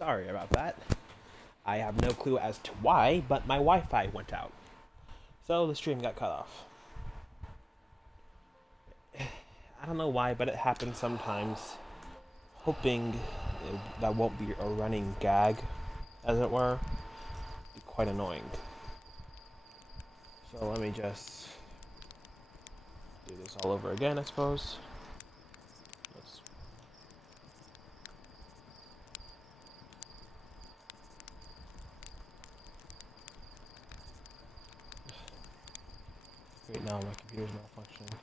Sorry about that. I have no clue as to why, but my Wi-Fi went out. So the stream got cut off. I don't know why, but it happens sometimes. Hoping that won't be a running gag, as it were. Be quite annoying. So let me just do this all over again, I suppose. Let's... Right now my computer's malfunctioning.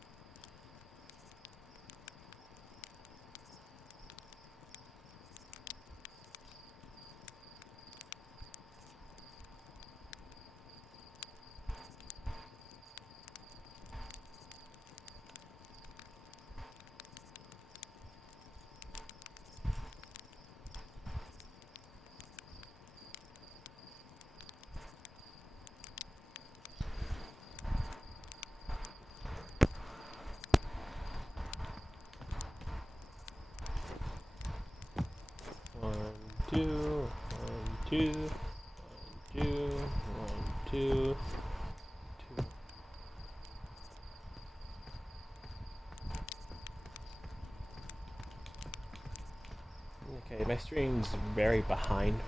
One, two, one, two, one, two, one, two, two. Okay, my stream's very behind.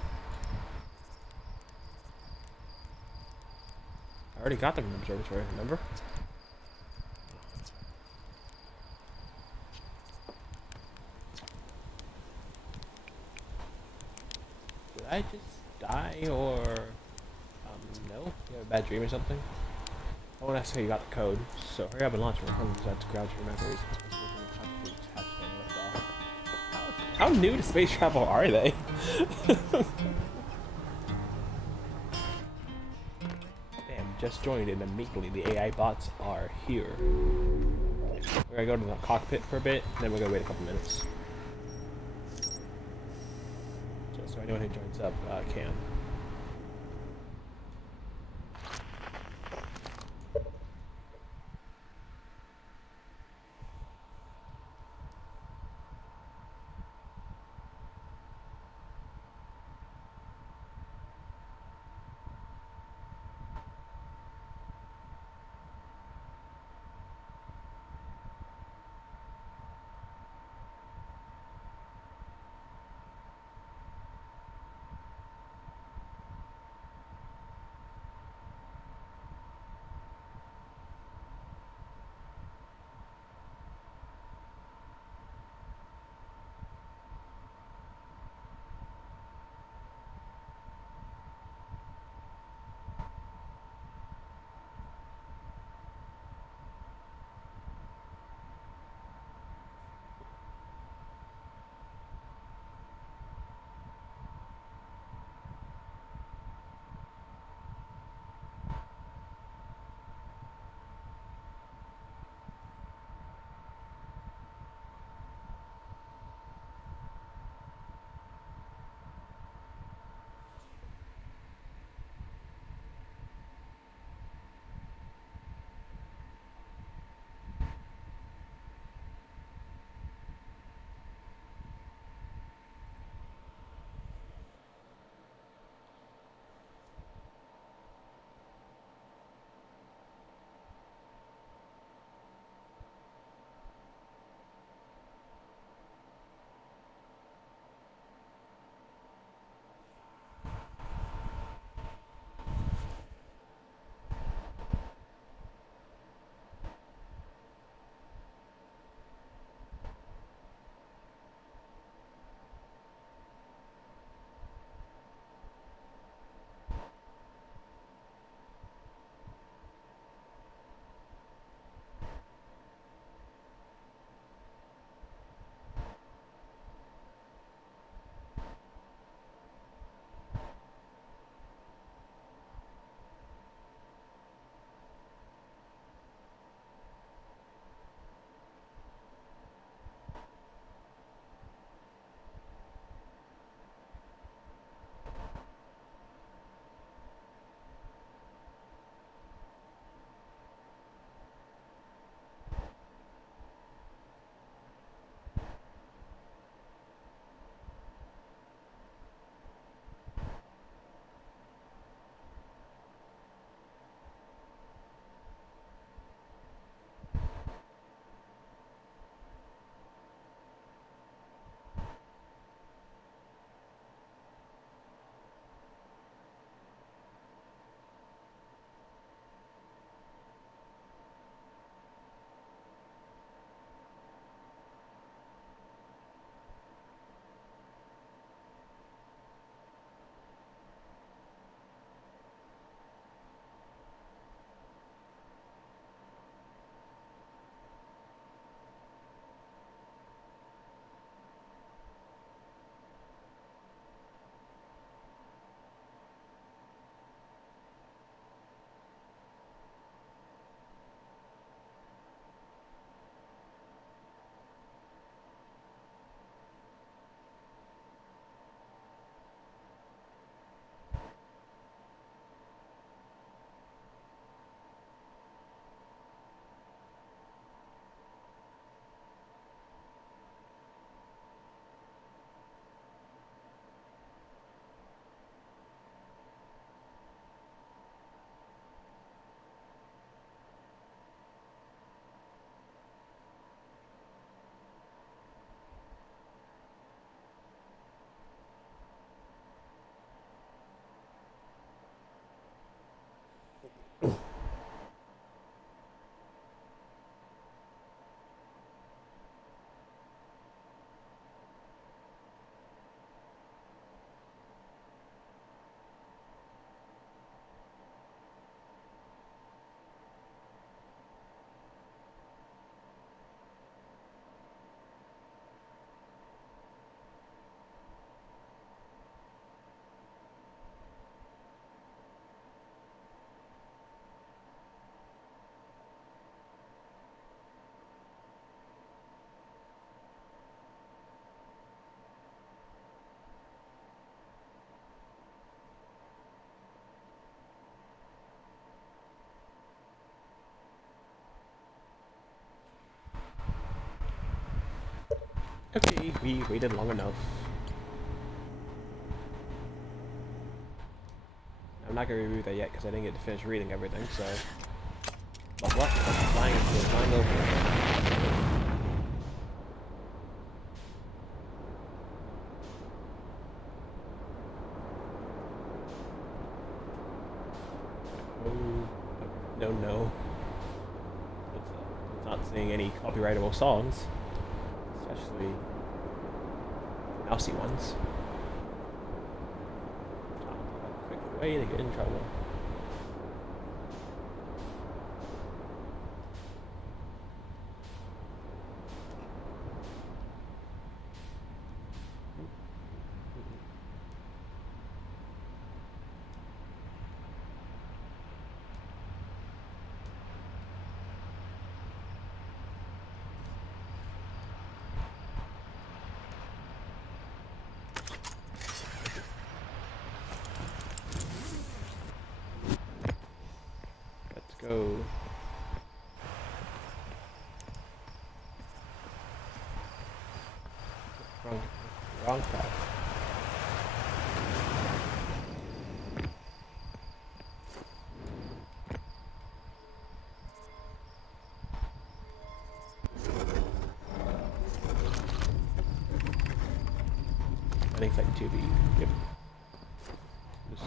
I already got them from Observatory, remember? Did I just die or no? You have a bad dream or something? I want to say you got the code, so hurry up and launch it. I'm just to gouge your memories. How new to space travel are they? Damn, just joined and immediately the AI bots are here. We're gonna go to the cockpit for a bit, then we're gonna wait a couple minutes. So anyone who joins up can. Okay, we waited long enough. I'm not gonna review that yet because I didn't get to finish reading everything, so. But what? Flying over. No, no. It's not seeing any copyrightable songs, especially mousy ones. A quick way to get in trouble. Let's go. Wrong path. I think it's like 2B. Yep. Just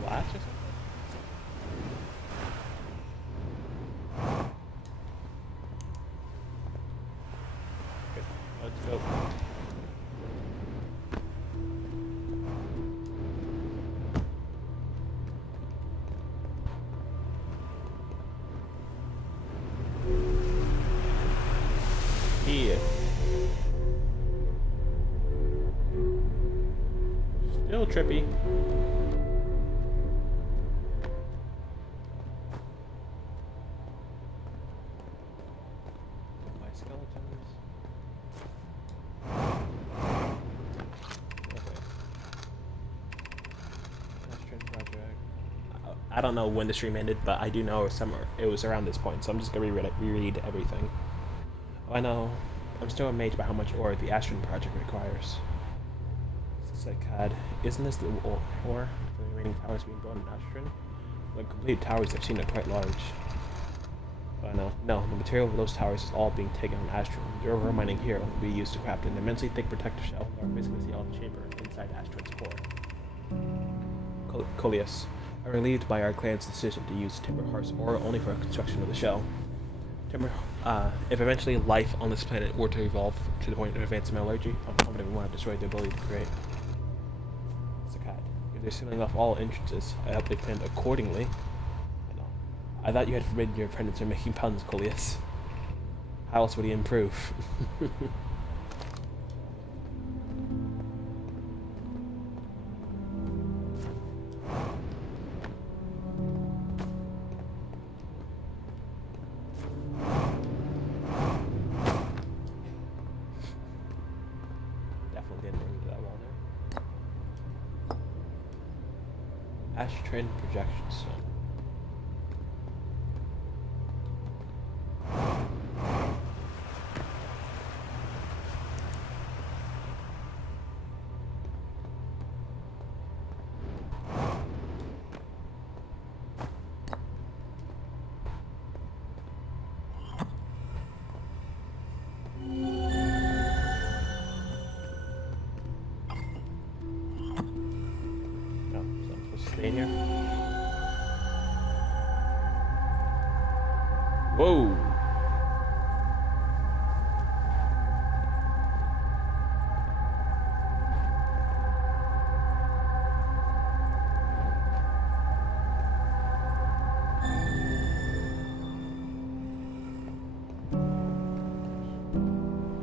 flash or something? Good. Let's go. Here. Still trippy. My skeletons. Okay. Astrid Project. I don't know when the stream ended, but I do know it was around this point, so I'm just gonna reread everything. Oh, I know. I'm still amazed by how much ore the Astrid Project requires. It's like, God, isn't this the ore for the remaining towers being built in Astrid? The complete towers I've seen are quite large. But no, the material for those towers is all being taken from Astrid. The ore mining here will be used to craft an immensely thick protective shell, or basically the all chamber inside Astrid's core. Coleus, I'm relieved by our clan's decision to use Timber Heart's ore only for construction of the shell. If eventually life on this planet were to evolve to the point of advanced metallurgy, I'm confident we won't have destroyed the ability to create. Sakat, if they're sealing off all entrances, I hope they planned accordingly. I thought you had forbidden your apprentice from making puns, Coleus. How else would he improve? Astrid projection zone. Here. Whoa.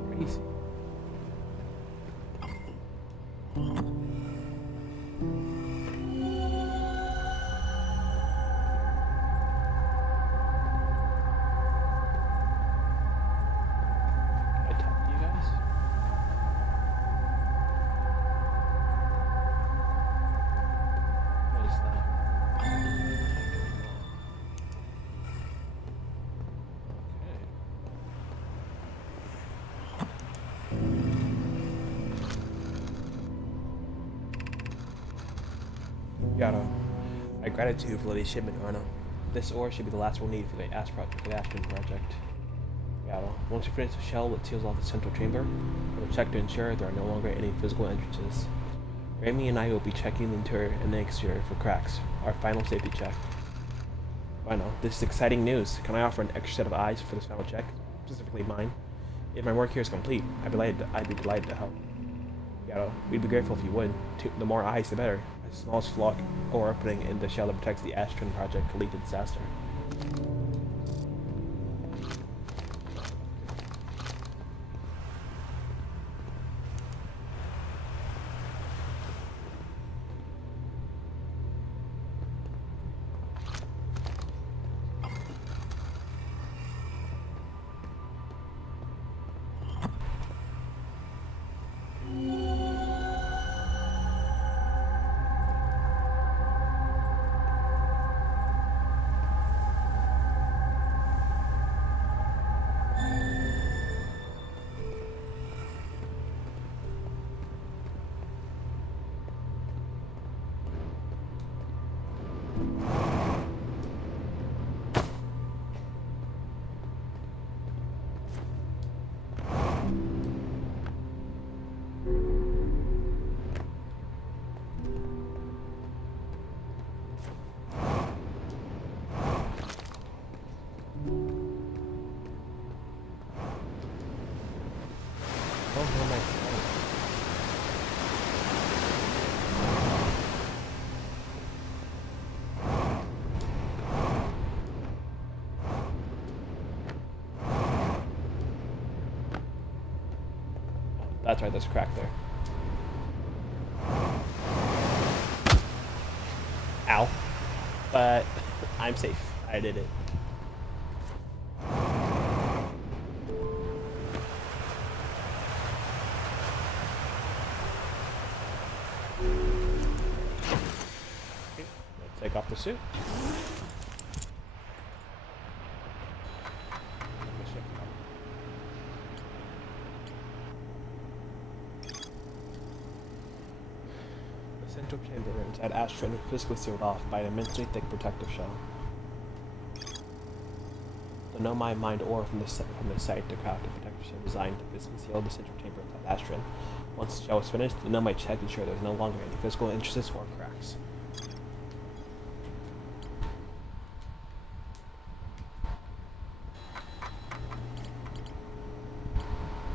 Crazy. Yada. My gratitude for the shipment, Arno. This ore should be the last we'll need for the Astron project. Yada. Once we finish the shell that seals off the central chamber, we'll check to ensure there are no longer any physical entrances. Remy and I will be checking the interior and the exterior for cracks, our final safety check. Bueno, this is exciting news. Can I offer an extra set of eyes for this final check? Specifically mine. If my work here is complete, I'd be delighted to help. Yada, we'd be grateful if you would. The more eyes, the better. A small slot or opening in the shell that protects the Astron project could lead to disaster. That's right, there's a crack there. Ow. But I'm safe. I did it. Okay, let's take off the suit. Central chamber inside Astron is physically sealed off by an immensely thick protective shell. The Nomai mined ore from the site to craft a protective shell designed to physically seal the central chamber inside Astron. Once the shell was finished, the Nomai checked to ensure there was no longer any physical entrances or cracks.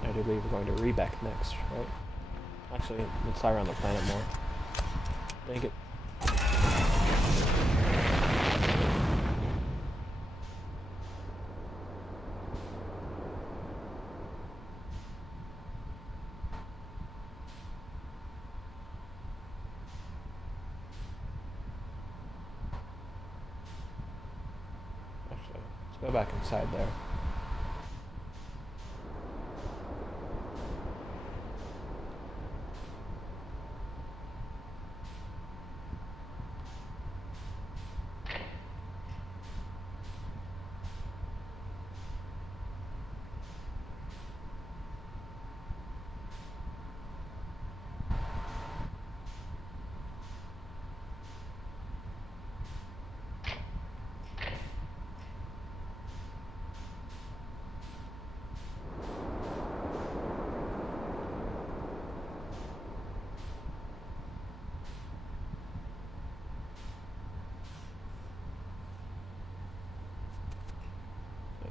I do believe we're going to Rebek next, right? Actually, let's fly around the planet more. Dang it. Actually, let's go back inside there.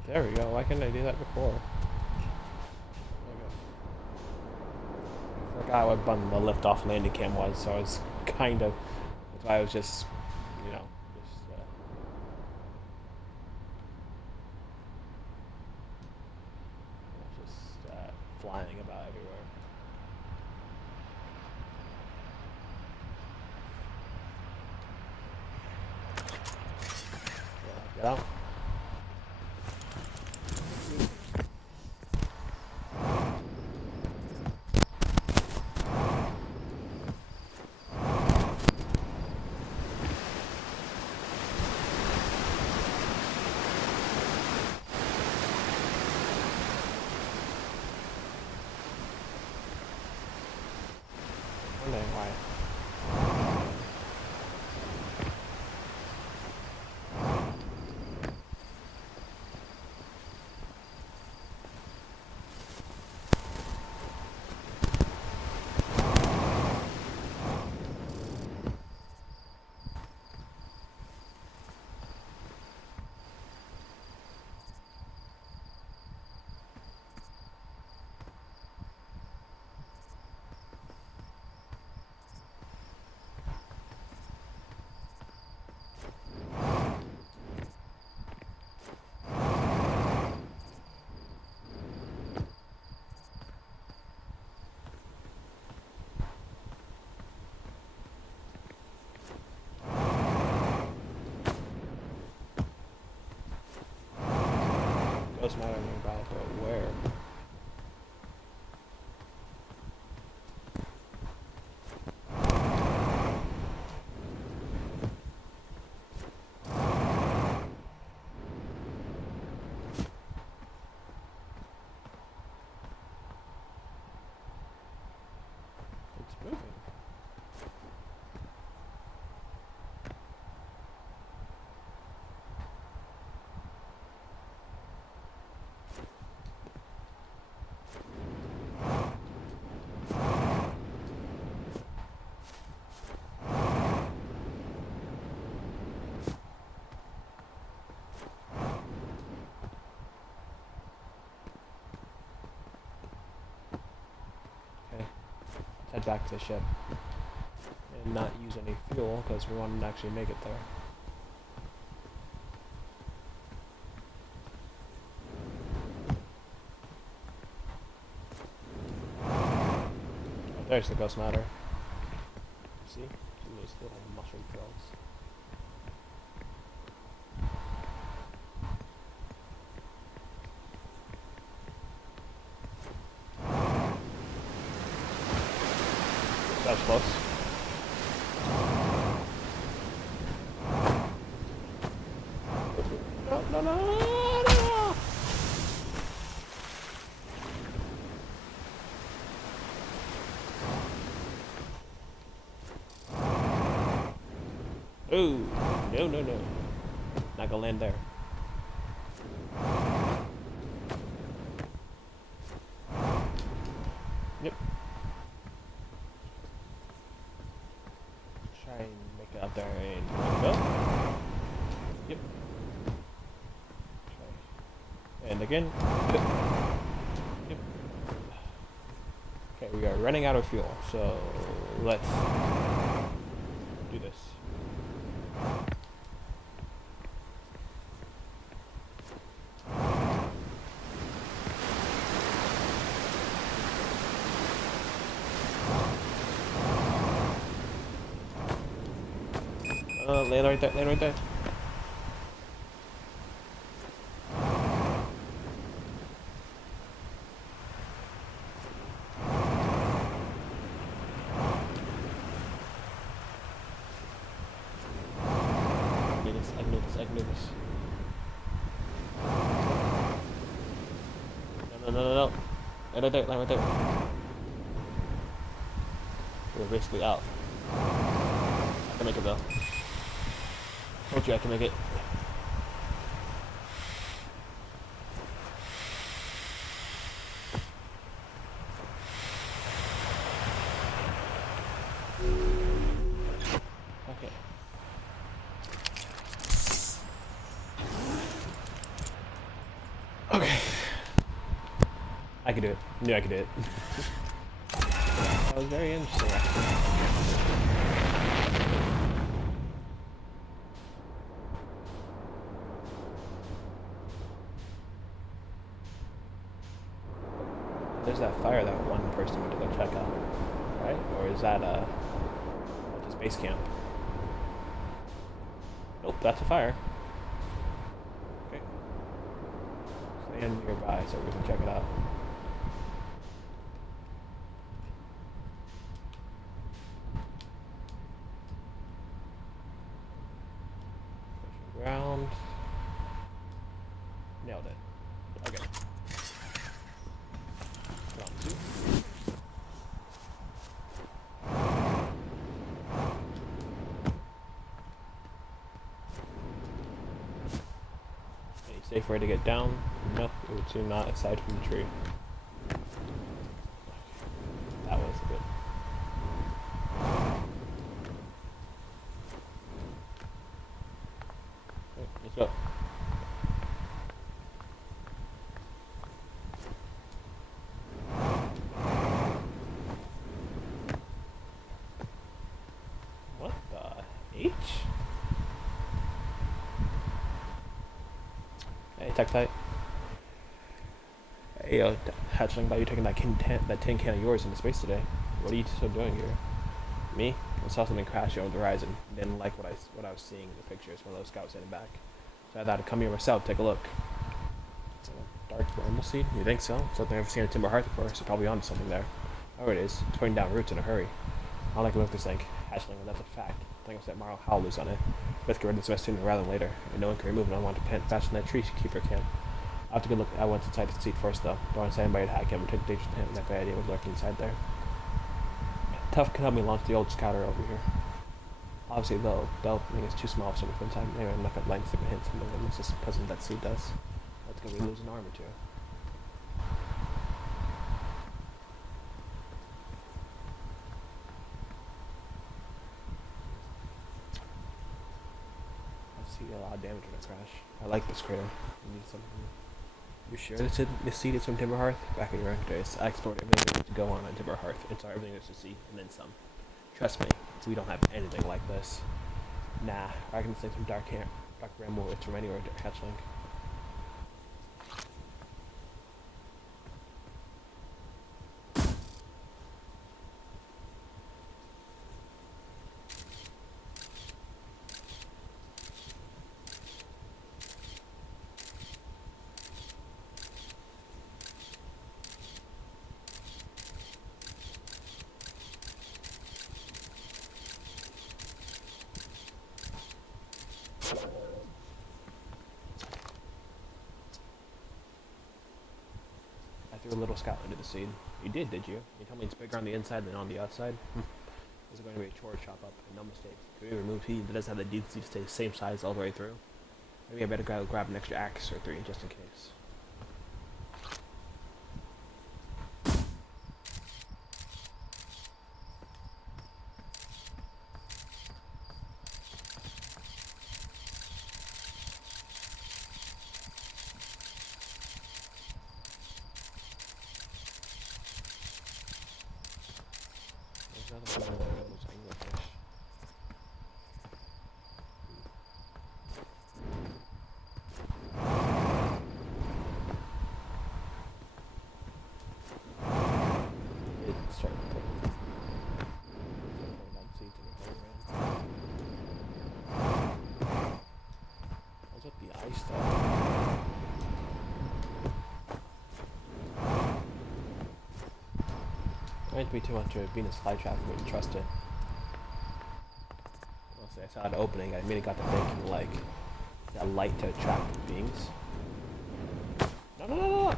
There we go. Why couldn't I do that before? I forgot what button the lift off landing cam was, so I was kind of. That's why I was just, you know, flying about everywhere. Yeah, get out. Why? Ghost Matter nearby, but where? It's moving. Okay, let's head back to the ship and not use any fuel because we want to actually make it there. Oh, there's the Ghost Matter. See? Those little mushroom fields. That was close. No, no, no, no! Ooh, no, no, no. Not gonna land there. Yep. Try and make it out there and go. Yep. Okay. And again. Yep. Okay, we are running out of fuel, so let's do this. Land right there, land right there. I can do this, I can do this. No, no, no, no, no. Land right there, land right there. We're basically out. I can make it though. Told you I can make it. Okay. Okay. I can do it. Knew I could do it. That was very interesting, actually. There's that fire that one person went to go check out, right? Or is that just base camp? Nope, that's a fire. Okay. Stand nearby so we can check it out. Pushing ground. Nailed it. Okay. Safe way to get down? Nope, it would seem not aside from the tree. That was a bit. Okay, let's go. What the H? Hey, Tektite. Hey, yo, Hatchling, about you taking that tin can of yours into space today. What are you still doing here? Me? I saw something crash over the horizon. Didn't like what I was seeing in the pictures. One of those scouts heading back. So I thought I'd come here myself, take a look. Dark bramble seed? You think so? Something I've never seen in Timber Hearth before, so probably onto something there. Oh, it is. It's putting down roots in a hurry. I like the look of this thing. Hatchling, and that's a fact. I think I'll set Marl Howl loose on it. Let's get rid of this mess sooner rather than later. And no one can remove it. I want to plant faster than that tree should keep her camp. I'll have to go look. I went inside the seed first, though. Don't want to say anybody to hack him or take the dangerous plant with that bad idea was lurking inside there. Tough can help me launch the old scouter over here. Obviously, though, they'll think it's too small for someone for time. Anyway, I'm not going to blind stick a hint. Something that looks just present that seed does. That's going to be losing an arm or two. I see a lot of damage when I crash. I like this crater. I need something. You sure this seed is from Timber Hearth? Back in your own days, I explored everything to go on Timber Hearth and saw everything there's to see, and then some. Trust me, we don't have anything like this. Nah, I can say some dark bramble. It's from anywhere to Hatchling. I threw a little scout into the seed. You did you? You told me it's bigger on the inside than on the outside? This is going to be a chore chop up, and no mistake. Can we remove seed that doesn't have the decency to stay the same size all the way through? Maybe I better grab an extra axe or 3 just in case. Another one of those anglerfish. It's starting to put down seeds in the program. What's with the ice though? It might be too much of being a slide trap for me to trust it. Honestly, I saw an opening, I immediately got to thinking, like, that light to attract beings. No.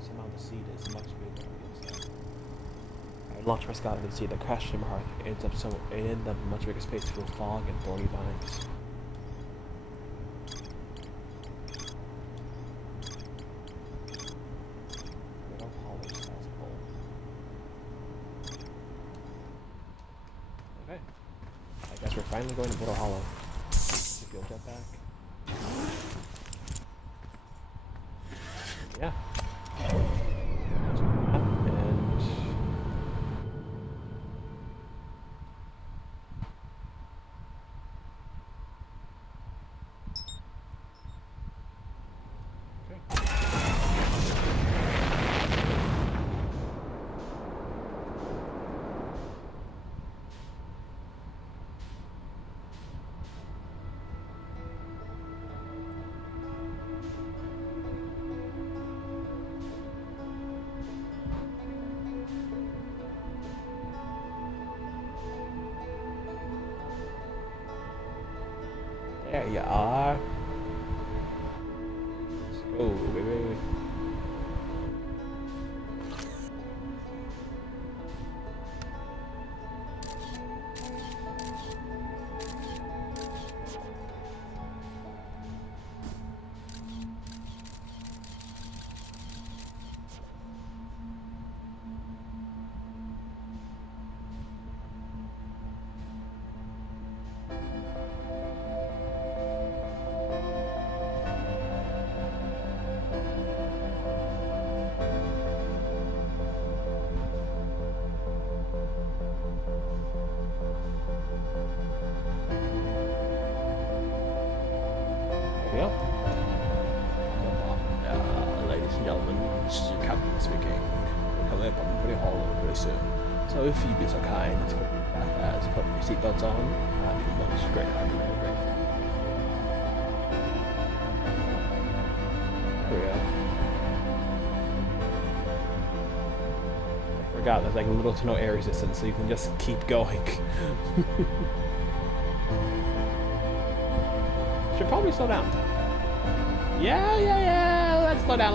Somehow the seed is much bigger on the inside. I launched my scout into the seed that crashed in my heart. It ended up in much bigger space full of fog and thorny vines. Little hollow size hole. Okay. I guess we're finally going to Little Hollow. If you'll jump back. Yeah. There you are. Let's go, baby. speaking. We're coming up on Pretty Hollow pretty soon. So if you'd be so kind as put your seatbelts on, I'd be much great. I'd be very grateful. There we go. I forgot there's like little to no air resistance, so you can just keep going. Should probably slow down. Yeah. Let's slow down.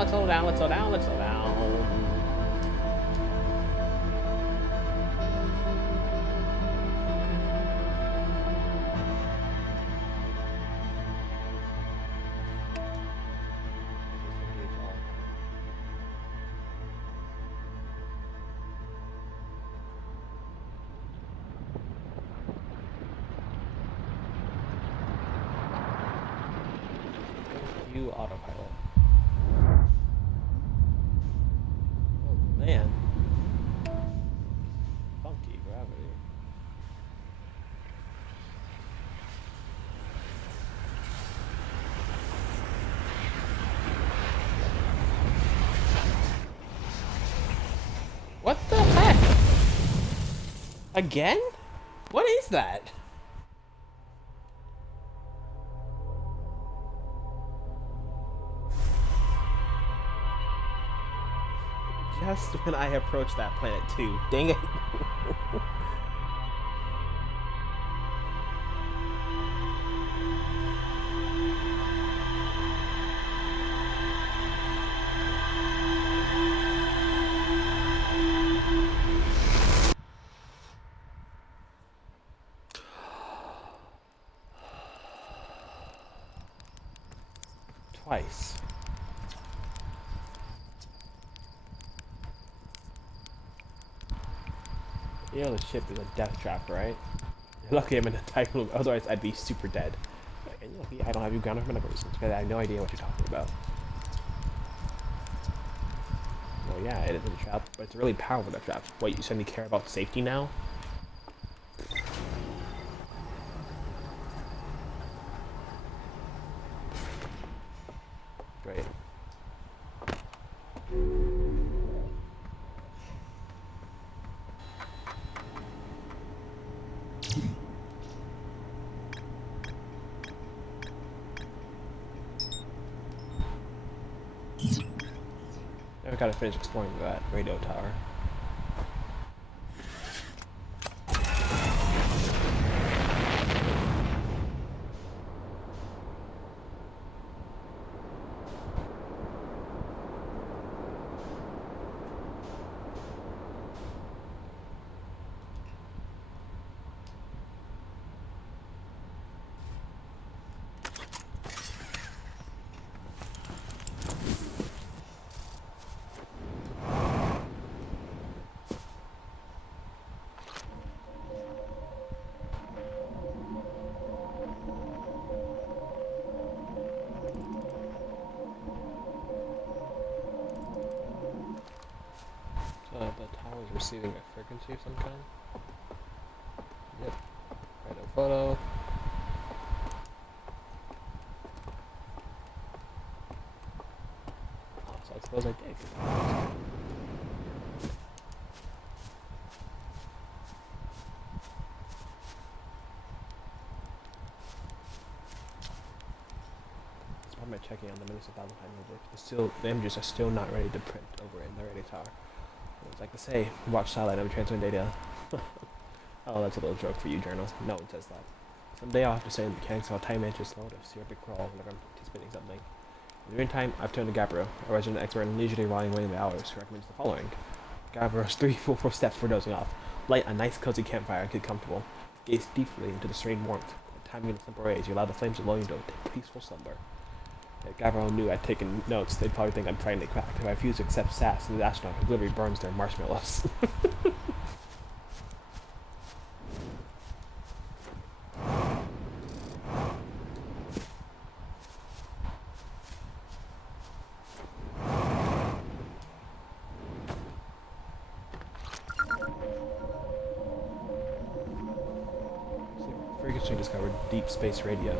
You autopilot. Oh man. Funky gravity. What the heck? Again? What is that? Just when I approach that planet too. Dang it. Twice. You know the ship is a death trap, right? You're lucky I'm in a typhoon, otherwise I'd be super dead. And you're lucky I don't have you grounded for medical reasons, because I have no idea what you're talking about. Well, yeah, it is a trap, but it's a really powerful death trap. What, you suddenly care about safety now? Great. I gotta finish exploring that radio tower. The tower is receiving a frequency of some kind. Yep. Right, a photo. Oh, so I suppose I did. Why am I checking on the municipality music? The images are still not ready to print over in the radio tower. It's like to say, watch satellite and transmit data. Oh, that's a little joke for you, journal. No one says that. Someday I'll have to study the mechanics of how time managers slow to see a big crawl whenever I'm anticipating something. In the meantime, I've turned to Gabriel, a resident expert in leisurely rotting away in the hours, who recommends the following. Gabriel's 3 full steps for dozing off. Light a nice cozy campfire and get comfortable. Gaze deeply into the serene warmth. Timing in the simple rays, you allow the flames of lull you to take peaceful slumber. If Gabriel knew I'd taken notes, they'd probably think I'm finally cracked. If I refuse to accept SAS, and the astronaut who literally burns their marshmallows. Ferguson discovered deep space radio.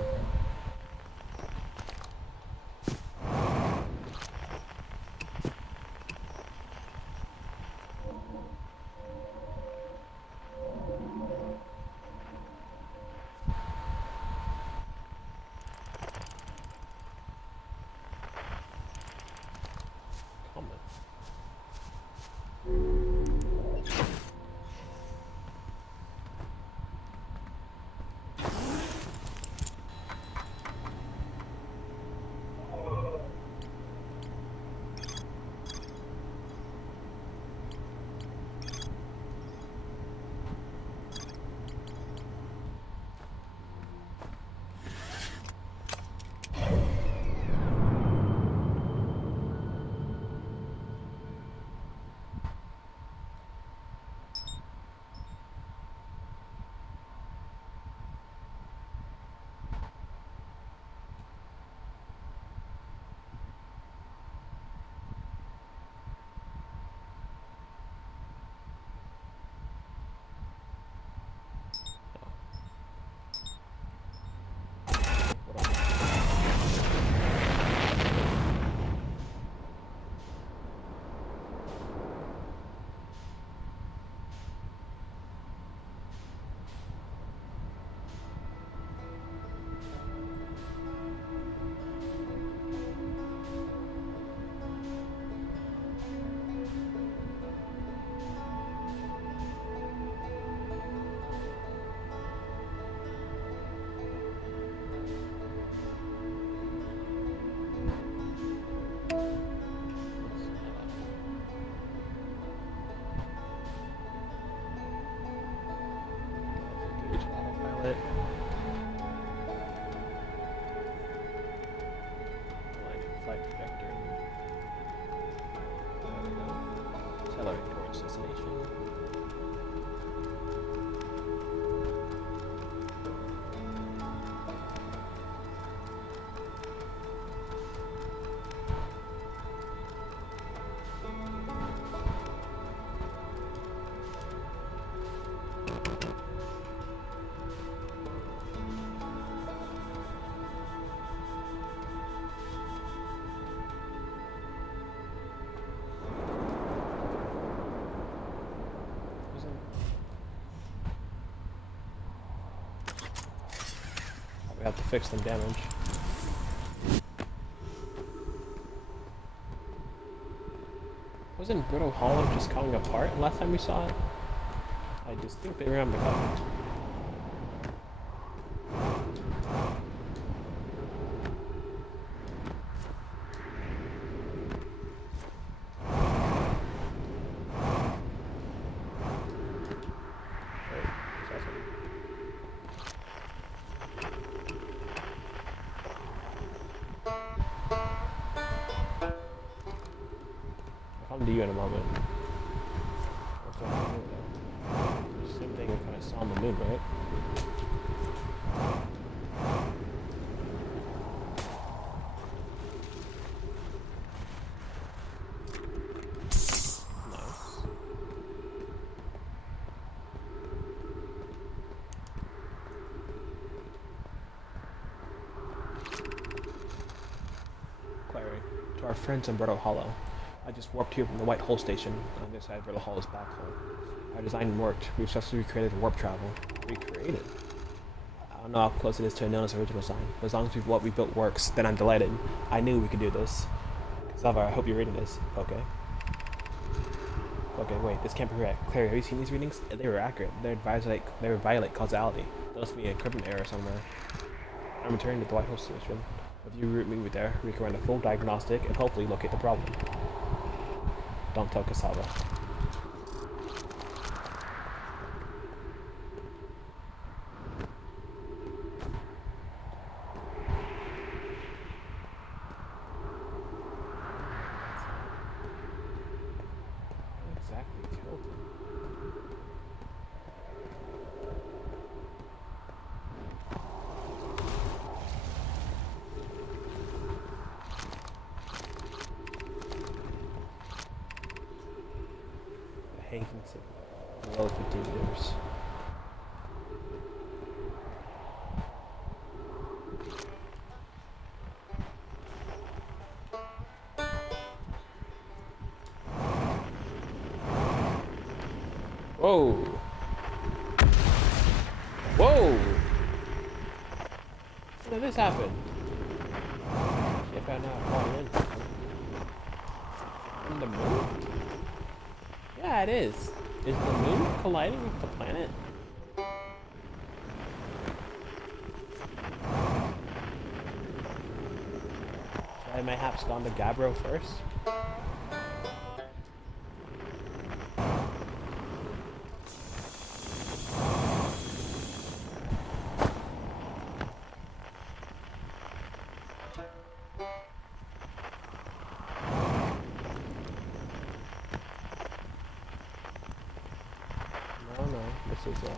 we have to fix some damage. Wasn't Brittle Hollow just coming apart last time we saw it? I distinctly remember that. I'll come to you in a moment. Same thing we kind of saw on the moon, right? Nice. Clary, to our friends in Brittle Hollow. I just warped here from the White Hole Station on the other side of Brittle Hollow's back hole. Our design worked. We've successfully recreated warp travel. Recreated? I don't know how close it is to Anona's original design, but as long as what we built works, then I'm delighted. I knew we could do this. Salvar, I hope you're reading this. Okay. Okay, wait, this can't be right. Clary, have you seen these readings? They were accurate. They would violate causality. There must be a equipment error somewhere. I'm returning to the White Hole Station. If you route me there, we can run a full diagnostic and hopefully locate the problem. Don't tell Cassava. Exactly killed him. Hanging signal. Well, 15 years. Whoa! Whoa! When did this happen? If I not falling in. The moon? Yeah, it is. Is the moon colliding with the planet? Should I mayhaps gone to Gabbro first? No, this is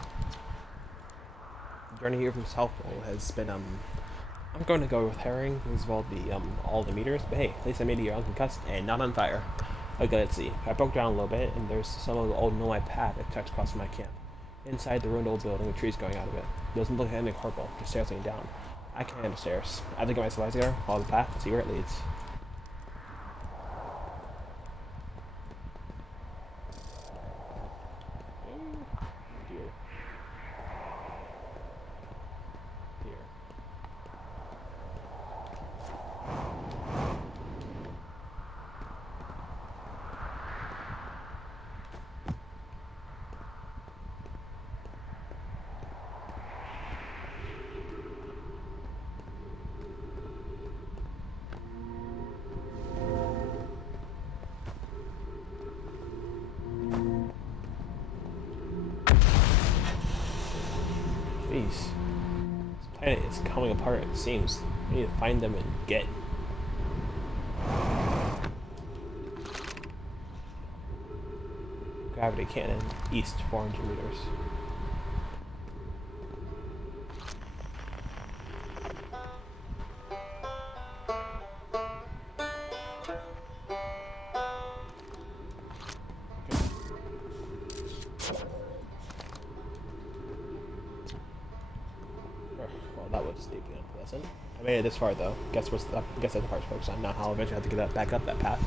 journey here from South Pole has been I'm going to go with Herring, who's involved all the meters, but hey, at least I made it here unconcussed and not on fire. Okay, let's see. I broke down a little bit, and there's some of the old Nomai path that tucks across from my camp. Inside the ruined old building with trees going out of it. Doesn't look like anything horrible, just stairs leading down. I can't handle stairs. I have to get my supplies there, follow the path, and see where it leads. Jeez. This planet is coming apart, it seems. We need to find them and get. Gravity cannon, east 400 meters. Well, that was deeply unpleasant. I made it this far though. Guess that's the part's focused on, not how I'll eventually have to get that back up that path.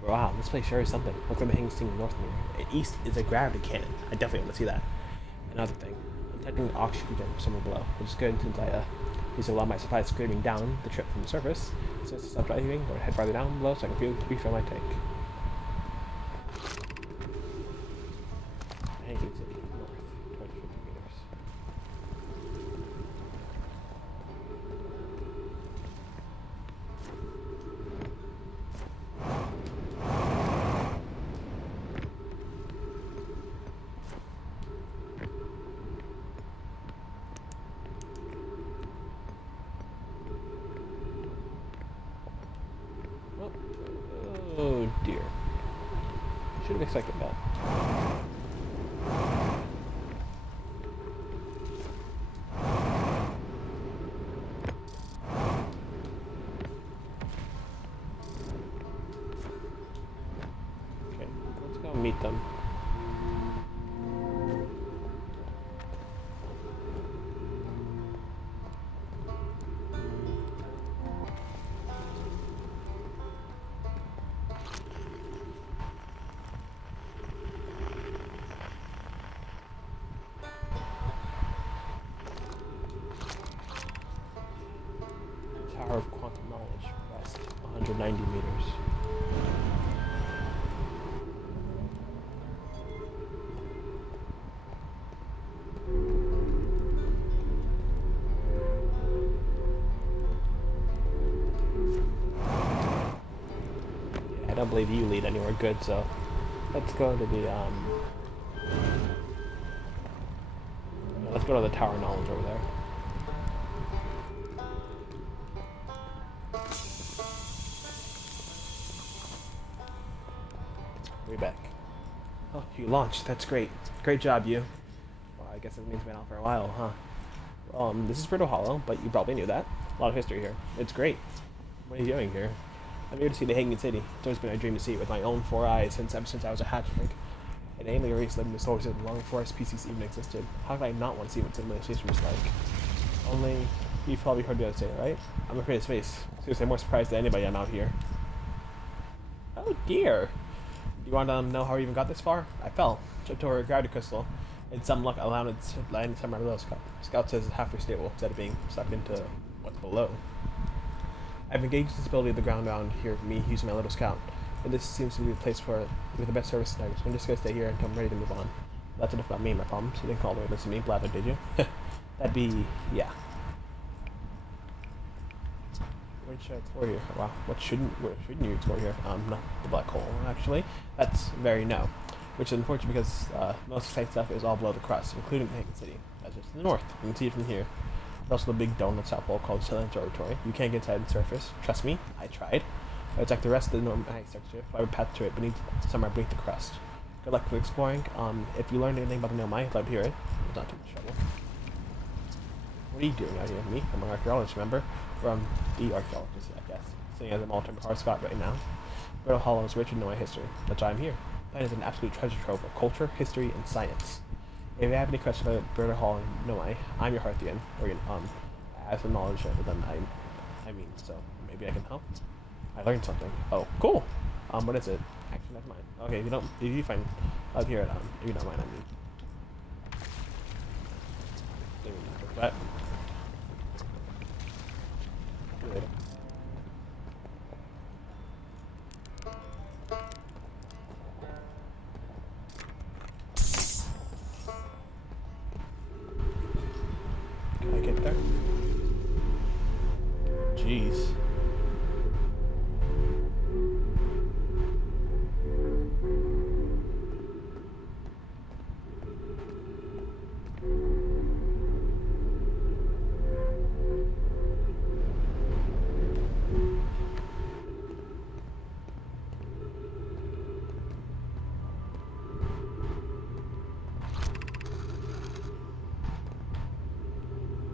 But wow, this place sure is something. Look like the hanging thing north of me. And east is a gravity cannon. I definitely want to see that. Another thing, I'm detecting an oxygen somewhere below, which is good since I These allow my supply screaming down the trip from the surface. Since it's stop diving, I'm going to head farther down below so I can refill my tank. Hanging City, north, 250 meters. Oh dear. Should have expected that. Okay, let's go meet them. Tower of Quantum Knowledge, west, 190 meters. Yeah, I don't believe you lead anywhere good, so let's go to the let's go to the Tower of Knowledge over there. Way back. Oh, you launched. That's great. Great job, you. Well, I guess it means it's been out for a while, huh? This is Brittle Hollow, but you probably knew that. A lot of history here. It's great. What are you doing here? I'm here to see the Hanging City. It's always been my dream to see it with my own 4 eyes ever since I was a hatchling. An alien race living in the sources of long forest species even existed. How could I not want to see what civilization was like? Only, you've probably heard the other say, right? I'm afraid of space. Seriously, I'm more surprised than anybody I'm out here. Oh dear! You want to know how I even got this far? I fell, tripped over a gravity crystal, and some luck allowed it to land somewhere below. Scout says it's halfway stable instead of being sucked into what's below. I've engaged the stability of the ground around here for me using my little scout, and this seems to be the place with the best service tonight, so I'm just going to stay here until I'm ready to move on. That's enough about me and my problems. You didn't call the way to listen to me, blather, did you? That'd be, yeah. What should I explore here? Wow, what shouldn't you explore here? Not the black hole, actually. That's very no. Which is unfortunate because most exciting stuff is all below the crust, including the Hanging City. That's just to the north. You can see it from here. There's also the big dome south pole called Southern Observatory. You can't get inside the surface. Trust me, I tried. It's like the rest of the northern ice structure. Fly a path to it somewhere beneath the crust. Good luck with exploring. If you learned anything about the Nomai, I'd love to hear it. It's not too much trouble. What are you doing out here? Me? I'm an archaeologist, remember? From the archaeologist, I guess. Sitting as a long-term hard spot right now. Brittle Hollow is rich in Nomai history. That's why I'm here. That is an absolute treasure trove of culture, history, and science. If you have any questions about Brittle Hollow and Nomai, I'm your Hearthian, or as a knowledge than I mean, so maybe I can help. I learned something. Oh, cool. What is it? Actually, never mind. Okay, if you find up here at if you don't mind, I mean. Maybe not, but see you later. Can I get there? Jeez.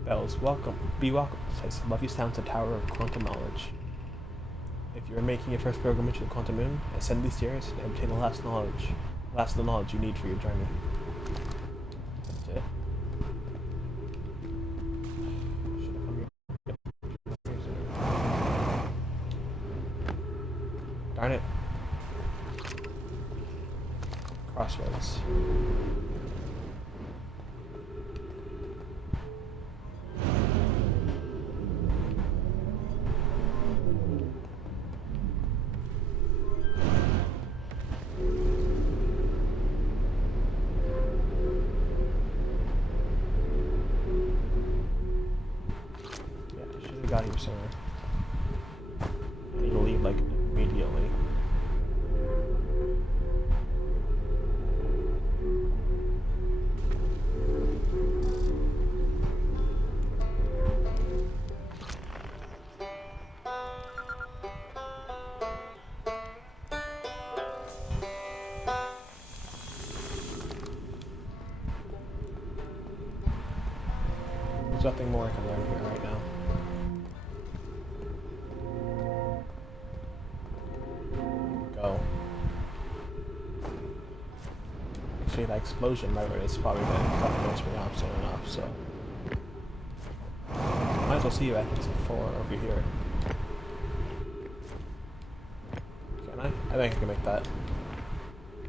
Bells, welcome. Be welcome. Says, love you sounds the Tower of Quantum Knowledge. If you're making your first pilgrimage to the Quantum Moon, ascend these stairs and obtain the last of the knowledge you need for your journey. That's it. Should have come here. Darn it. Crossroads. got here sooner. I need to leave like immediately. There's nothing more I can learn here right now. Go. Actually, that explosion right is probably going to finish me off soon enough, so. Might as well see you at exit 4 over here. Can I? I think I can make that.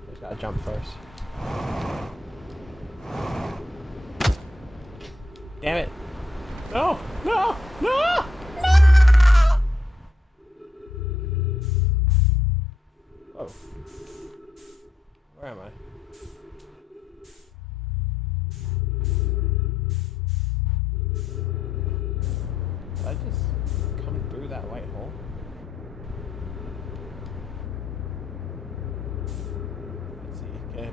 Just gotta jump first. Damn it! No! No! No! No! Oh. Where am I? Did I just come through that white hole? Let's see. Okay.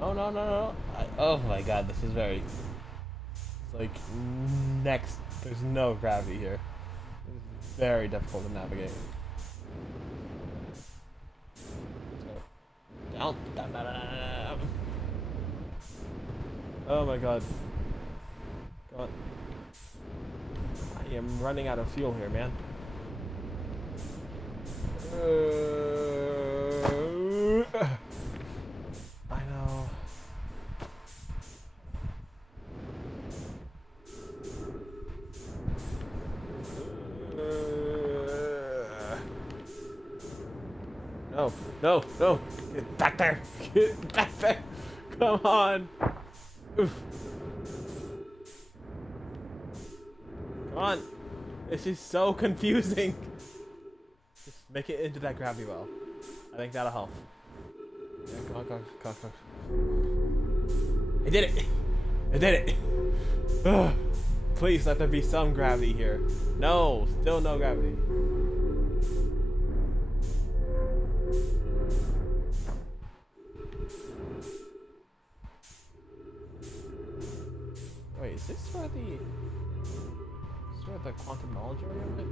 No, no, no, no. Oh my god, this is very... It's like, next... There's no gravity here. It's very difficult to navigate. Down, down, down, down, down. Oh my god. God. I am running out of fuel here, man. I know. No, no, no. Get back there. Get back there. Come on. Oof. Come on. This is so confusing. Just make it into that gravity well. I think that'll help. Yeah, come on, come on, come on, come on. I did it! I did it! Ugh. Please let there be some gravity here. No! Still no gravity. Wait, is this where the quantum knowledge area went?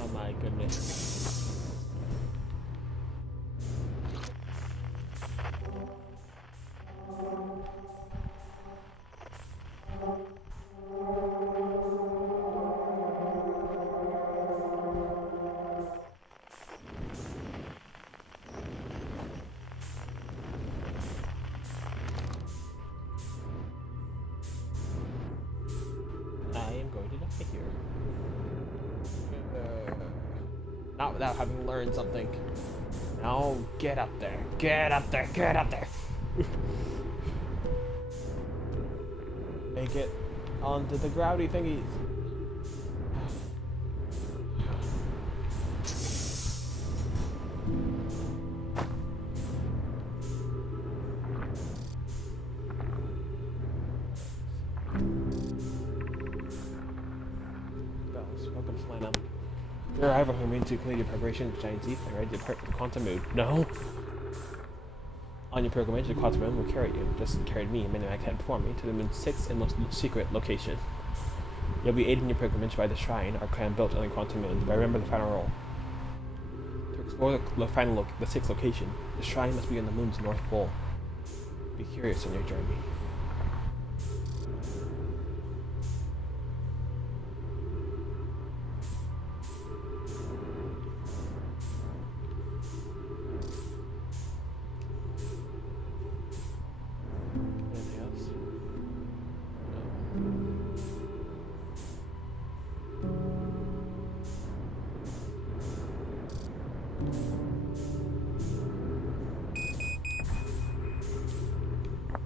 Oh my goodness. Here. Not without having learned something. Now get up there. Get up there. Get up there. Make it onto the gravity thingies. Welcome, Slanum. Your arrival has been to complete your preparation to Giant Zeep and ready to depart for the quantum mood. No! On your pilgrimage, the Quantum Moon will carry you, just as it carried me and many I can't before me, to the moon's sixth and most secret location. You'll be aided in your pilgrimage by the shrine our clan built on the Quantum Moon, but remember the final rule. To explore the sixth location, the shrine must be on the moon's north pole. Be curious on your journey. Anything else?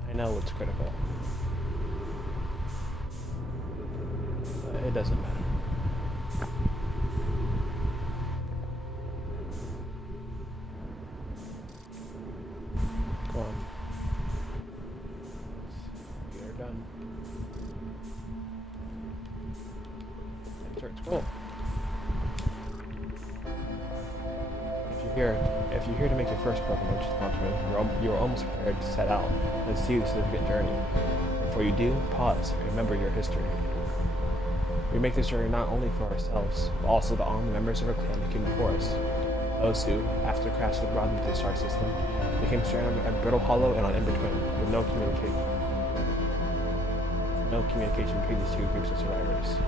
I know it's critical, but it doesn't matter. Come on. We are done. Enter its goal. If you're here to make your first pilgrimage to the Quantum, you are almost prepared to set out and see the significant journey. Before you do, pause and remember your history. We make this journey not only for ourselves, but also to all the members of our clan who came before us. Those who, after the crash that brought them to the star system, became stranded at Brittle Hollow and on In-Between, with no communication between these two groups of survivors.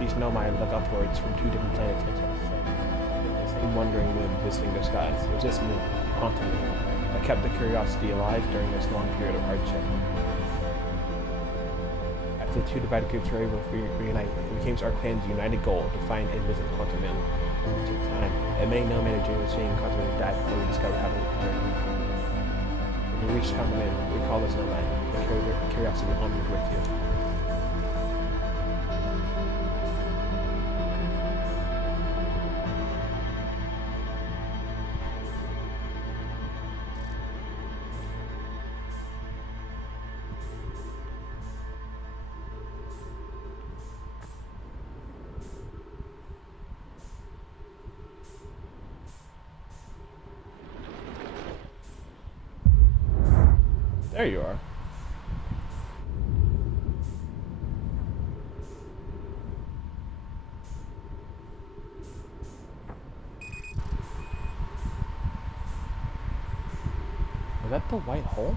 These Nomai look upwards from two different planets into the same wandering moon visiting their skies. It was this moon, Quantum Moon, that kept the curiosity alive during this long period of hardship. After the two divided groups were able to reunite, it became our clan's united goal to find and visit Quantum Moon. It took time, and many Nomai dreamed of seeing Quantum Moon die before we discovered how to return. When you reach Quantum Moon, we call those Nomai and carry their curiosity onward with you. There you are. Was that the white hole?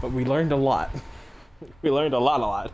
But we learned a lot. We learned a lot.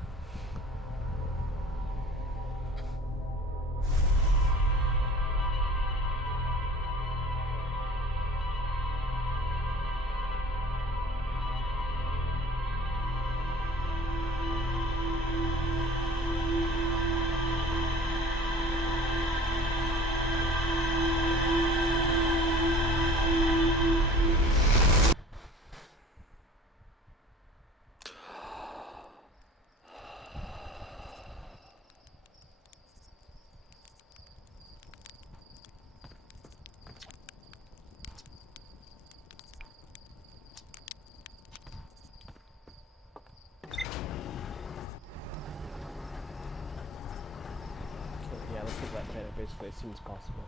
Yeah, let's take that planet basically as soon as possible.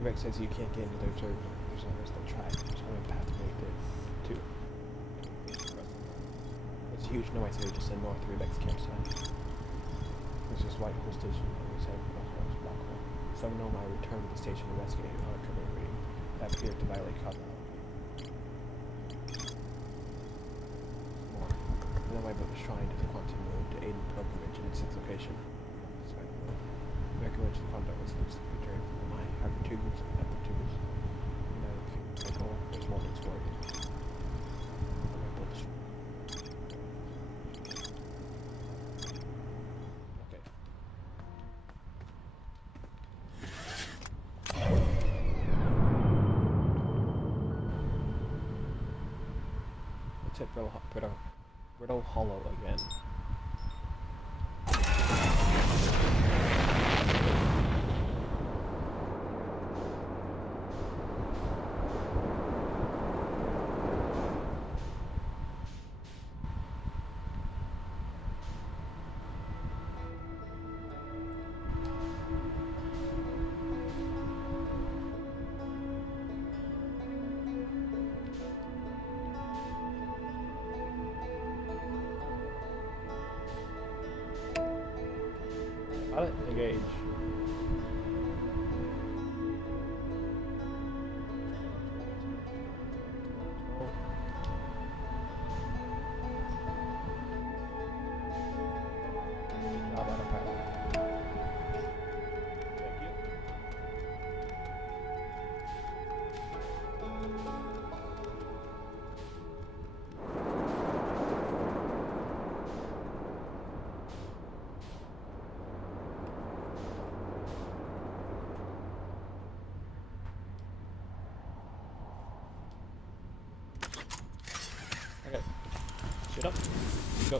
Rex says you can't get into their observers, they'll try. There's only a path to make it to. It's huge, no I say just send north to Rebec's campsite. This is White Hole Station, we said black hole. Some know my return to the station investigating how it could be reading that appeared to violate copyright. More. And then I built a shrine to the Quantum Moon to aid in pilgrimage in its location. Pilgrimage to the Quantum was loosely portrayed from my after two groups. And there's more to explore. Okay. hit Brittle Hollow again. Got it? Engage. Job, autopilot. Thank you. Okay. Shut up. Go.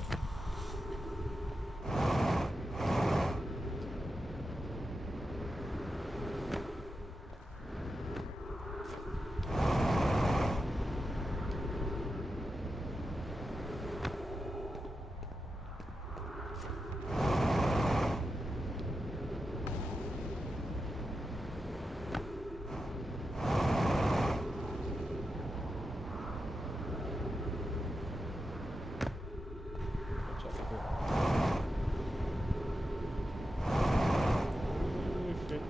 Check it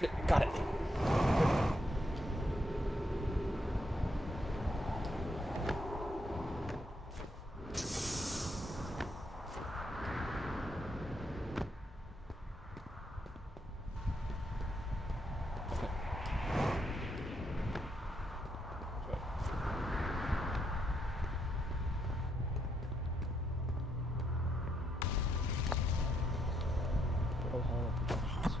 here. Got it. Brittle Hollow Productions.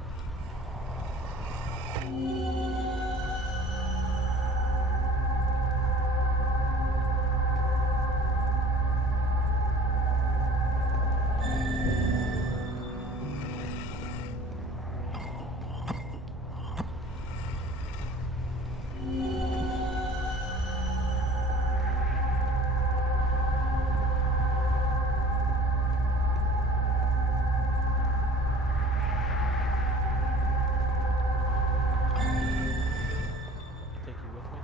Take you with me?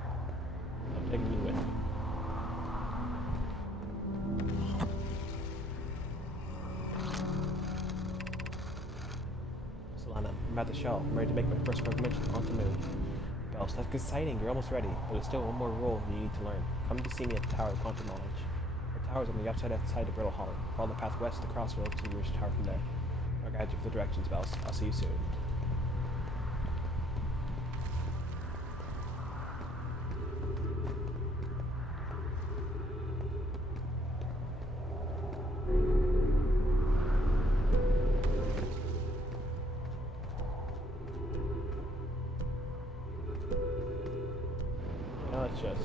I'm taking you with me. Solana, I'm at the shell. I'm ready to make my first pilgrimage onto the moon. Bells, that's exciting. You're almost ready. But there's still one more rule you need to learn. Come to see me at the Tower of Quantum Knowledge. The tower is on the outside of Brittle Hollow. Follow the path west to the crossroads and reach the tower from there. I'll guide you for the directions, Bells. I'll see you soon. Now it's just...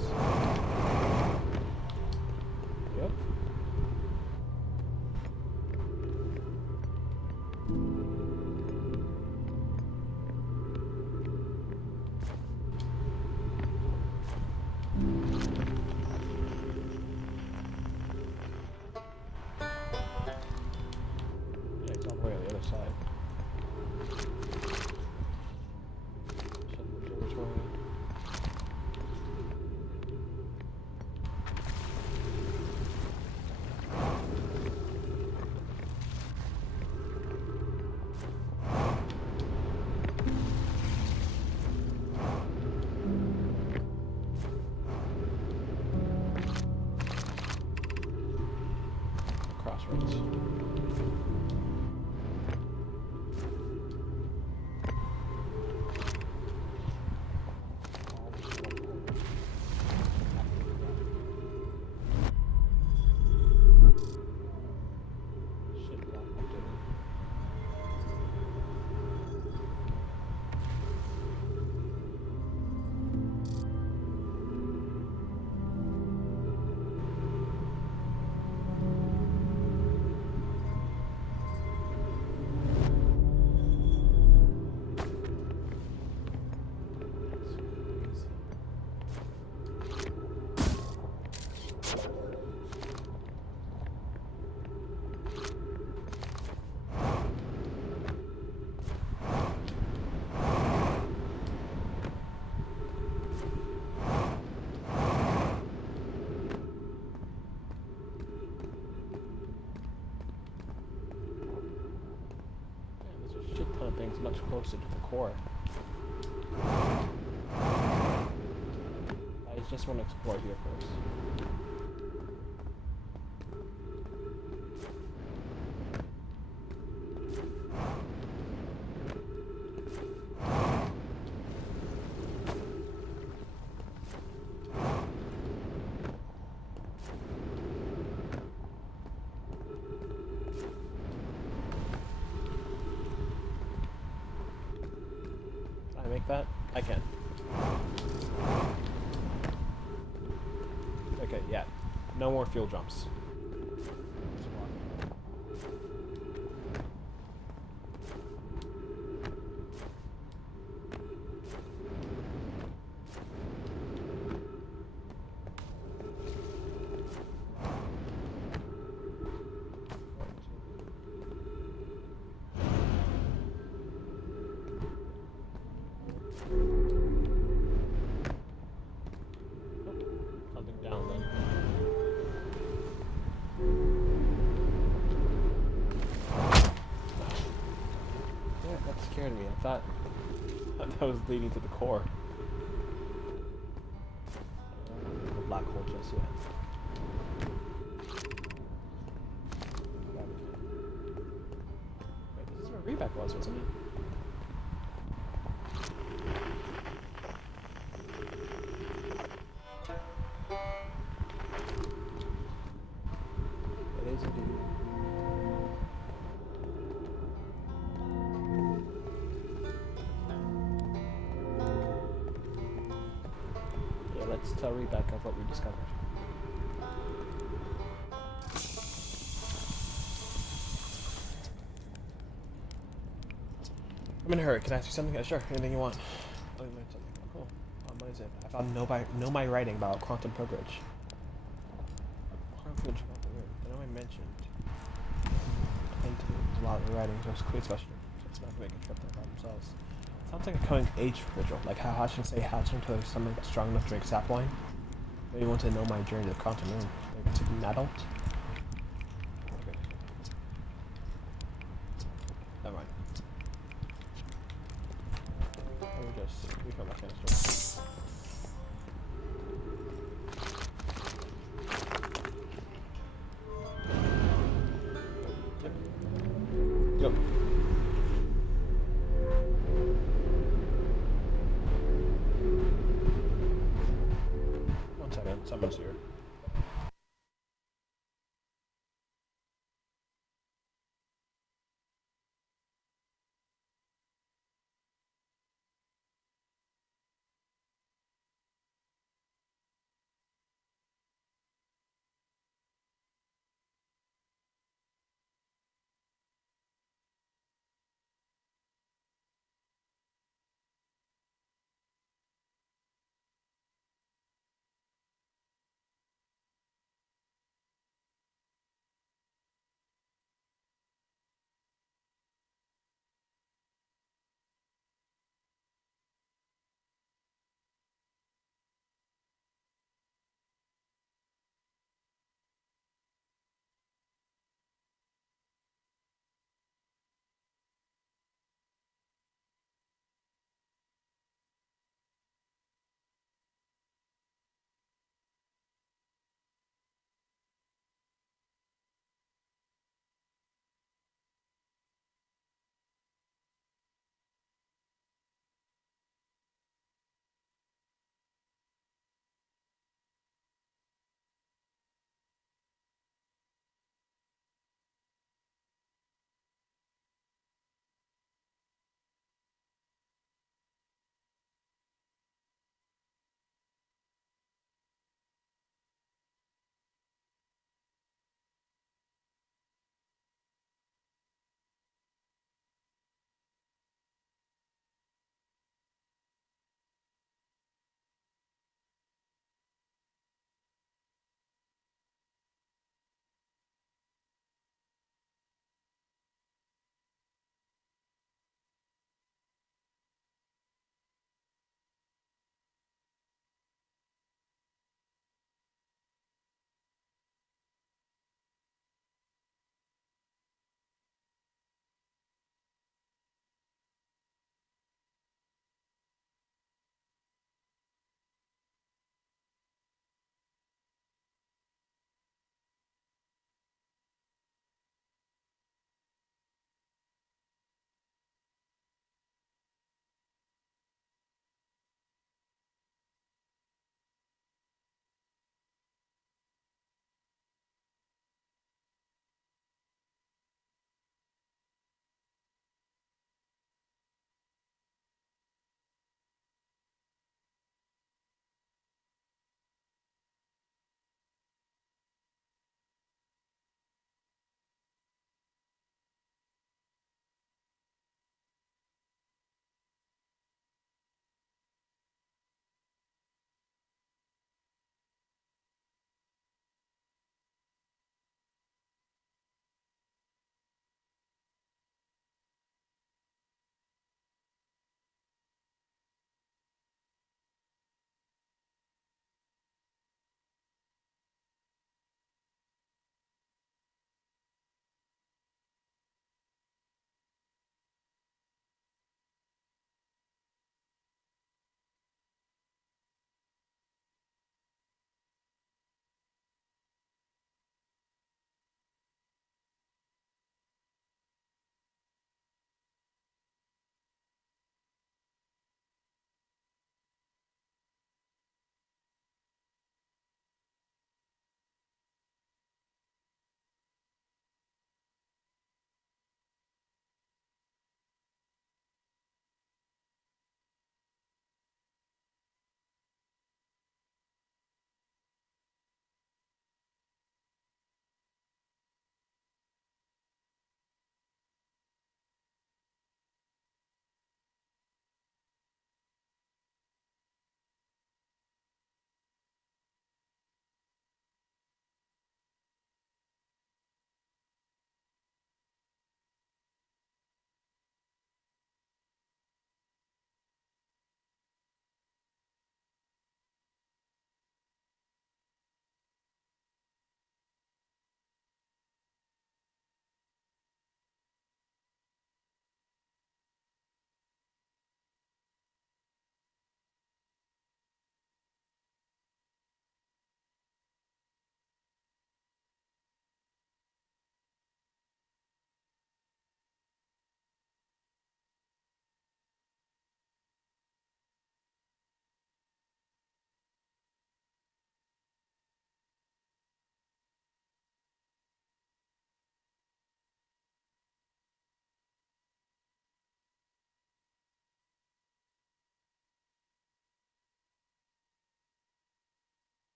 Yep. Yeah, it's all the way on the other side. Shut the observatory. much closer to the core. I just want to explore here first. Can I make that? I can. Okay, yeah. No more fuel jumps. Something down then. Yeah, that scared me. I thought that was leading to the core. The black hole just yet. Wait, this is where Reback was, wasn't it? It is indeed. Yeah, let's tell Reback of what we discovered. I'm in a hurry. Can I ask you something? Yeah, sure. Anything you want. Oh, you might something. Oh, cool. What is it? I found know my writing about quantum privilege. Quantum privilege about the word. I know I mentioned into a lot of the writing, just clear question. So it's not going to make a trip there by themselves. Sounds like a coming age vigil, like how Hutchins say Hutchins until there's something strong enough to drink sap wine. Maybe you want to know my journey to the quantum moon. Like to be an adult. Okay. Never mind. Let me just refill my canister. Yep. One second, someone's here.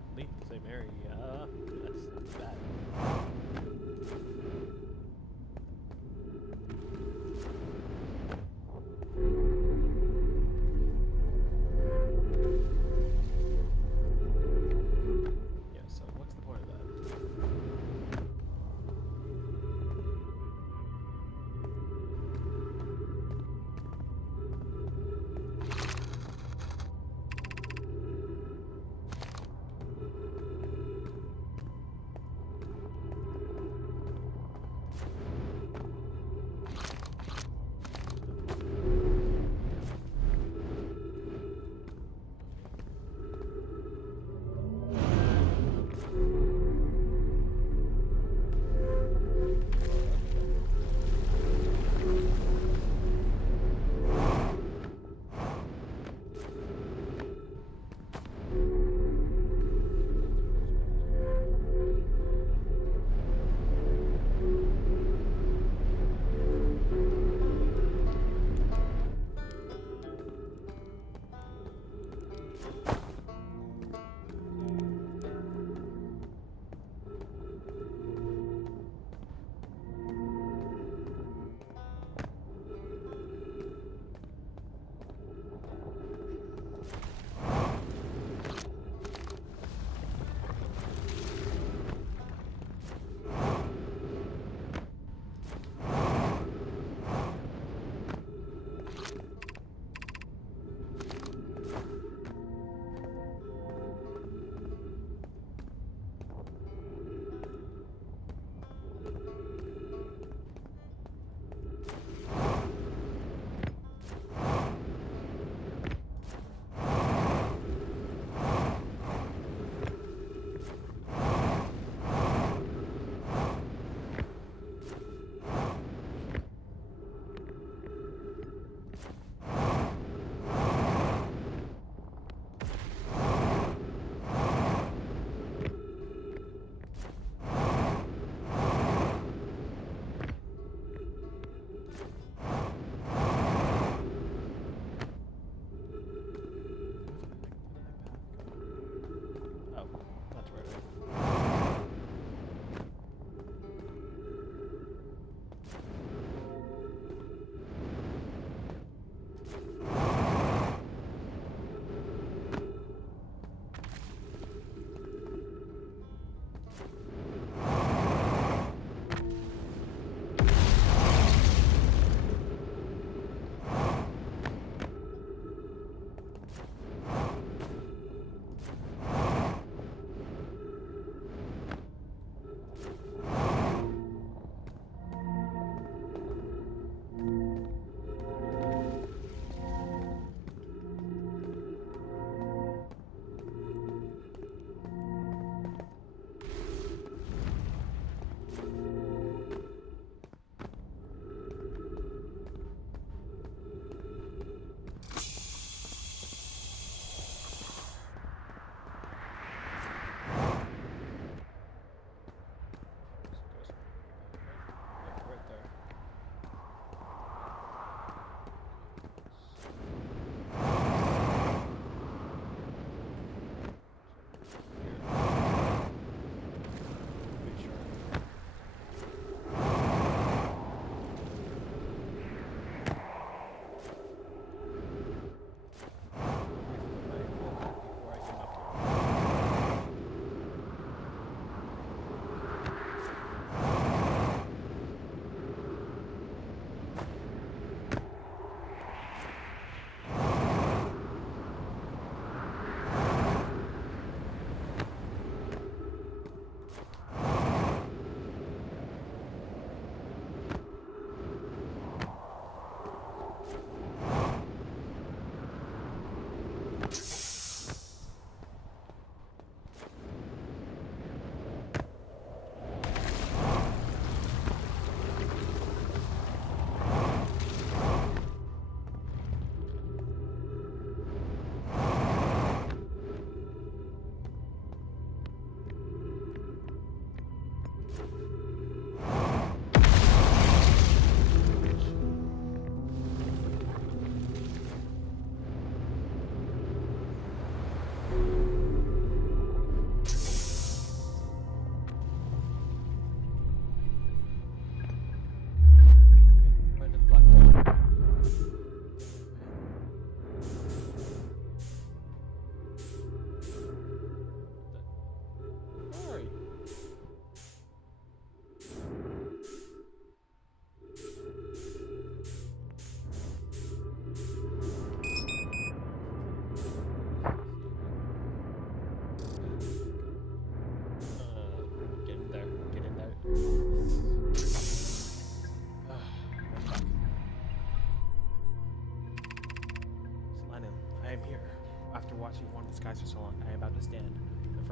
don't leave the same area. That's bad. Yeah, so what's the point of that?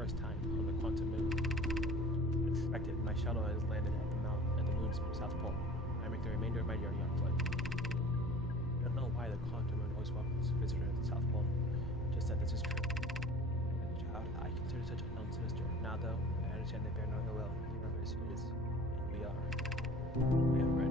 first time on the quantum moon. As expected, my shuttle has landed at the moon's south pole. I make the remainder of my journey on foot. I don't know why the quantum moon always welcomes visitors at the south pole, just that this is true. As a child, I consider such a known sinister. Now though, I understand they bear no ill will. The universe is, and we are. I have read.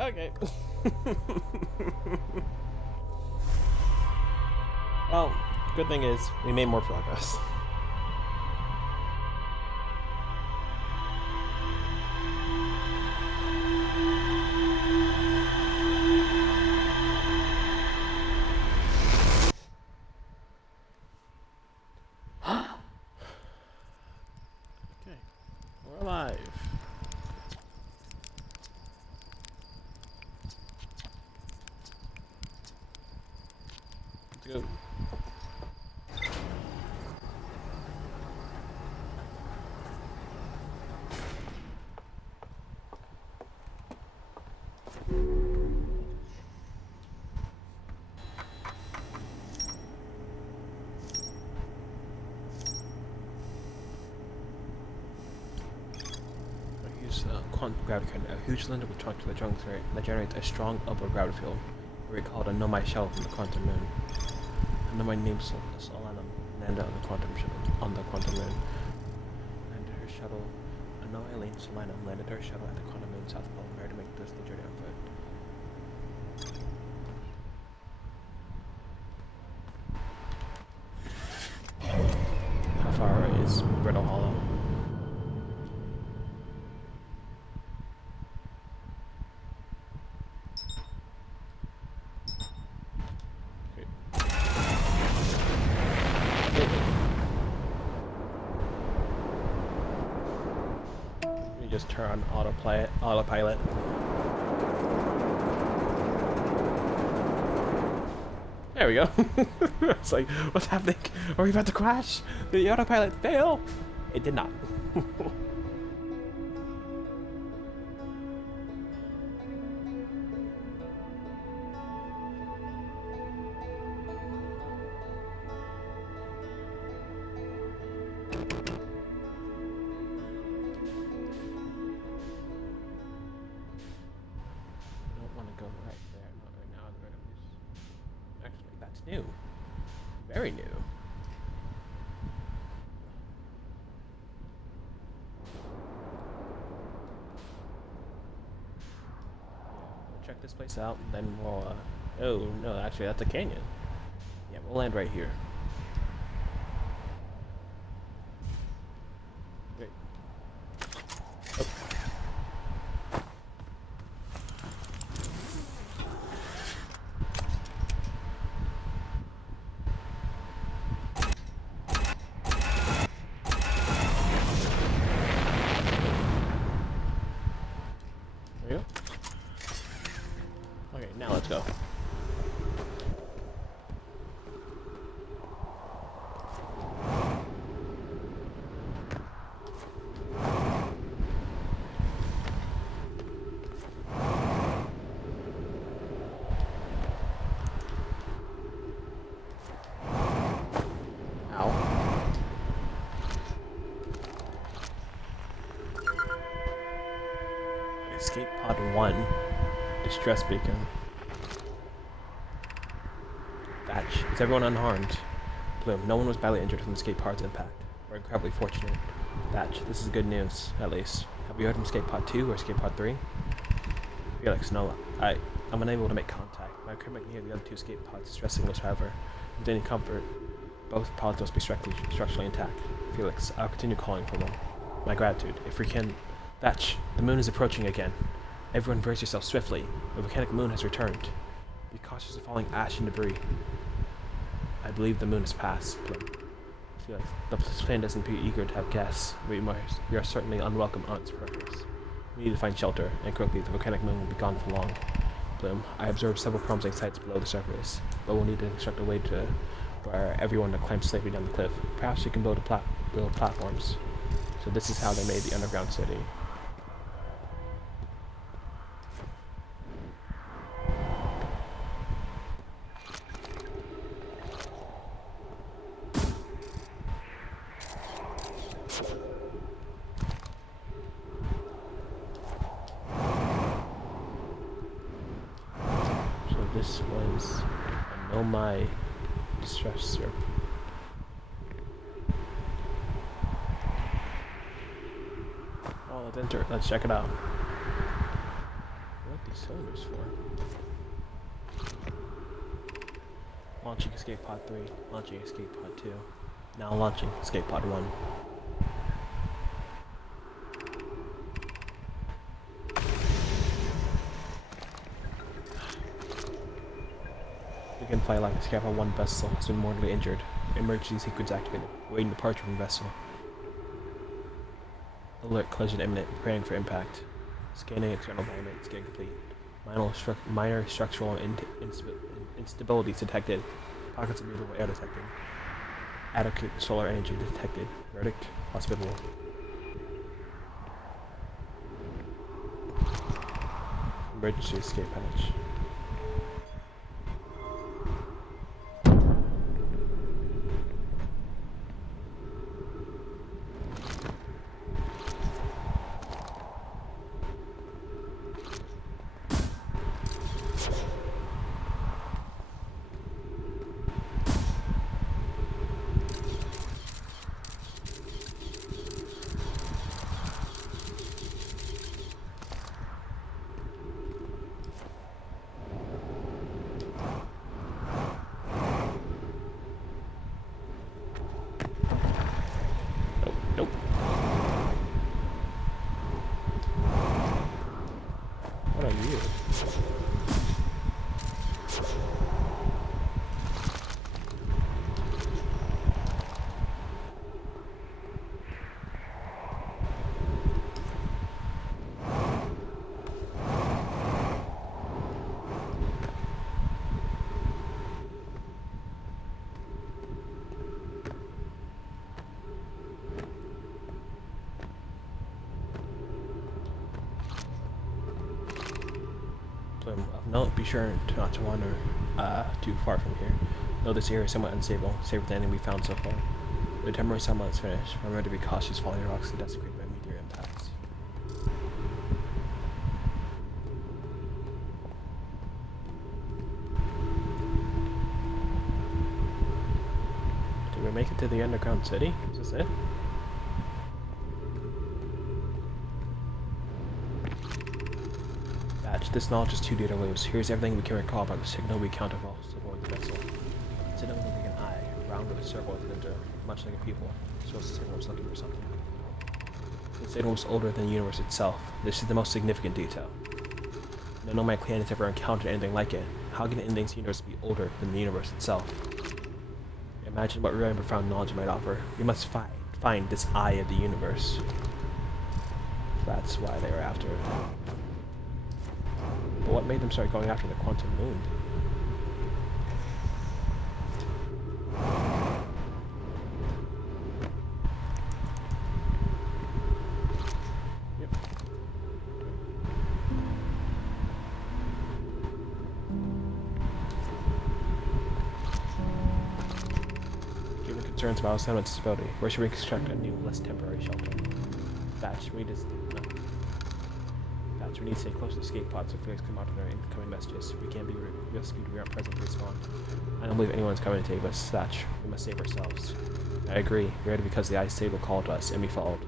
Okay. Well, good thing is we made more progress. Okay, we're alive. Let's go. Use quantum gravity current, a huge cylinder with trunk to the junction that generates a strong upward gravity field. We call it a Nomai shell from the quantum moon. A Nomai named Solanum landed on the quantum moon. Landed her shuttle. A Nomai named Solanum landed her shuttle at the quantum moon south pole, ready to make this the journey on foot. How far away is Brittle Hollow? Just turn on autopilot. There we go. It's like, what's happening? Are we about to crash? Did the autopilot fail? It did not. New. Very new. We'll check this place out, and then we'll, oh, no, actually, that's a canyon. Yeah, we'll land right here. Great. Oh. Okay, now let's go. Escape pod 1. Distress beacon. Thatch. Is everyone unharmed? Bloom. No one was badly injured from escape pod's impact. We're incredibly fortunate. Thatch. This is good news, at least. Have you heard from escape pod 2 or escape pod 3? Felix. No. I'm unable to make contact. My crewmate can hear the other two escape pods distressing us, however. With any comfort, Both pilots must be structurally intact. Felix, I'll continue calling for them. My gratitude. If we can... Thatch, the moon is approaching again. Everyone brace yourself swiftly. The volcanic moon has returned. Be cautious of falling ash and debris. I believe the moon has passed. Felix, the plane doesn't appear eager to have guests. We are certainly unwelcome on its approaches. We need to find shelter, and quickly the volcanic moon will be gone for long. Bloom, I observed several promising sites below the surface, but we'll need to construct a way to for everyone to climb safely down the cliff. Perhaps you can build platforms. So this is how they made the underground city. This was a Nomai stressor. Oh, let's enter. Let's check it out. What are these cylinders for? Launching escape pod 3. Launching escape pod 2. Now launching escape pod 1. Begin flight line. Escape pod 1 vessel has been mortally injured. Emergency sequence activated. Awaiting departure from vessel. Alert, collision imminent. Preparing for impact. Scanning external environment. Scan complete. Minor structural instabilities detected. Pockets of mutable air detected. Adequate solar energy detected. Verdict. Hospitable. Emergency escape hatch. Nope. What are you? Of note, be sure not to wander too far from here. Though this area is somewhat unstable, safer than any we've found so far. The temporary settlement is finished. Remember to be cautious falling rocks and desecrated by meteor impacts. Did we make it to the underground city? Is this it? This knowledge is too dear to lose. Here's everything we can recall about the signal we counted while aboard the vessel. The signal looked like an eye, round with a circle at the center, much like a pupil. So the signal was looking for something. The signal was older than the universe itself. This is the most significant detail. None of my clan has ever encountered anything like it. How can anything's universe be older than the universe itself? Imagine what rare and profound knowledge it might offer. We must find this eye of the universe. That's why they were after it. But what made them start going after the quantum moon? Yep. Given concerns about settlement's stability, where should we construct a new, less temporary shelter? Thatch, we just... We need to stay close to the escape pods so Felix can monitor incoming messages. We can't be rescued. We aren't present to respond. I don't believe anyone's coming to take us. Thatch, we must save ourselves. I agree. We ready because the ice table called us, and we followed.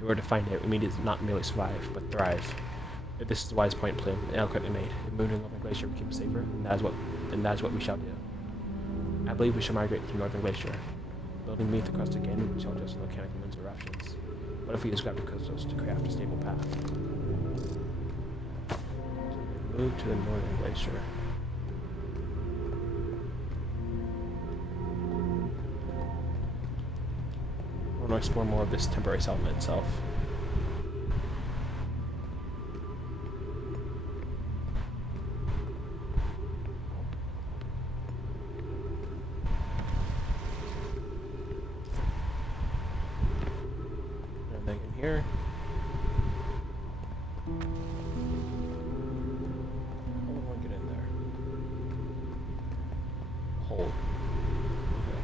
In order to find it, we need to not merely survive, but thrive. If this is the wise point, Plym, and eloquently made. If moving over the glacier became safer, and that is what we shall do. I believe we should migrate to Northern Glacier. Building beneath the crust again would shelter us from volcanic winds or eruptions. What if we use gravity crystals to craft a stable path? Move to the Northern Glacier. I want to explore more of this temporary settlement itself. Anything in here? How do I get in there? Hold. Okay.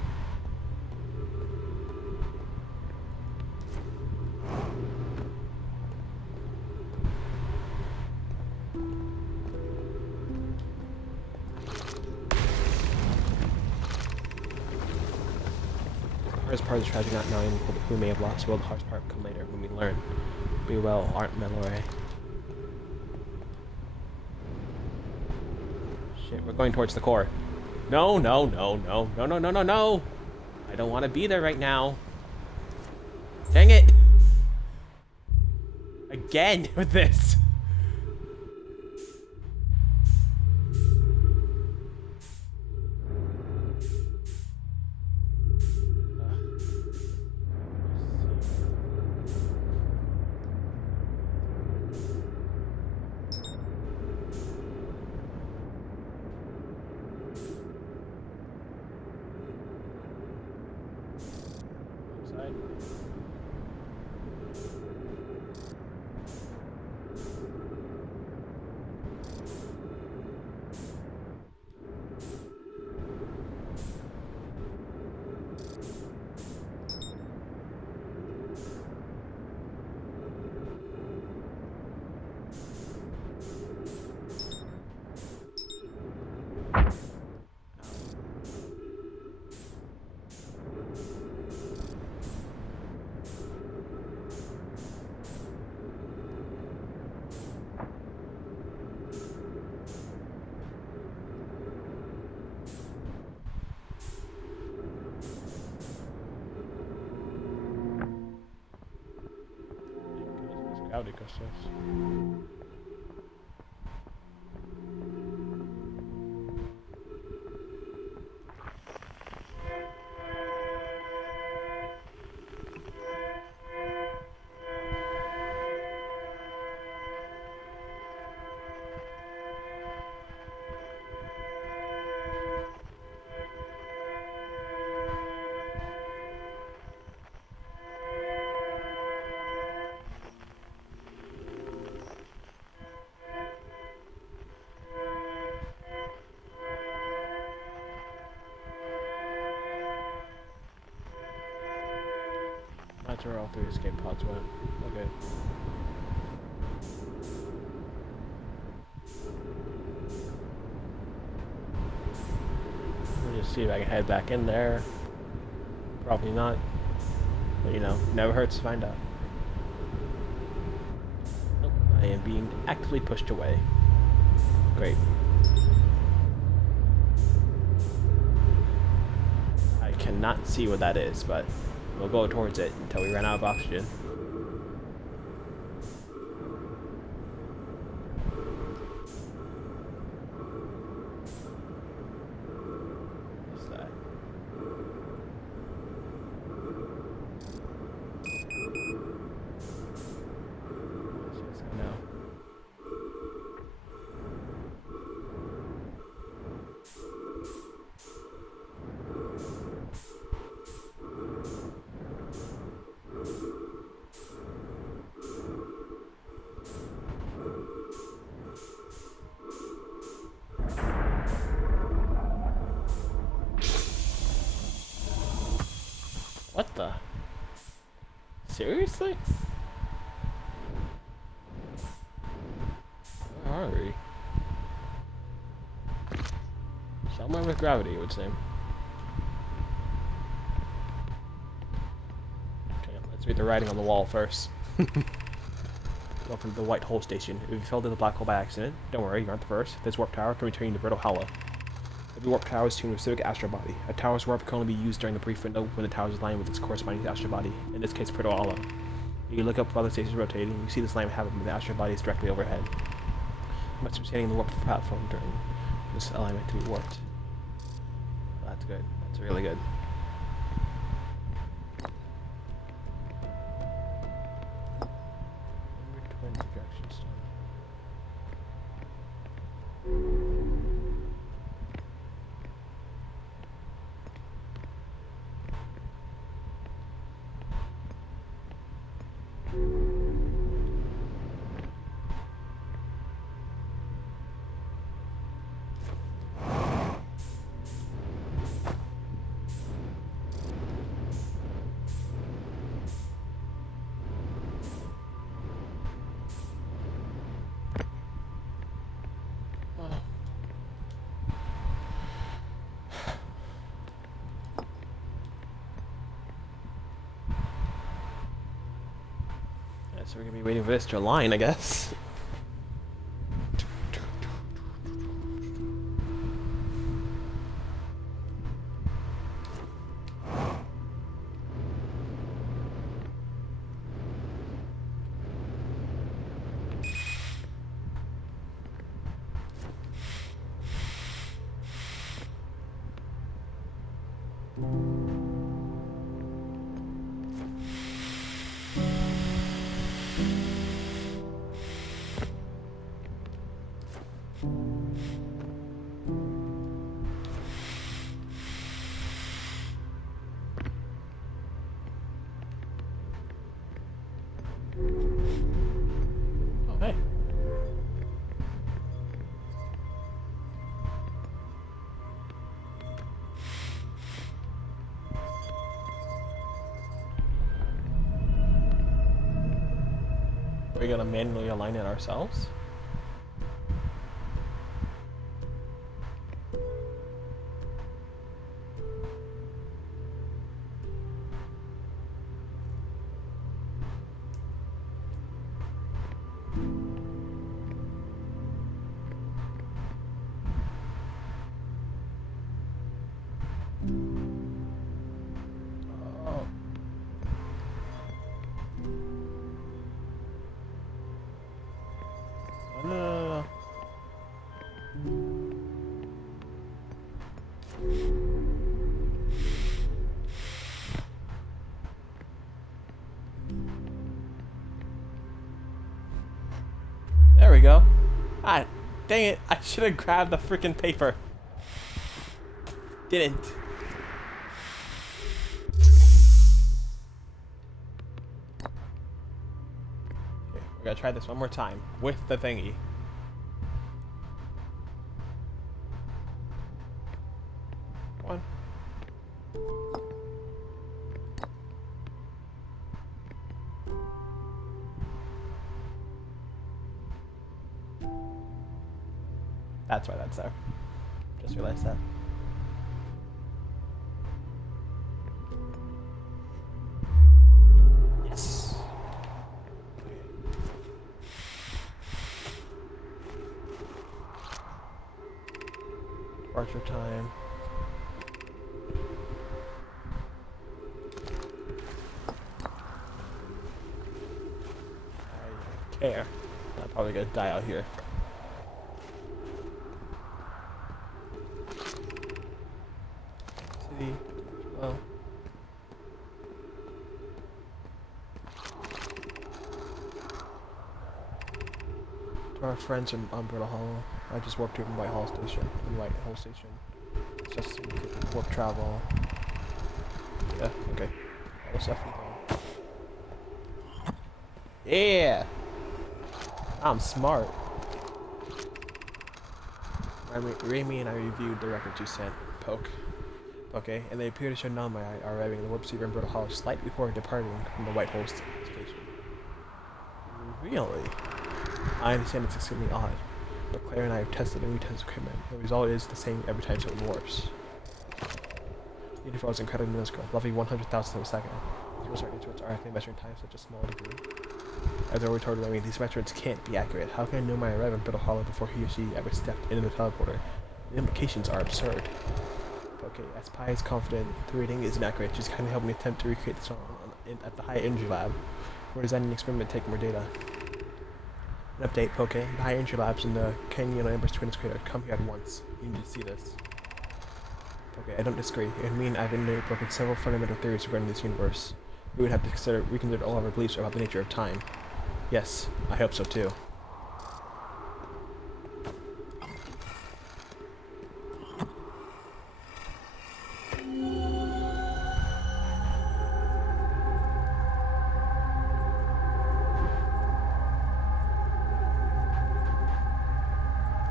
Hardest part is tragic not knowing who may have lost. Will the hardest part come later when we learn? Be well, Art Malloy. Shit, we're going towards the core. No, no, no, no, no, no, no, no, no! I don't want to be there right now. Dang it! Again with this. Gravity crystals. That's where all three escape pods went. Okay. Let me just see if I can head back in there. Probably not. But you know, never hurts to find out. Nope. I am being actively pushed away. Great. I cannot see what that is, but we'll go towards it until we run out of oxygen. What's that? No. What the? Seriously? Where are we? Somewhere with gravity, it would seem. Okay, let's read the writing on the wall first. Welcome to the White Hole Station. If you fell into the black hole by accident, don't worry, you aren't the first. This warp tower can return you to Brittle Hollow. If The warp tower is tuned with specific astral body. A tower's warp can only be used during the brief window when the tower is aligned with its corresponding astral body, in this case Proto Hollow. You look up while the station is rotating, you see this line happen when the astral body is directly overhead. You must be standing in the warped platform during this alignment to be warped. Well, that's good. That's really good. Twin projection stone. So we're gonna be waiting for this to align, I guess. Oh, hey. Are we gonna manually align it ourselves? No. There we go. Ah, dang it. I should have grabbed the freaking paper. Didn't. Okay, we're gonna try this one more time with the thingy. One. That's why that's there. Just realized that. Yes. Departure time. I care. I'm probably gonna die out here. Well. To our friends in Umbrella Hollow, I just warped to Whitehall Station. Whitehall Station. It's just warp travel. Yeah, okay. All the stuff we go. Yeah! I'm smart. Rami and I reviewed the records you sent, Poke. Okay, and they appear to show Nomai are arriving in the warp secret in Umbrella Hollow slightly before departing from the Whitehall Station. Really? I understand it's extremely odd, but Claire and I have tested and retested equipment. The result is the same every time it warps. The uniform is incredibly minuscule, roughly 100,000th of a second. Those are instruments are accurately measuring time such a small degree. As I already told these measurements can't be accurate. How can Nomai arrive in Brittle Hollow before he or she ever stepped into the teleporter? The implications are absurd. Okay, as Pi is confident the reading is inaccurate, she's kindly helped me attempt to recreate the song at the High Energy Lab. We're designing an experiment to take more data. An update, Poke. The High Energy Labs in the Canyon Amber's Twins Crater. Come here at once. You need to see this. Okay, I don't disagree. It would mean I've broken several fundamental theories regarding this universe. We would have to reconsider all of our beliefs about the nature of time. Yes, I hope so too.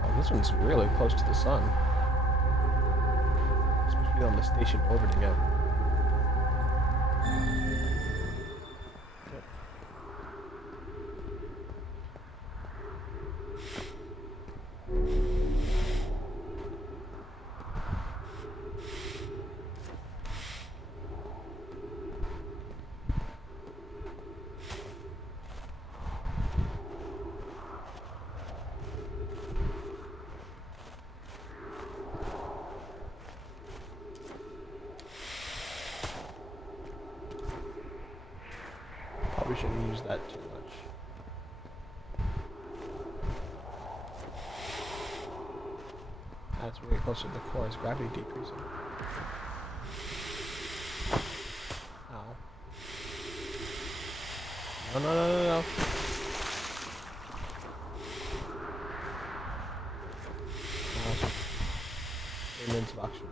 Oh, this one's really close to the sun. Especially on the station orbiting it. Probably shouldn't use that too much. As we get closer to the core, is gravity decreasing? Ow. No, no, no, no, no. Immense of oxygen.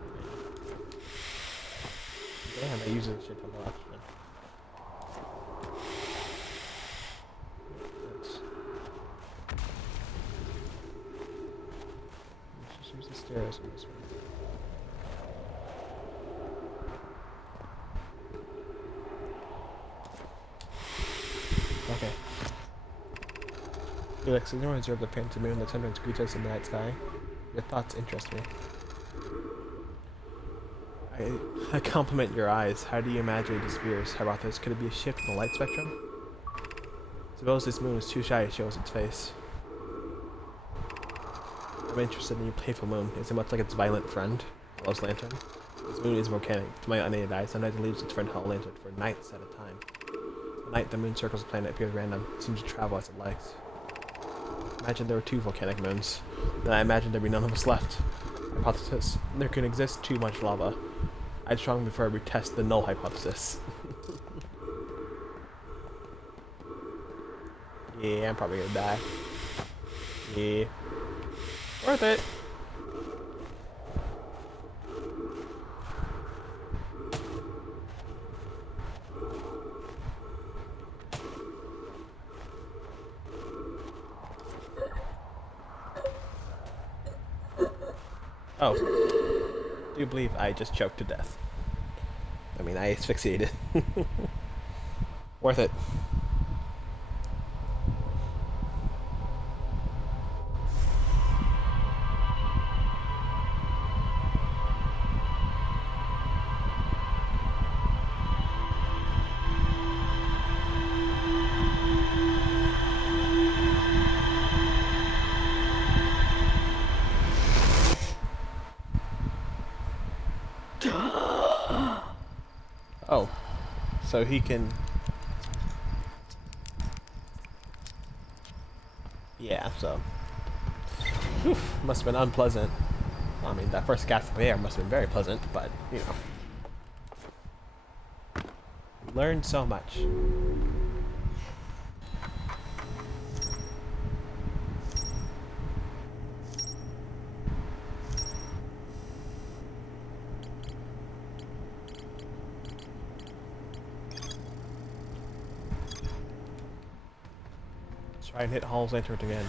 Damn, I use a shit ton of oxygen. Let's just use the stairs on this one. Okay. Felix, has anyone observed the phantom moon that sometimes greets us in the night sky? Your thoughts interest me. I compliment your eyes. How do you imagine it disappears? Hypothesis, could it be a shift in the light spectrum? Suppose this moon is too shy to show us its face. I'm interested in your playful moon. Is it much like its violent friend, Hallow's Lantern? This moon is volcanic. To my unaided eyes, sometimes it leaves its friend Hallow's Lantern for nights at a time. At night, the moon circles the planet, appears random. It seems to travel as it likes. Imagine there were 2 volcanic moons. Then I imagine there'd be none of us left. Hypothesis, there can exist too much lava. I'd strongly prefer we test the null hypothesis. Yeah, I'm probably gonna die. Yeah. Worth it. Oh. Do you believe I just choked to death? I mean, I asphyxiated. Worth it. Oh, so he can... Yeah, so... Oof, must have been unpleasant. I mean, that first gasp of air must have been very pleasant, but, you know. Learned so much. Try and hit Hall's Lantern again.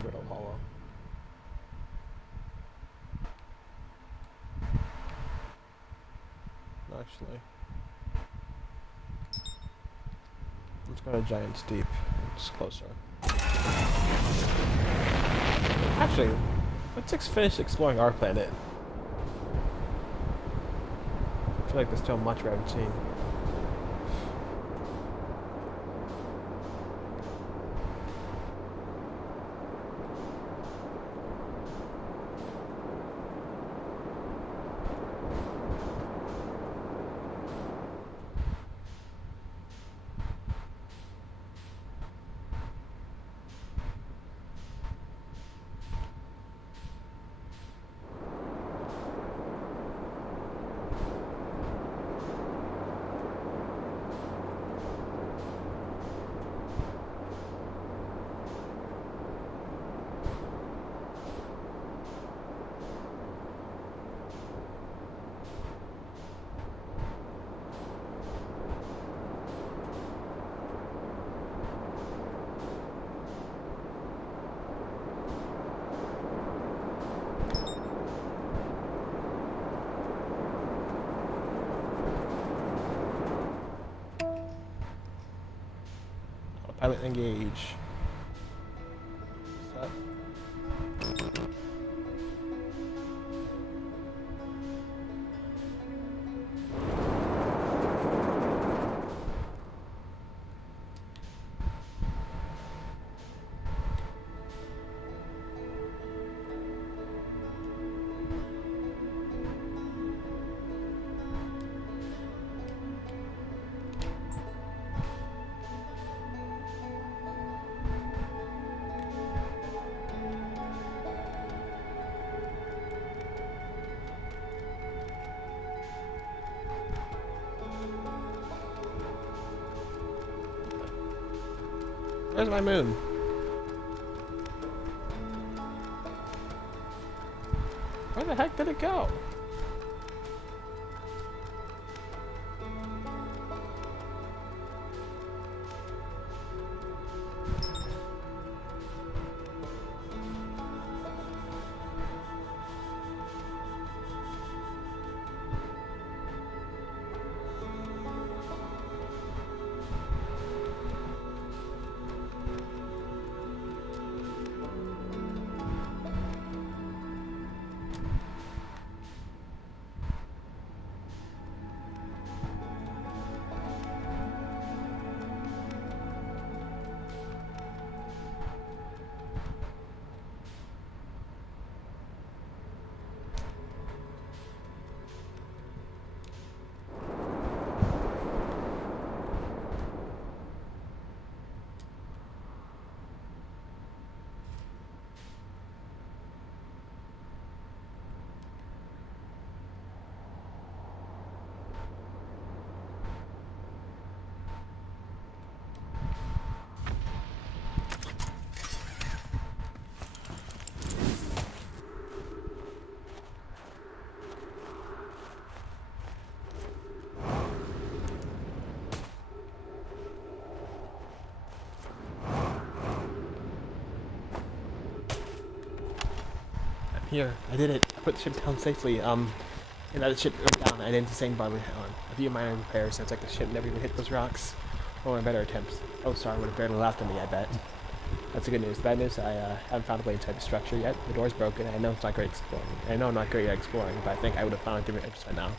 Brittle Hollow. Actually, let's go to Giant's Deep. It's closer. Actually, let's finish exploring our planet. I feel like there's still much we haven't seen. Pilot engage. Set. Where's my moon? Where the heck did it go? Here, I did it. I put the ship down safely. And the ship went down. I didn't sustain bodily harm. A few minor repairs. Sounds like the ship never even hit those rocks. One of my better attempts. Oh, sorry, would have barely laughed at me, I bet. That's the good news. The bad news, I haven't found a way inside the structure yet. The door's broken. I know it's not great exploring. I know I'm not great at exploring, but I think I would have found it different edges by now.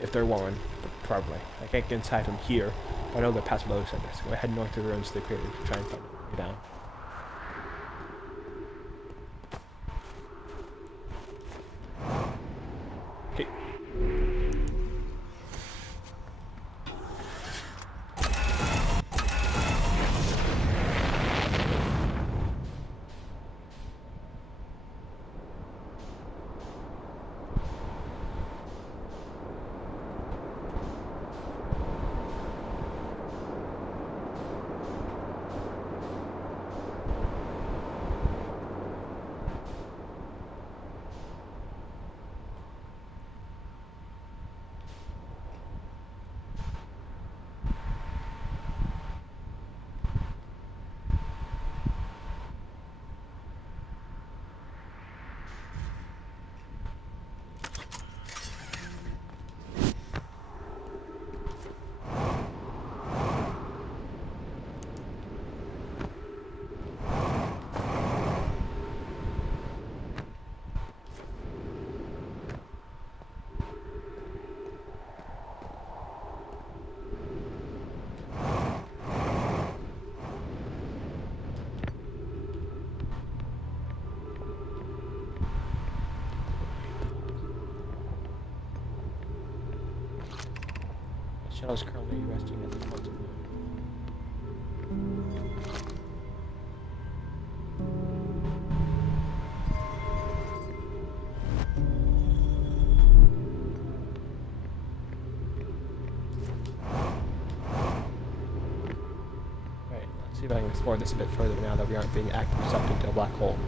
If there were one, probably. I can't get inside from here, but I know they're past below centers. So I head north through the ruins to the crater to try and find a way down. Okay. Shuttle is currently resting at the quantum moon. Right, let's see if I can explore this a bit further now that we aren't being actively sucked into a black hole.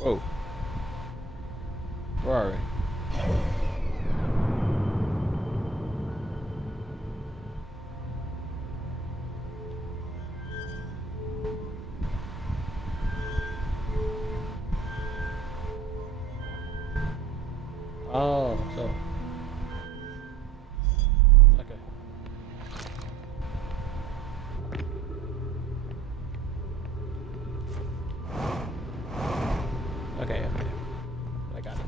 Whoa. Where are we? Oh, so. Okay. Okay, okay. I got it.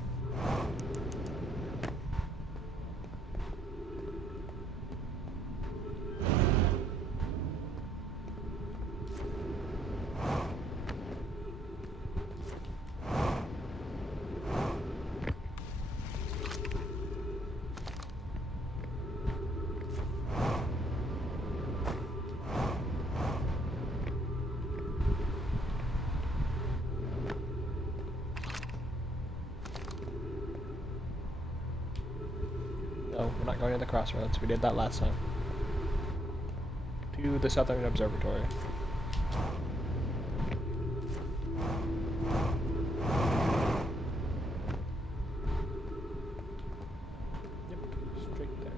No, we're not going to the crossroads. We did that last time. To the Southern Observatory. Yep, straight there.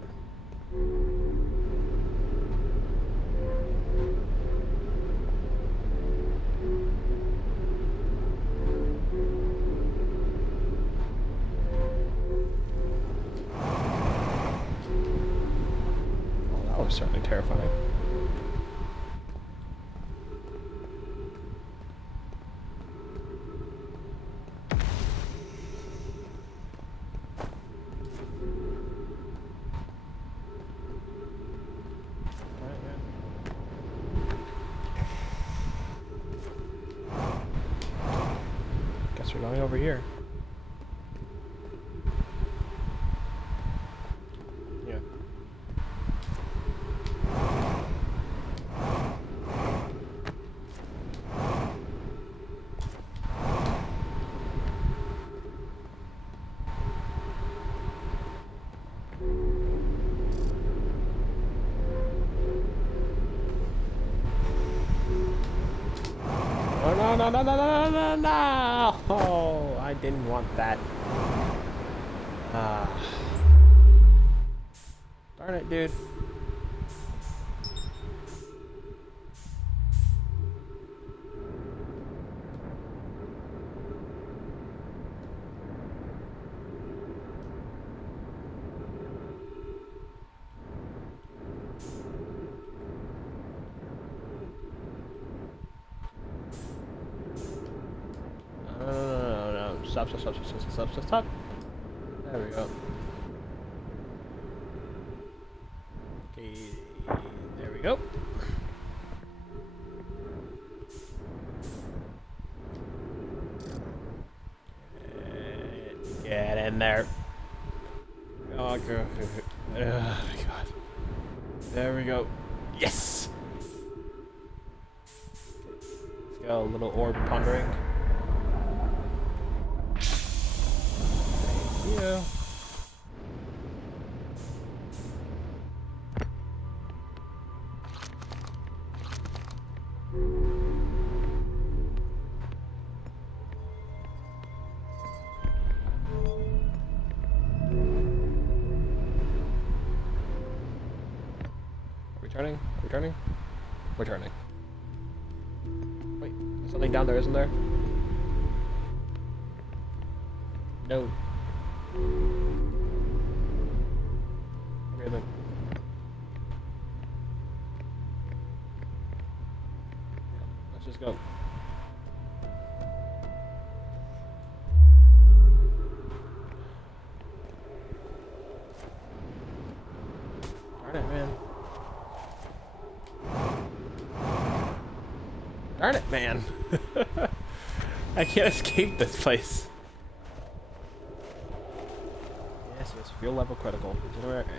Oh, that was certainly terrifying. Guess we're going over here. Yeah. Oh no no no no no no no! Oh, I didn't want that. Ah. Darn it, dude. No. Stop. There we go. Okay, there we go. Get in there. Oh, God. Oh, my God. There we go. Yes! Let's go, little orb pondering. Thank you. Returning? Returning. Wait, there's something down there, isn't there? No. Okay then. Let's just go. Darn it, man. Darn it, man. I can't escape this place. Yes, fuel level critical.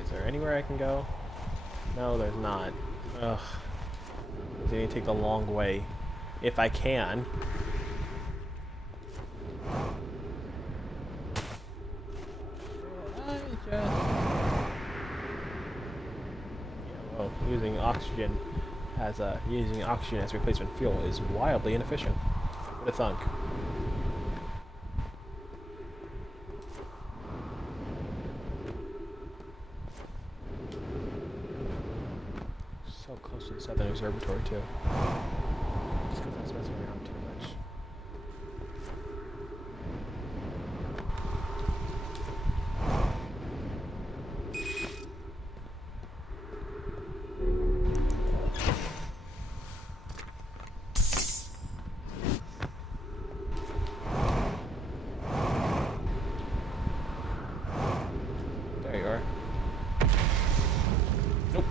Is there anywhere I can go? No, there's not. Ugh. It's gonna take the long way. If I can. Using oxygen as replacement fuel is wildly inefficient. What a thunk. close to the Southern Observatory too. Just because I was messing around too much. There you are. Nope.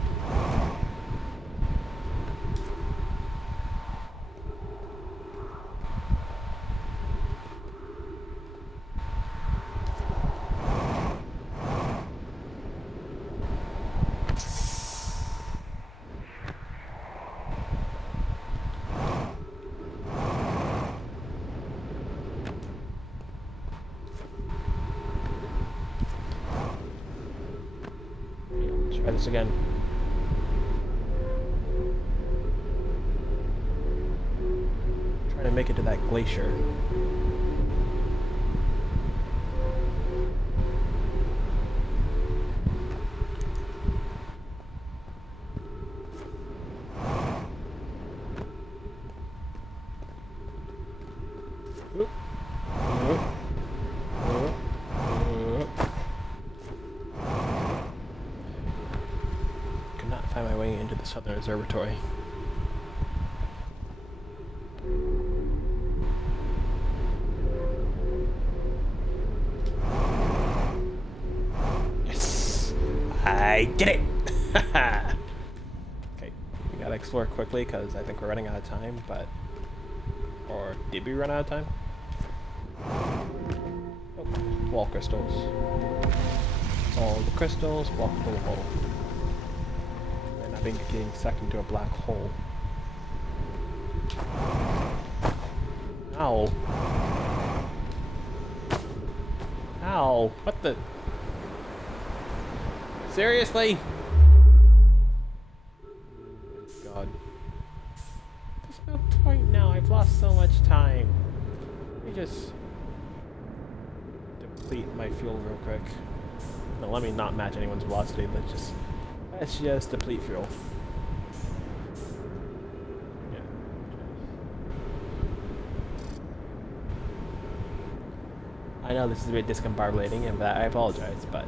Try this again. Try to make it to that glacier. Oop. Oop. Oop. Oop. Could not find my way into the Southern Observatory. Yes! I did it! Okay, we gotta explore quickly because I think we're running out of time, but... Or did we run out of time? Oh, wall crystals. All the crystals, walk through the hole. And I've been getting sucked into a black hole. Ow. Ow. What the? Seriously? God. There's no point now. I've lost so much time. Let me just deplete my fuel real quick. No, let me not match anyone's velocity. Let's just deplete fuel. Yeah. I know this is a bit discombobulating, and that I apologize, but.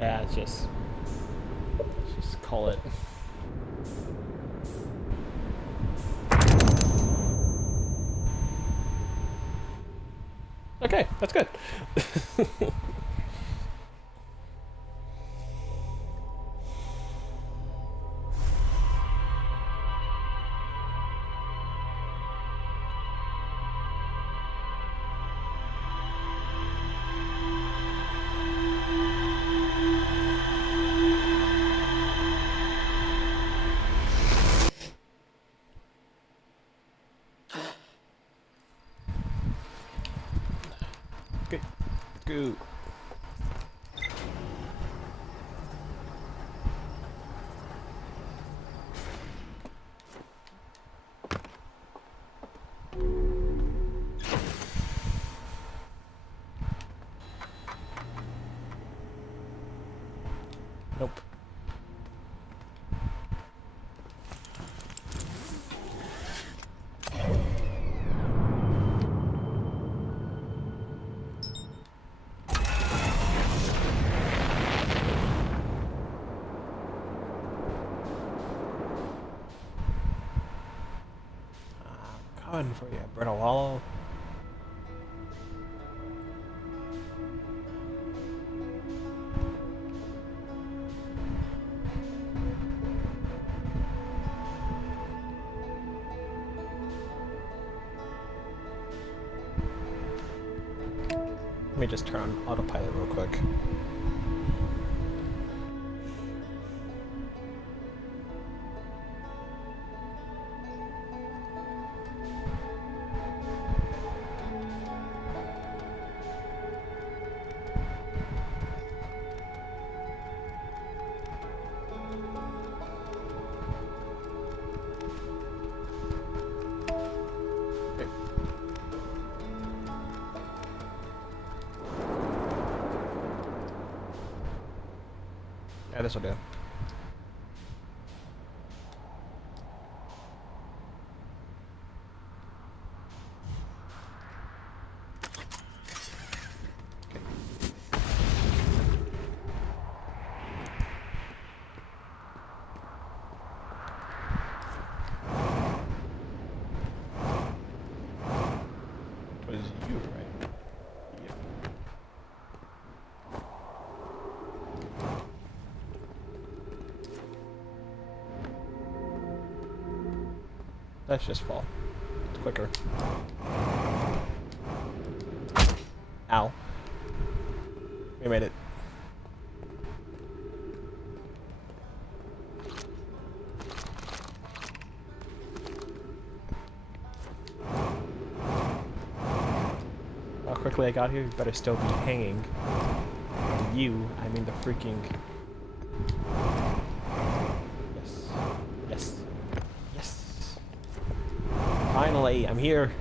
Yeah, let's just call it. Okay, that's good. Okay, go. Nope. Coming for you, Brittle Wallow. Let me just turn on autopilot real quick. Yeah, this'll do. Was you, right? Yep. Let's just fall. It's quicker. Ow. We made it. How quickly I got here, you better still be hanging. You, I mean the freaking... Yes. Yes. Yes. Finally, I'm here.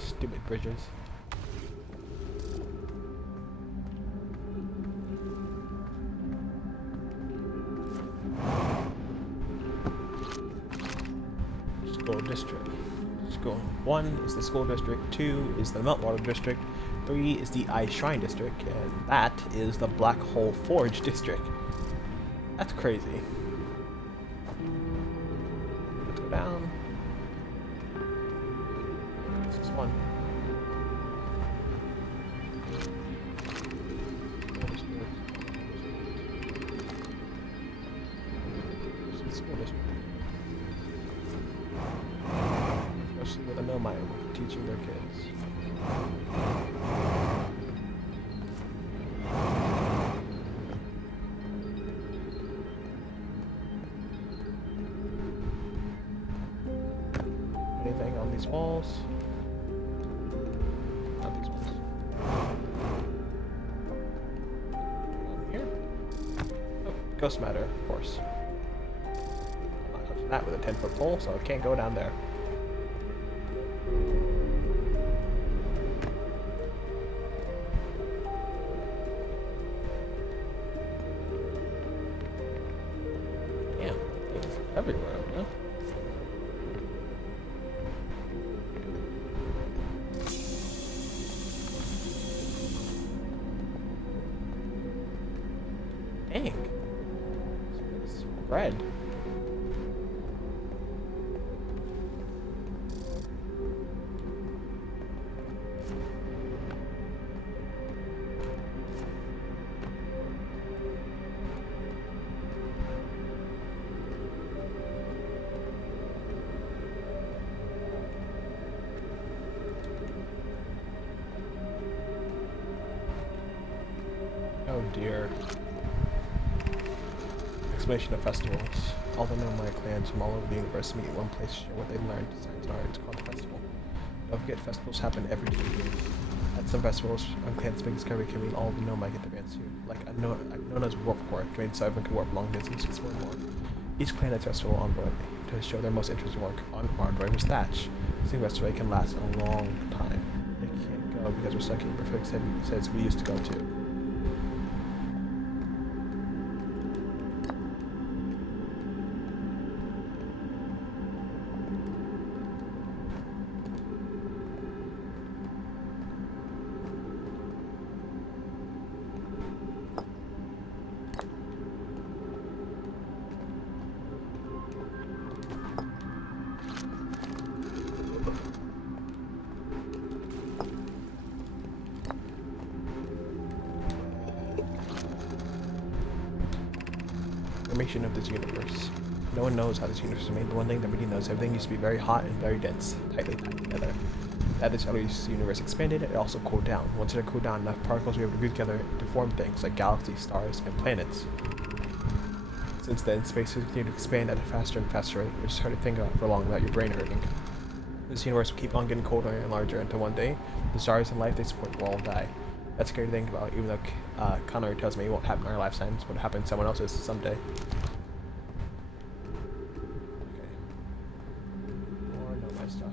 Stupid bridges. School district. School 1 is the school district, 2 is the Meltwater district, 3 is the Ice Shrine district, and that is the Black Hole Forge district. That's crazy. Let's go down. This is 1. School district. Especially with a Nomai teaching their kids. Anything on these walls? Not these ones. Here? Oh, ghost matter, of course. I'm not touching that with a 10-foot pole, so it can't go down there. Everywhere, huh? Dang. It's red. Oh dear. Explanation of festivals. All the Nomai clans from all over the universe meet in one place to share what they learned, science and art. It's called a festival. Don't forget, festivals happen every 2 years. At some festivals, a clan's big discovery can mean all the Nomai get their dance too. Like Nona's Warp Core can mean so everyone can warp long distance to explore more. Each clan has festival envoy to show their most interesting work. On envoy was Thatch. This festival can last a long time. They can't go because we're stuck in perfect says we used to go to. Formation of this universe. No one knows how this universe was made. The one thing that really knows, everything used to be very hot and very dense, tightly packed together. As this other universe expanded, it also cooled down. Once it had cooled down, enough particles were able to group together to form things like galaxies, stars, and planets. Since then, space has continued to expand at a faster and faster rate, which is hard to think about for long without your brain hurting. This universe will keep on getting colder and larger until one day, the stars and life they support will all die. That's scary to think about, even though Connor tells me it won't happen in our lifetimes, but it happen to someone else's someday. Okay. More Nomai stuff.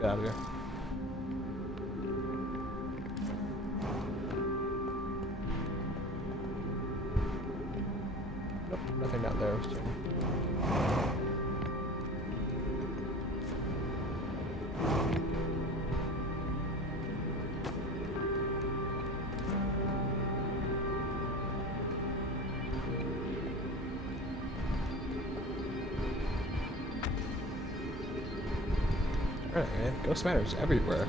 Let's get out of here. Nope, nothing down there. Alright, man. Ghost matters everywhere.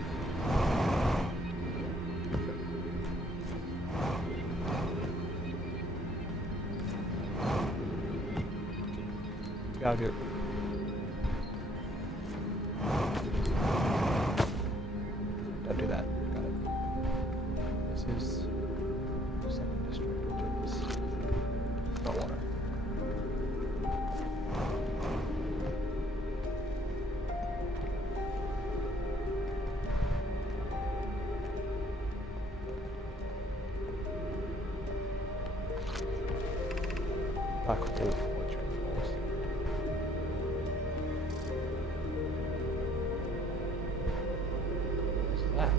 Get out of here. Don't do that. Got it. This is second district, which is not water. Black hole for transfers. What's that?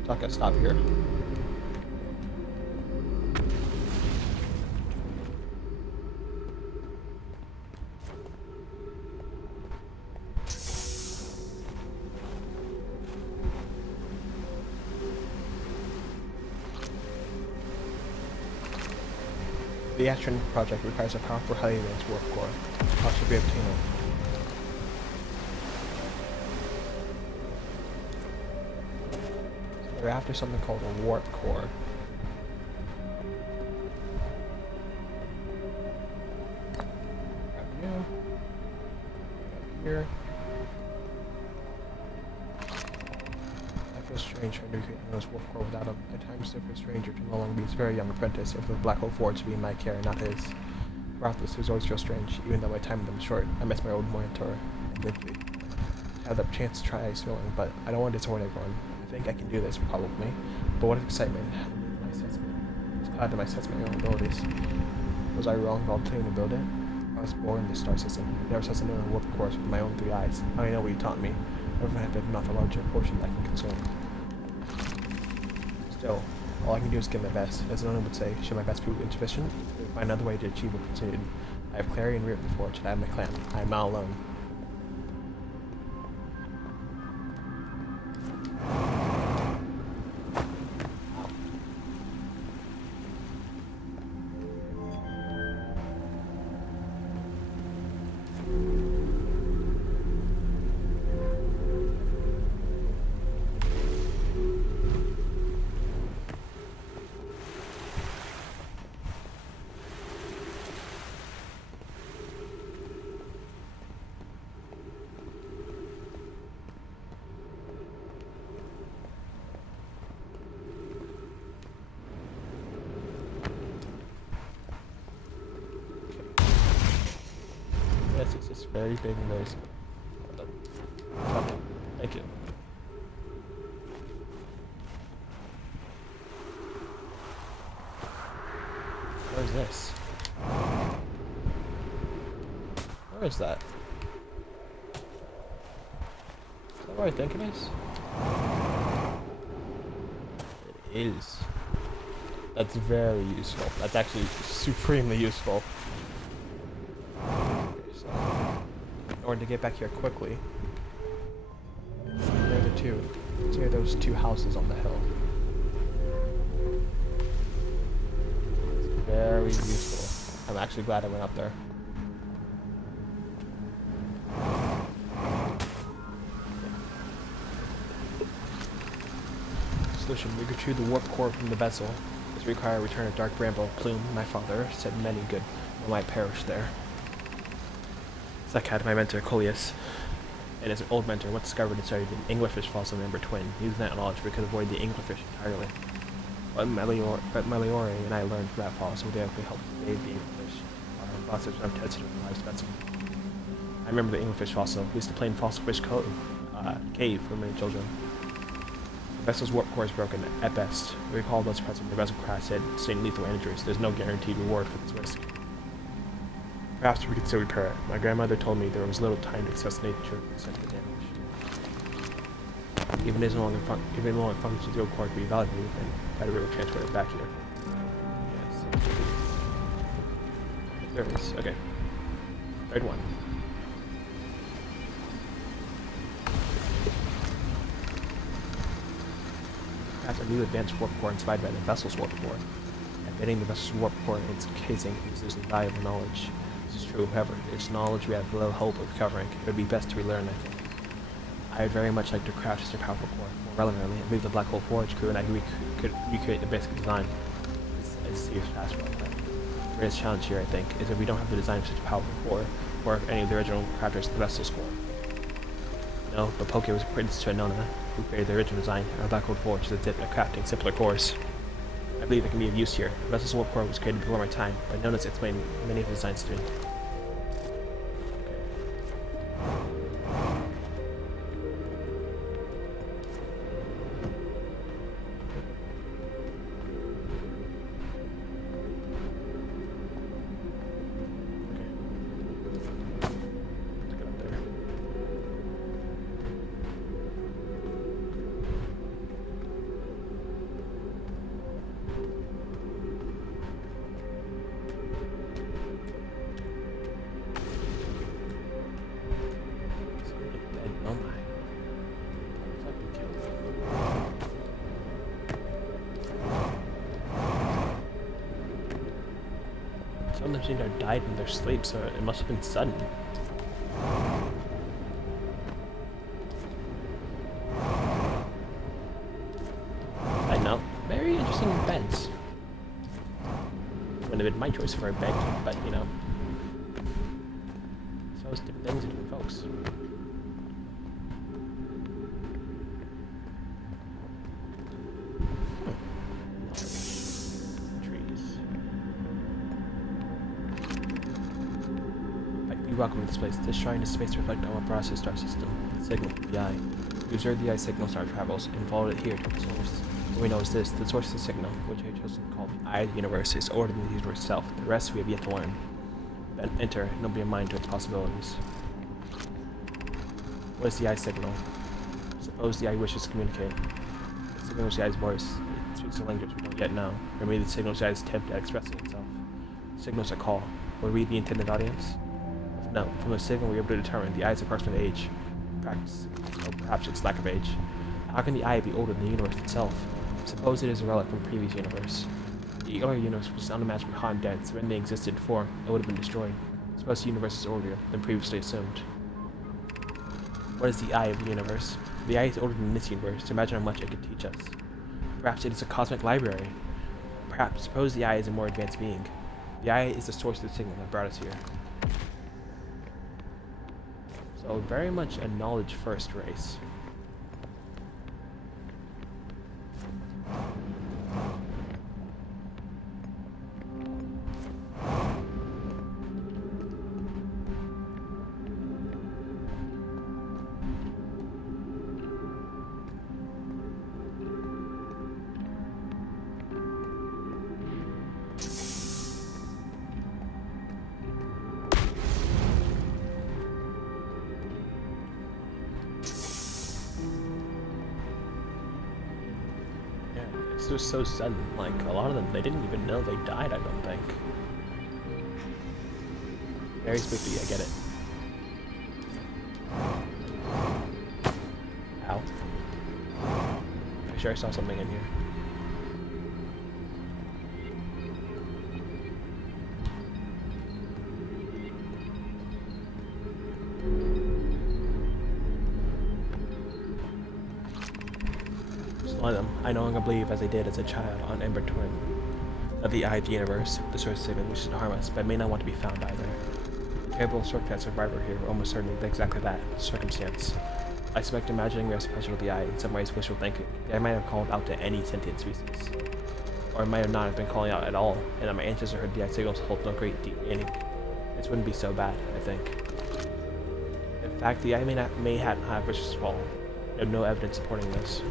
It's not gonna stop here. The Astron project requires a powerful, highly advanced warp core. How should we obtain it? So we're after something called a warp core. Grab you. Up here. I feel strange trying to create this warp core without him. At times, if a stranger to no longer be his very young apprentice, if the Black Hole Forge to be in my care, not his. Throughout this, it always feel strange, even though my time with them is short. I miss my old mentor, and Ridley. I had the chance to try ice filling, but I don't want to disappoint everyone. I think I can do this, probably. But what excitement! My assessment. I was glad to my assessment of my own abilities. Was I wrong about planning to build it? I was born in the star system. I never saw something on a warp course with my own 3 eyes. I only know what you taught me. Never had big enough a larger portion that I can consume. Still, all I can do is give my best. As Nona would say, should my best prove insufficient? Find another way to achieve what continued. I have Clary and Rear the Forge, and I have my clan. I am not alone. Yes, it's just very big and very small. Okay. Thank you. What is this? Where is that? Is that where I think it is? It is. That's very useful. That's actually supremely useful. In order to get back here quickly, it's near the two. It's near those 2 houses on the hill. It's very useful. I'm actually glad I went up there. Solution: we retrieve the warp core from the vessel. This require a return of Dark Bramble. Plume, my father, said many good might perish there. Zekad, my mentor, Coleus, and his old mentor, once discovered and studied an anglerfish fossil named Twin. Using that knowledge, we could avoid the anglerfish entirely. But Meliore and I learned from that fossil would directly help save the anglerfish. Our fossils are tested with live specimen. I remember the anglerfish fossil. We used to play in Fossil Fish Cave for many children. The vessel's warp core is broken, at best. We recall those present. The vessel crash had sustained lethal injuries. There's no guaranteed reward for this risk. Perhaps we could still repair it. My grandmother told me there was little time to assess nature and extent the damage. Even if it no longer functions, the old core could be evaluated and better able to transfer it back here. Yes. There it is. Okay. Third one. Perhaps a new advanced warp core inspired by the vessel's warp core. Embedding the vessel's warp core in its casing uses invaluable knowledge. This is true, however, it's knowledge we have little hope of recovering. It would be best to relearn, I think. I would very much like to craft such a powerful core. More relevantly, move the Black Hole Forge crew and I could recreate the basic design. It's a serious task. The greatest challenge here, I think, is that we don't have the design of such a powerful core, or if any of the original crafters of the vessel's core. No, but Poke was apprenticed to Anona, who created the original design, and our Black Hole Forge is adept at crafting simpler cores. I believe it can be of use here. The vessel's warp core was created before my time, but Anona's explained many of the designs to me. Some of them seem to have died in their sleep, so it must have been sudden. I know. Very interesting beds. Wouldn't have been my choice for a bed, but you know. So it's different things to different folks. Welcome to this place. This shrine is space to reflect on our process star system. The signal, the eye. We observed the eye signal in our travels and followed it here to its source. What we know is this: the source of the signal, which I chose to call the eye of the universe, is older than the universe itself. The rest we have yet to learn. Then enter, and open your mind to its possibilities. What is the eye signal? Suppose the eye wishes to communicate. The signal is the eye's voice. It speaks a language we don't yet know. Or maybe the signal is the eye's attempt at expressing itself. The signal is a call. Will we be the intended audience? No, from the signal we are able to determine the eye's approximate age. Perhaps its lack of age. How can the eye be older than the universe itself? Suppose it is a relic from a previous universe. The earlier universe was unimaginably hot and dense. When they existed before, it would have been destroyed. Suppose the universe is older than previously assumed. What is the eye of the universe? The eye is older than this universe. Imagine how much it could teach us. Perhaps it is a cosmic library. Perhaps suppose the eye is a more advanced being. The eye is the source of the signal that brought us here. So very much a knowledge-first race. It was so sudden. Like, a lot of them, they didn't even know they died, I don't think. Very spooky, I get it. Ow. I'm sure I saw something in here. One of them, I no longer believe, as I did as a child on Ember Twin, that the eye of the universe, the source of signal, wishes to harm us, but may not want to be found either. The terrible shortcut survivor here almost certainly did exactly that, circumstance. I suspect imagining we are special to the eye, in some ways wishful thinking. The eye might have called out to any sentient species. Or it might have not have been calling out at all, and that my ancestor heard the eye signals hold no great deep meaning. This wouldn't be so bad, I think. In fact, the eye may not have wishes at all. I have no evidence supporting this.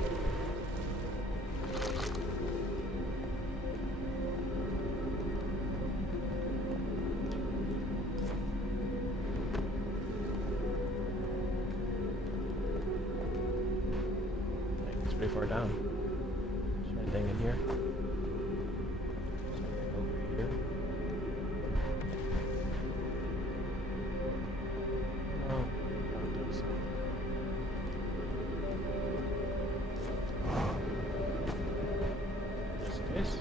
really far down. Is there anything in here? Something over here. No, I don't think so. Just in case.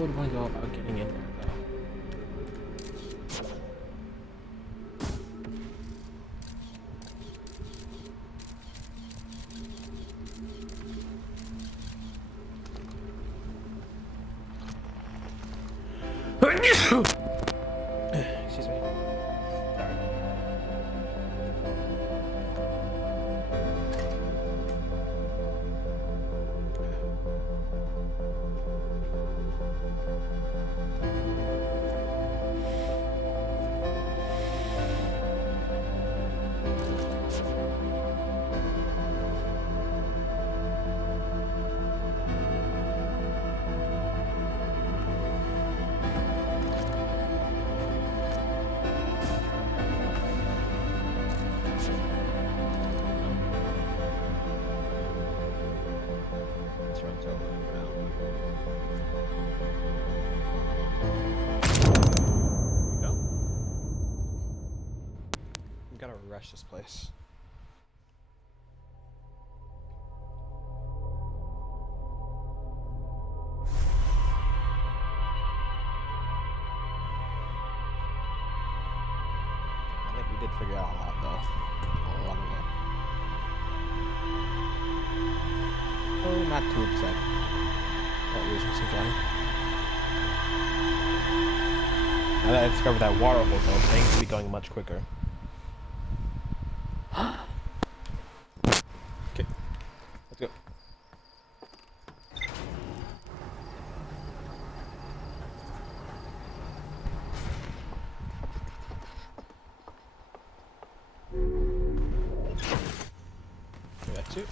would one go about getting in there, though? Excuse me. Sorry. This runs over around. There we go. We gotta rush this place. I think we did figure out a lot, though. A lot of it. Oh, not too upset. About losing some time. Now that I discovered that water hole, though, things will be going much quicker. Okay, let's go. That's it.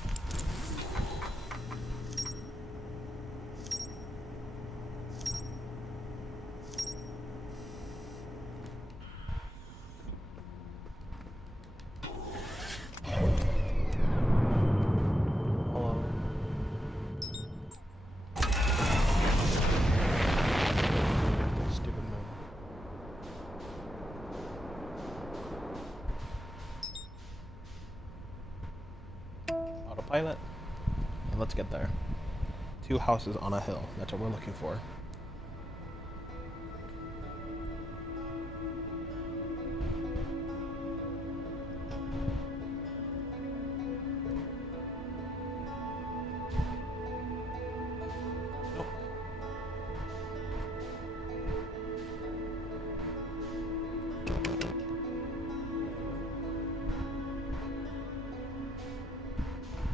Hello. Stupid move. Autopilot. And let's get there. 2 houses on a hill. That's what we're looking for.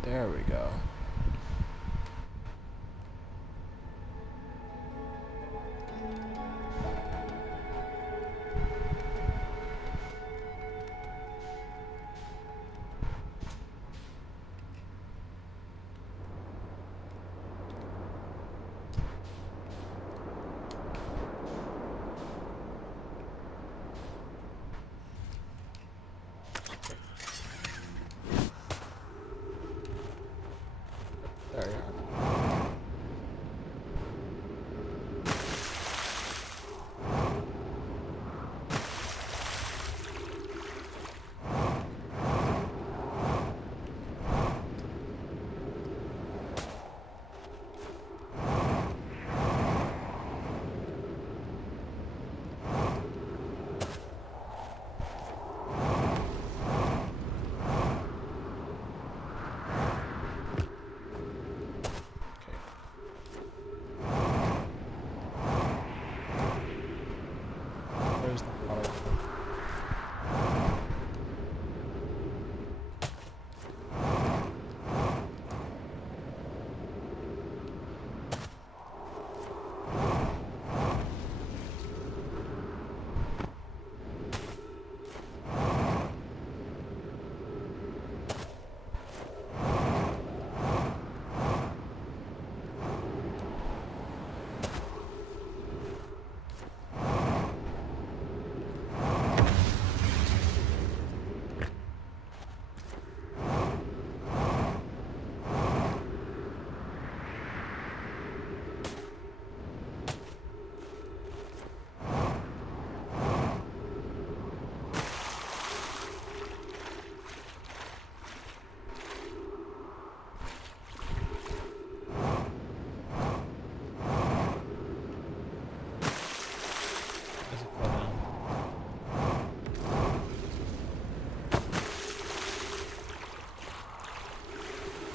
There we go. There we are.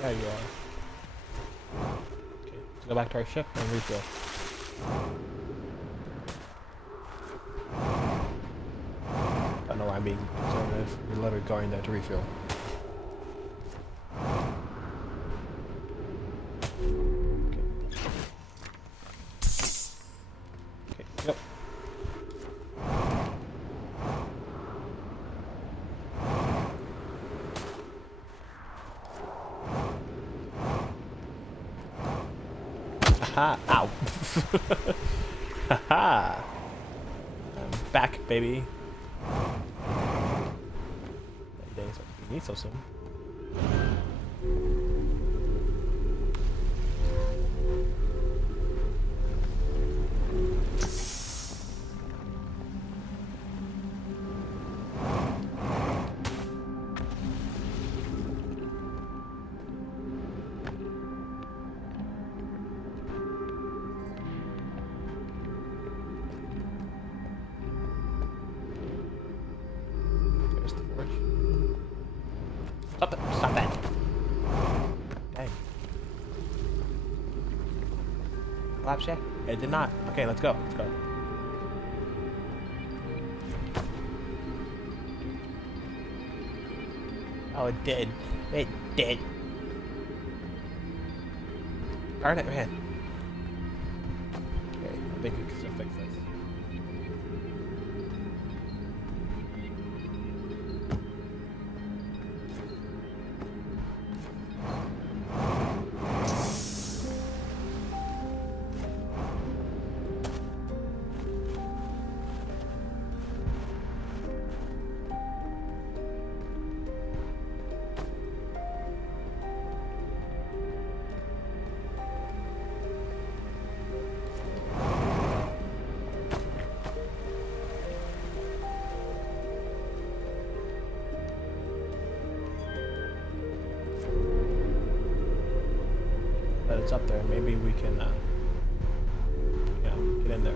There you are. Okay, let's go back to our ship and refuel. Don't know why I'm being conservative. We're literally going there to refuel. Okay, yep. Aha! Ow! Haha! I'm back, baby. Days we need so soon. There's the forge. Stop it! Stop that! Dang. Collapse yet? It did not. Okay, let's go. Let's go. Oh, it did. It did. Darn it, man. Okay, I think we can still fix this. But it's up there. Maybe we can, get in there.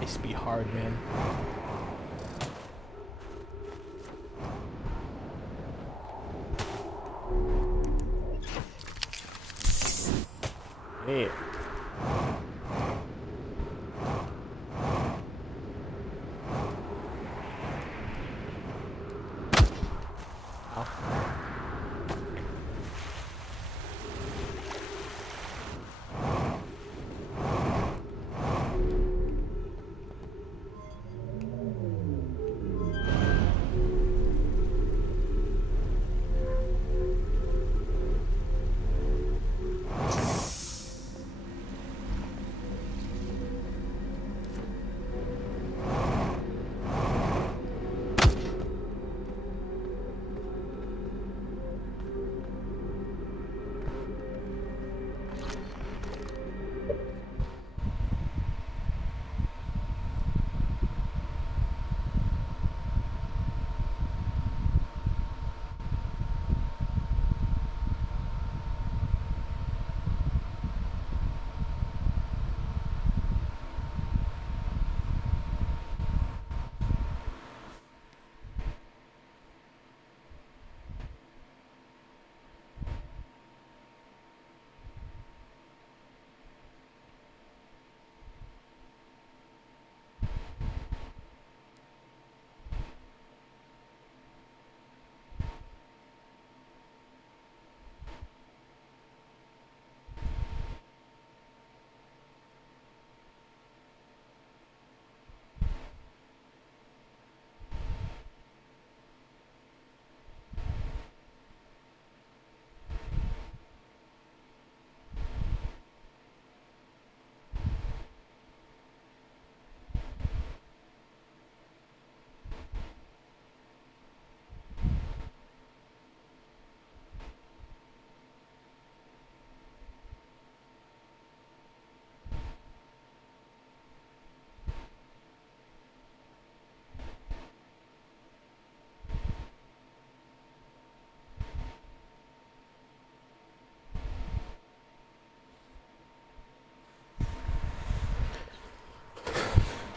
This be hard, man. Yeah. Ow.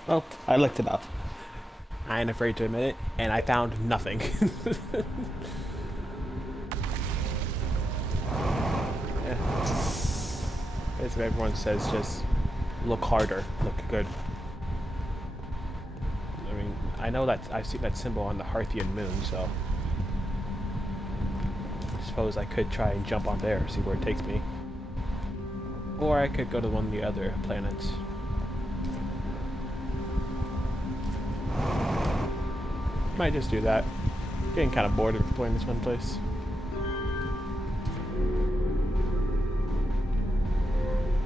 Well, I looked it up. I ain't afraid to admit it, and I found nothing. Yeah. Basically, everyone says just look harder, look good. I mean, I know that I see that symbol on the Harthian moon, so I suppose I could try and jump on there, see where it takes me. Or I could go to one of the other planets. Might just do that. Getting kind of bored of exploring this one place.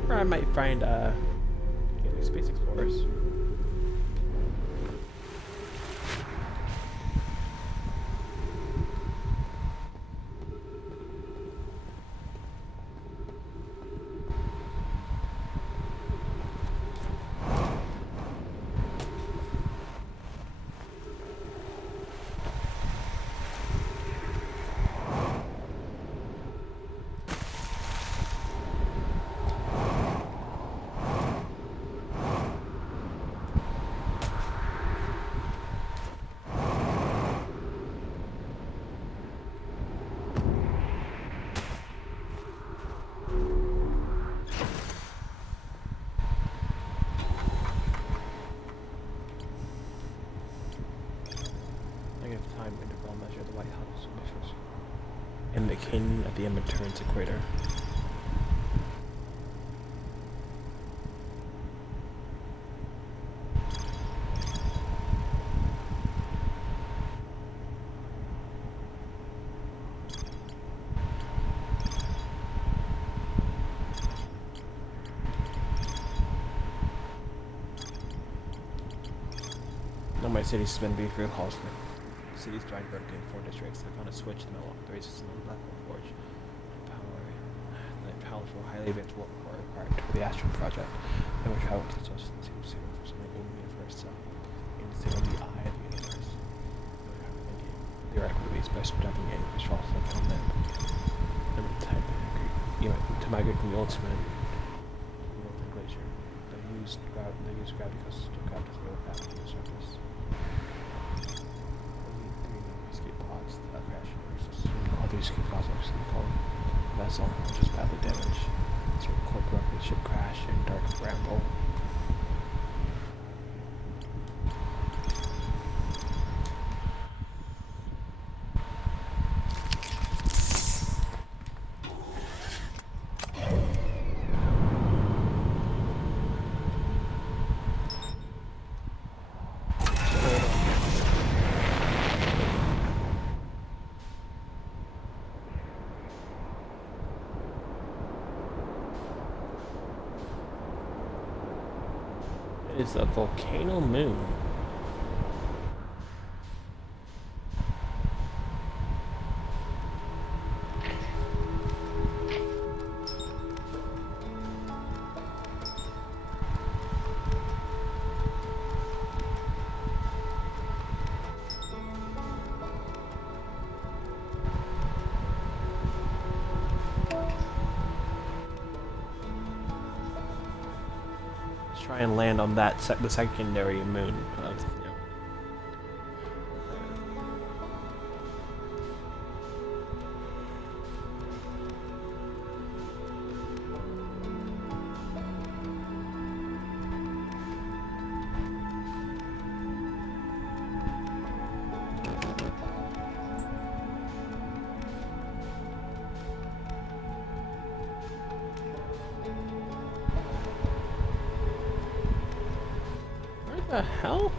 Or I might find space explorers. Time interval measure the lighthouse emissions and the canyon at the end of Terran's equator. Now my city's been being real halls. Cities divided vertically in 4 districts. I found a switch in the middle. The races in the Blackwell Forge. The powerful, highly advanced work required for the Astron project. Then we traveled to the source and seemed soon for something in the universe itself. Aimed to signal the eye of the universe. The Iraq movies best jumping in which falls like on them. Remember the type to migrate from the old cement. Northern Glacier. They used gravity because to gravity to go back to the surface. All these escape pods are called vessel, which is badly damaged. So corporate ship crash in dark bramble. It's a volcano moon. Try and land on that the secondary moon. What the hell?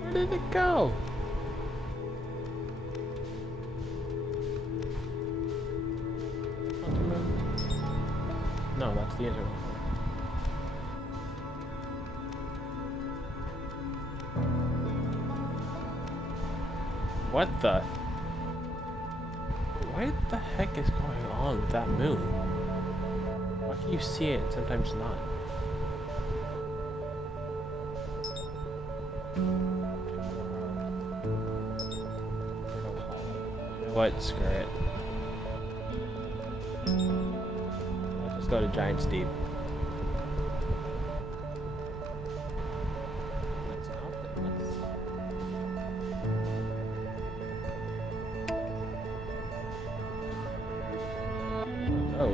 Where did it go? No, that's the internet. What the? What the heck is going on with that moon? Why can you see it and sometimes not? What? Screw it. Let's just go to Giant's Deep.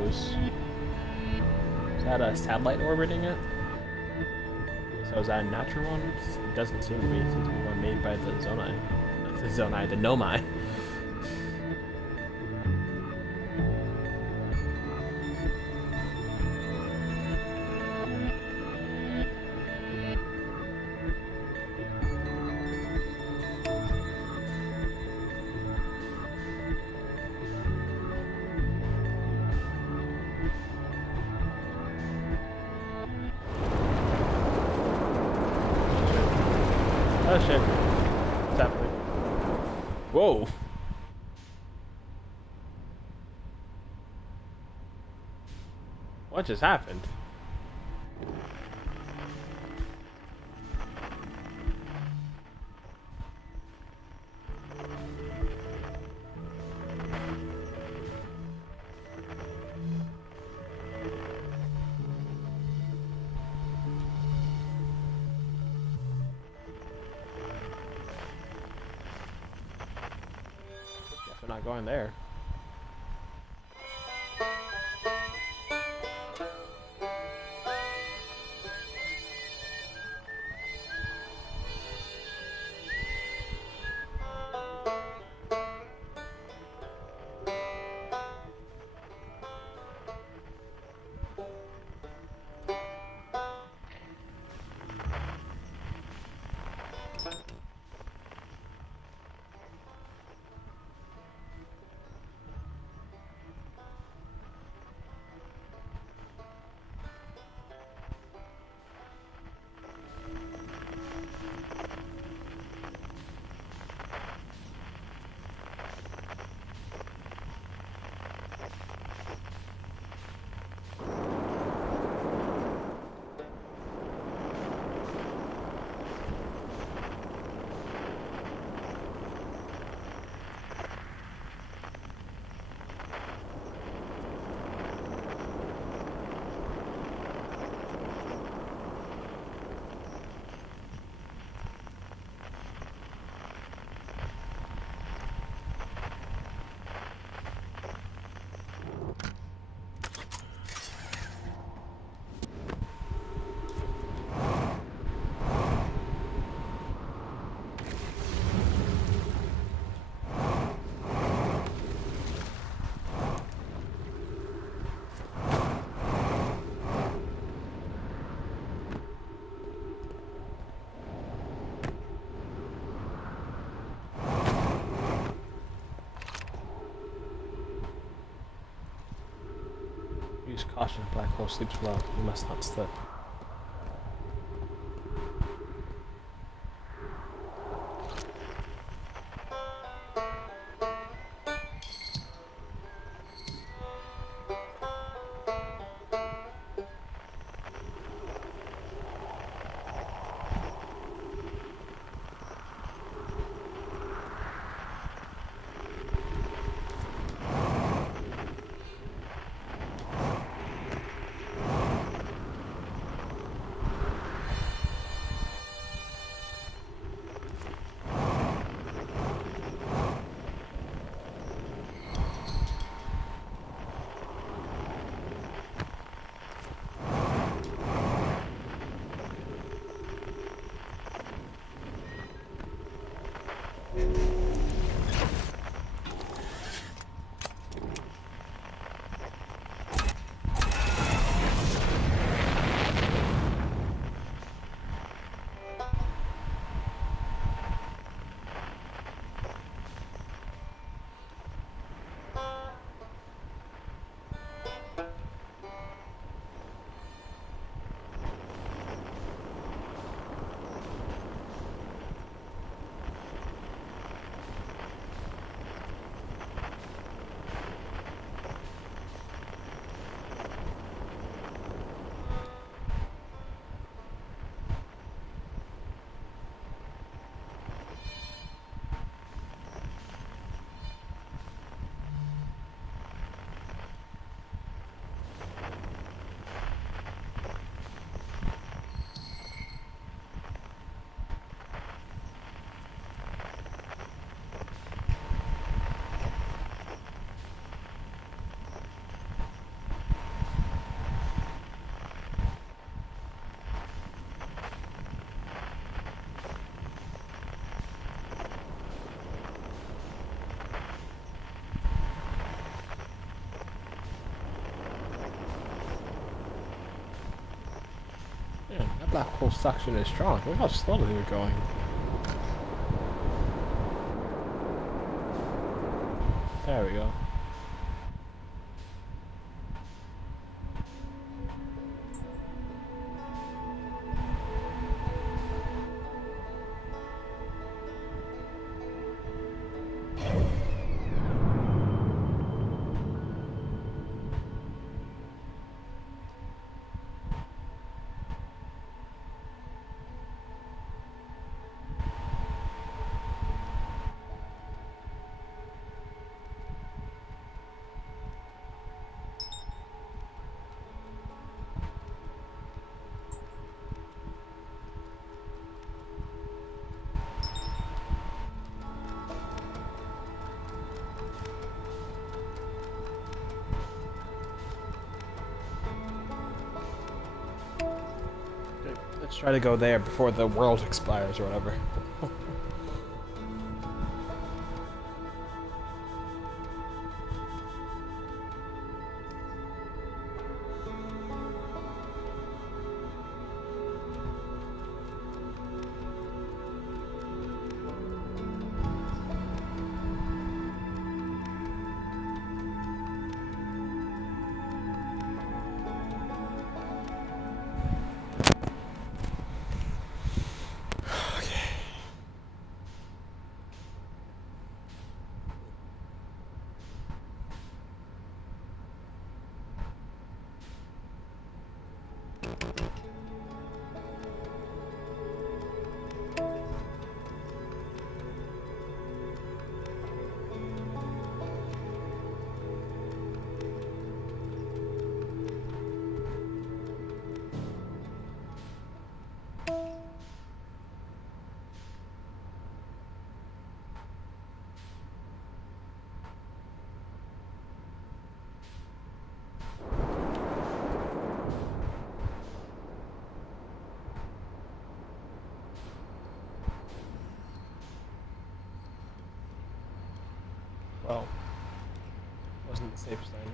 knows? Is that a satellite orbiting it? So is that a natural one? It doesn't seem to be, since we were made by the Zonai. The Zonai, the Nomai. Oh shit. What's happening? Whoa! What just happened? Guess we're not going there. Use caution, black hole sleeps well. You must not slip. black hole suction is strong. Look how slowly we're going. There we go. Let's try to go there before the world expires or whatever. Well, wasn't the safest landing.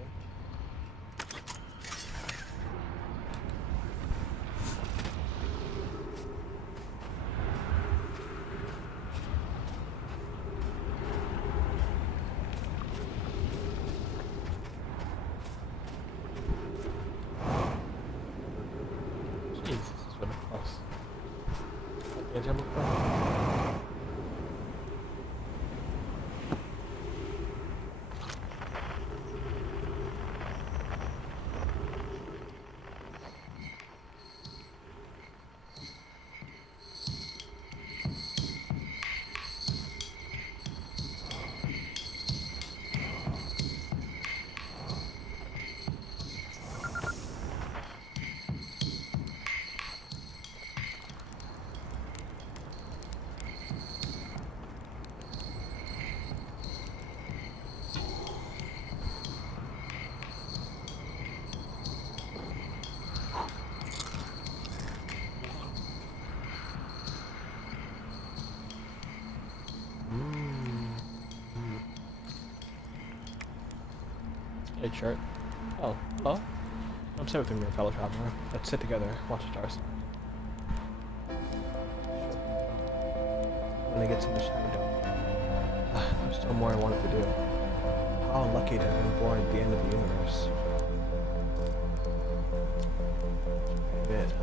Jesus, this is really close. Can't jump across. Hey, chart. Oh, hello. I'm safe with me, fellow traveler. Let's sit together, watch the stars. When I get to the shadow dome, there's still more I wanted to do. How lucky to have been born at the end of the universe. Bit.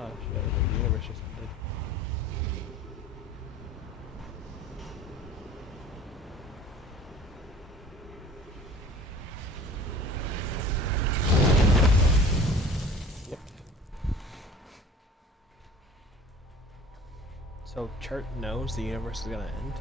Oh shit, the universe just ended. Yep. So Chart knows the universe is gonna end?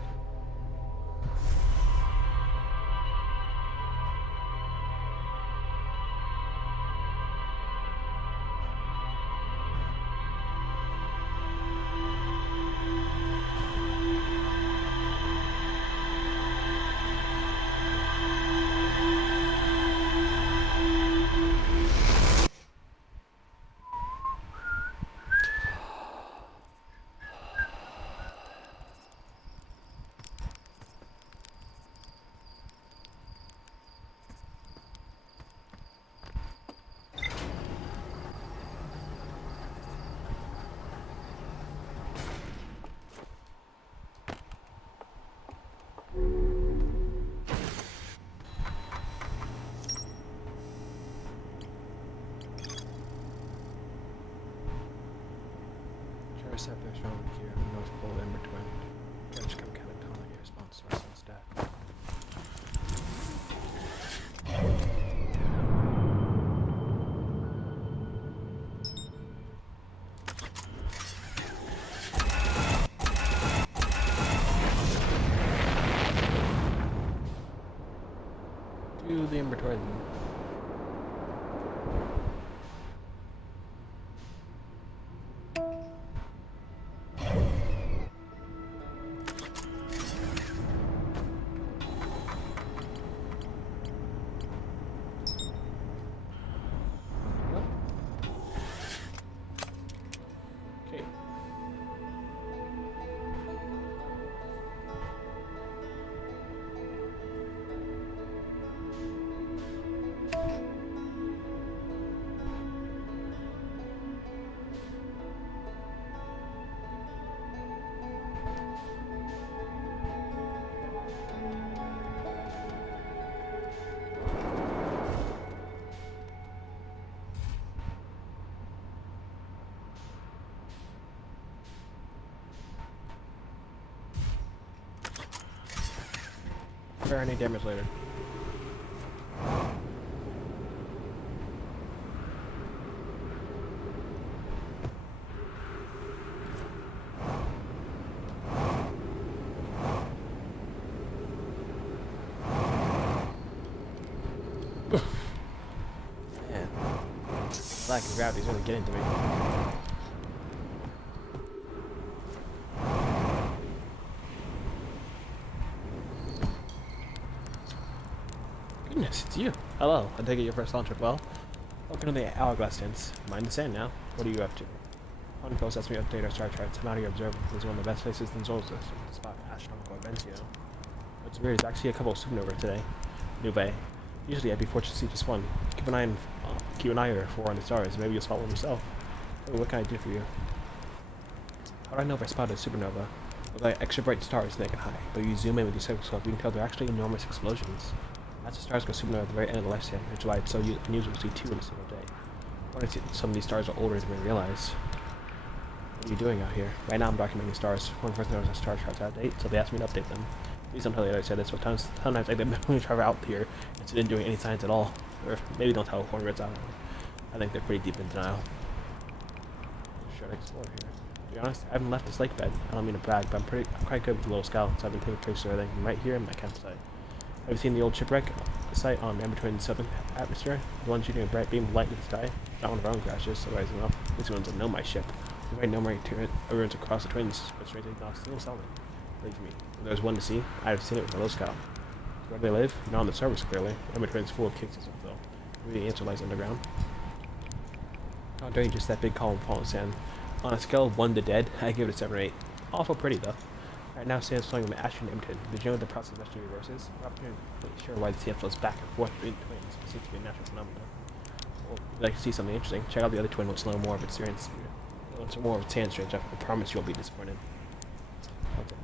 Receptor shown here in the North Pole in between. Judge come catatonic in response to our son's death. To the inventory then. Okay. Repair any damage later. Man, lack of gravity's really getting to me. Goodness, it's you. Hello, I take it your first launch went well. Welcome to the Hourglass Dance. Mind the sand now. What are you up to? On process, we update our star charts. I'm out here observing. This is one of the best places in the solar system to spot astronomical events, you know. What's weird is actually a couple of supernova today. Nube. Usually I'd be fortunate to see just one. Keep an eye for on the stars. Maybe you'll spot one yourself. Hey, what can I do for you? How do I know if I spotted a supernova? With like extra bright stars that can high, but you zoom in with your telescope, you can tell they're actually enormous explosions. As the stars go supernova at the very end of the lifespan, which is why it's so unusual to see two in a single day. I wonder if some of these stars are older than we realize. What are you doing out here? Right now I'm documenting stars. One person knows our star charts out of date, so they asked me to update them. Please don't tell the other side this, but sometimes like they travel out here instead of doing any science at all. Or maybe don't tell Hornets out. I think they're pretty deep in denial. Should I explore here? To be honest, I haven't left this lake bed. I don't mean to brag, but I'm quite good with the little scouts. I've been taking pictures of everything right here in my campsite. Have you seen the old shipwreck site on in between the southern atmosphere? The one shooting a bright beam of light in the sky? Not one of our own crashes, so rising up. These ones that know my ship. We might know my ruins across the twins, but strangely not a single settlement. Believe me, if there's one to see, I'd have seen it with a little scout. Where do they live? Not on the surface, clearly. Ember Twin's full of kicks and stuff, though. Maybe the answer lies underground. Oh, dang, just that big column of fallen sand. On a scale of 1 to dead, I give it a 7 or 8. Also pretty, though. Right now, sand's flowing from Ashton and Empton. Did you know the process eventually reverses? We're not really sure why the sand flows back and forth between twins. It seems to be a natural phenomenon. Well, if you'd like to see something interesting, check out the other twin, which will know more of its experience. Learn some more of its sand strange. I promise you won't be disappointed. Okay.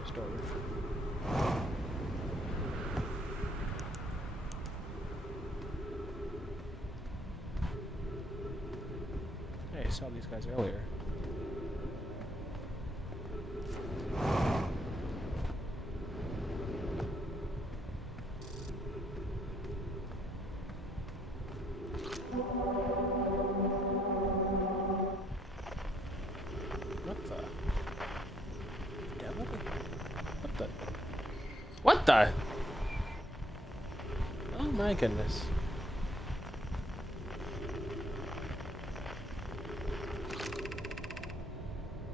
Restored. Hey, I saw these guys earlier. What the devil? What the? What the? Oh my goodness.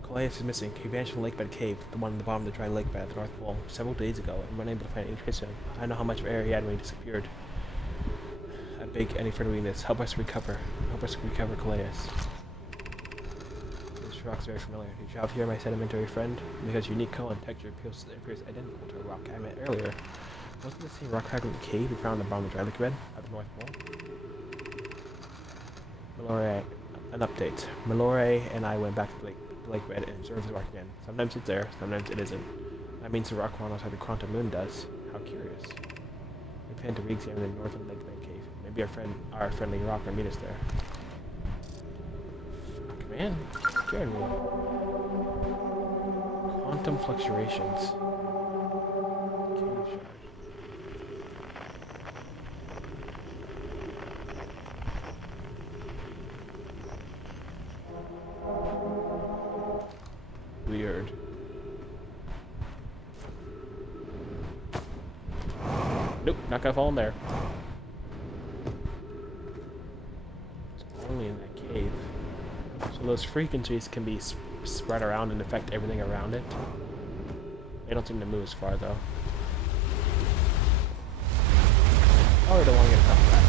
Callias is missing. He vanished from Lakebed Cave, the one in the bottom of the dry lake bed at the North Pole, several days ago, and we're unable to find any trace of him. I know how much air he had when he disappeared. I beg any friend reading this, help us recover. Help us recover Callias. This rock's very familiar. Did you have here my sedimentary friend? Because unique color and texture appears identical to a rock I met earlier. Wasn't the same rock fragment cave we found in the bottom of the dry lake bed at the North Pole? Mallory, an update. Mallory and I went back to the lake bed and observed the rock again. Sometimes it's there, sometimes it isn't. That means the rock one outside the Quantum Moon does. How curious. We plan to re-examine the northern lake bed cave. Maybe our friendly rock will meet us there. Fuck, man. Scared me. Quantum fluctuations. Cave shard. Weird. Nope, not gonna fall in there. It's only in that cave. So those frequencies can be spread around and affect everything around it. They don't seem to move as far though. Oh, I don't want to get caught back.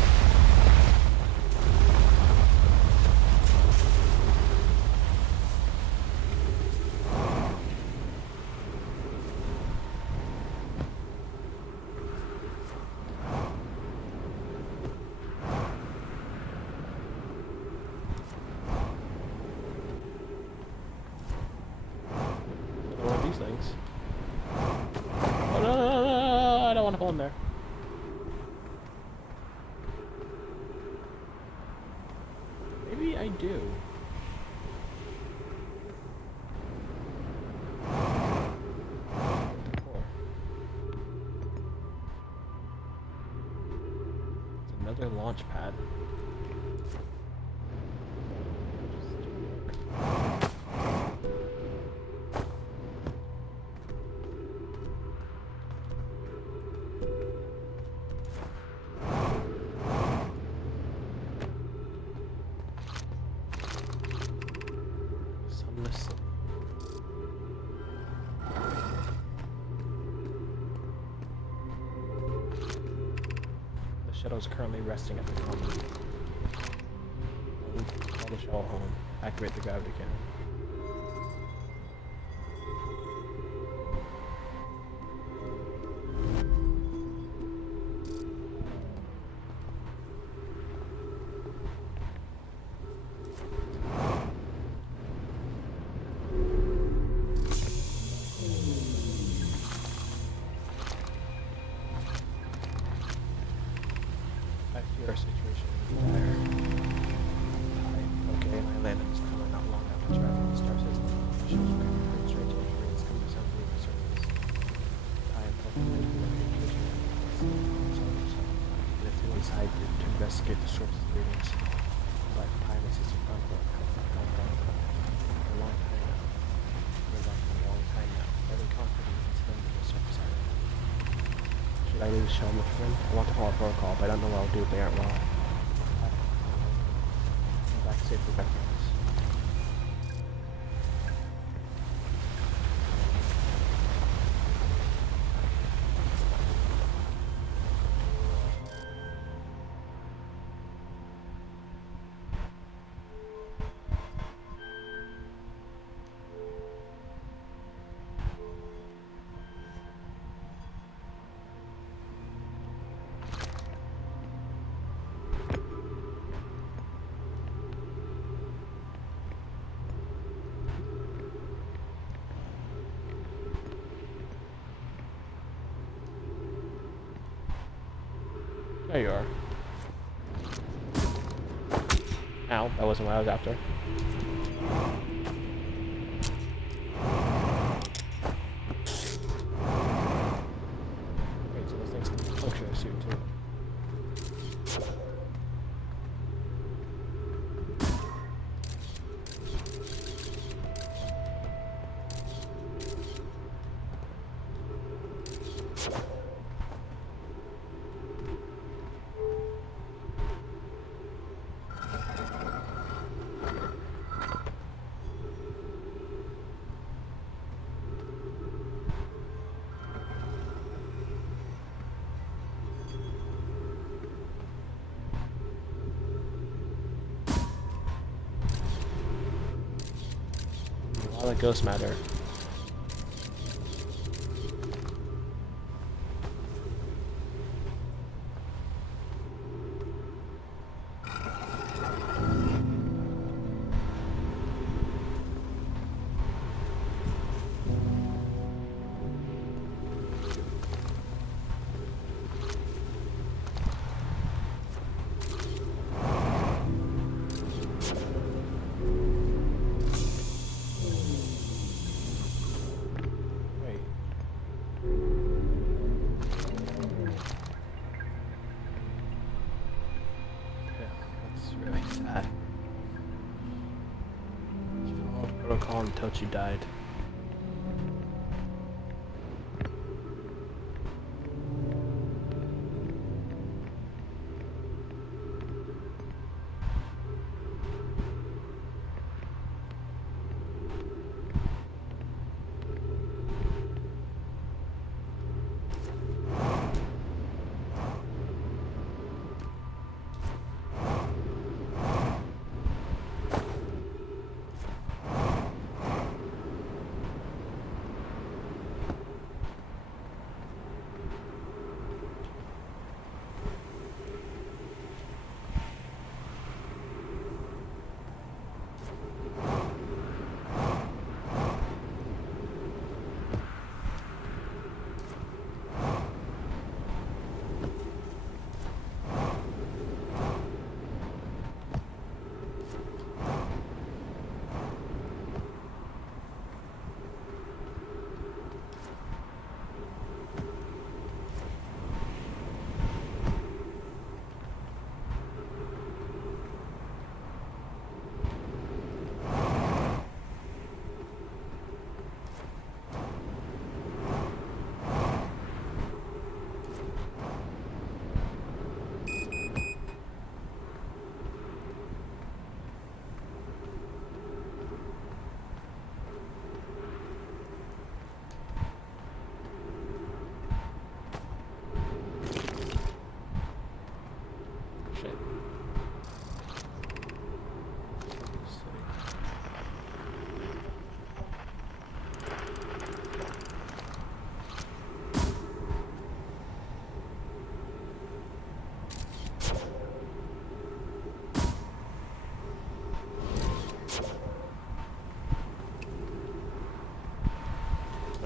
Things. Oh, no, I don't want to fall in there. Maybe I do. It's another launch pad. Shadow is currently resting at the common. Call the shell home. Activate the gravity cannon. Your situation is dire. Okay, and I landed this cover not long after driving the star system. The ship's coming straight to entry. It's coming sound beneath the surface. I am calculating the location and if they decide to investigate the source of the readings. But time and system conflict have gone down for a long time now. Every conflict is linked to the surface island. Should I leave the shell with them? I want to follow protocol, but I don't know what I'll do if they aren't well. I'm back safely back to us. There you are. Ow, that wasn't what I was after. Wait, so those things can puncture a suit too. A lot of ghost matter. Protocol until she died.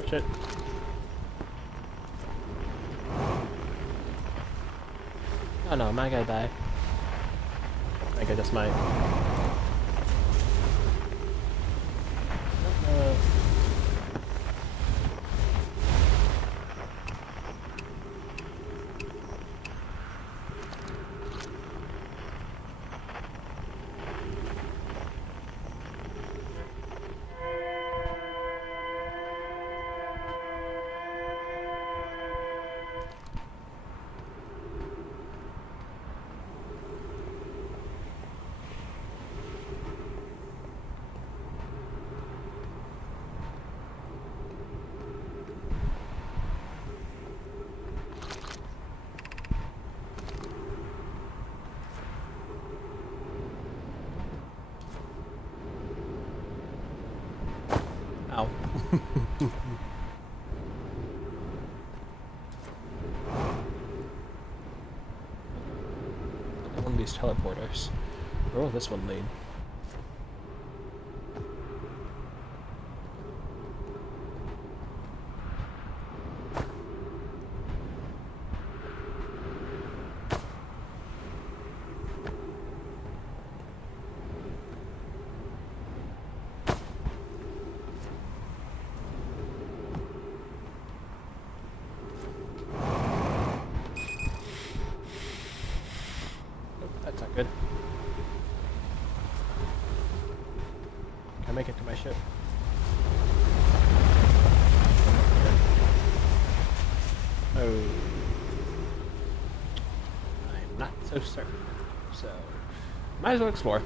Shit. Oh no, my guy died. I guess that's my... Ow. One of these teleporters. Where will this one lead? I make it to my ship? Oh. I'm not so certain. So, might as well explore.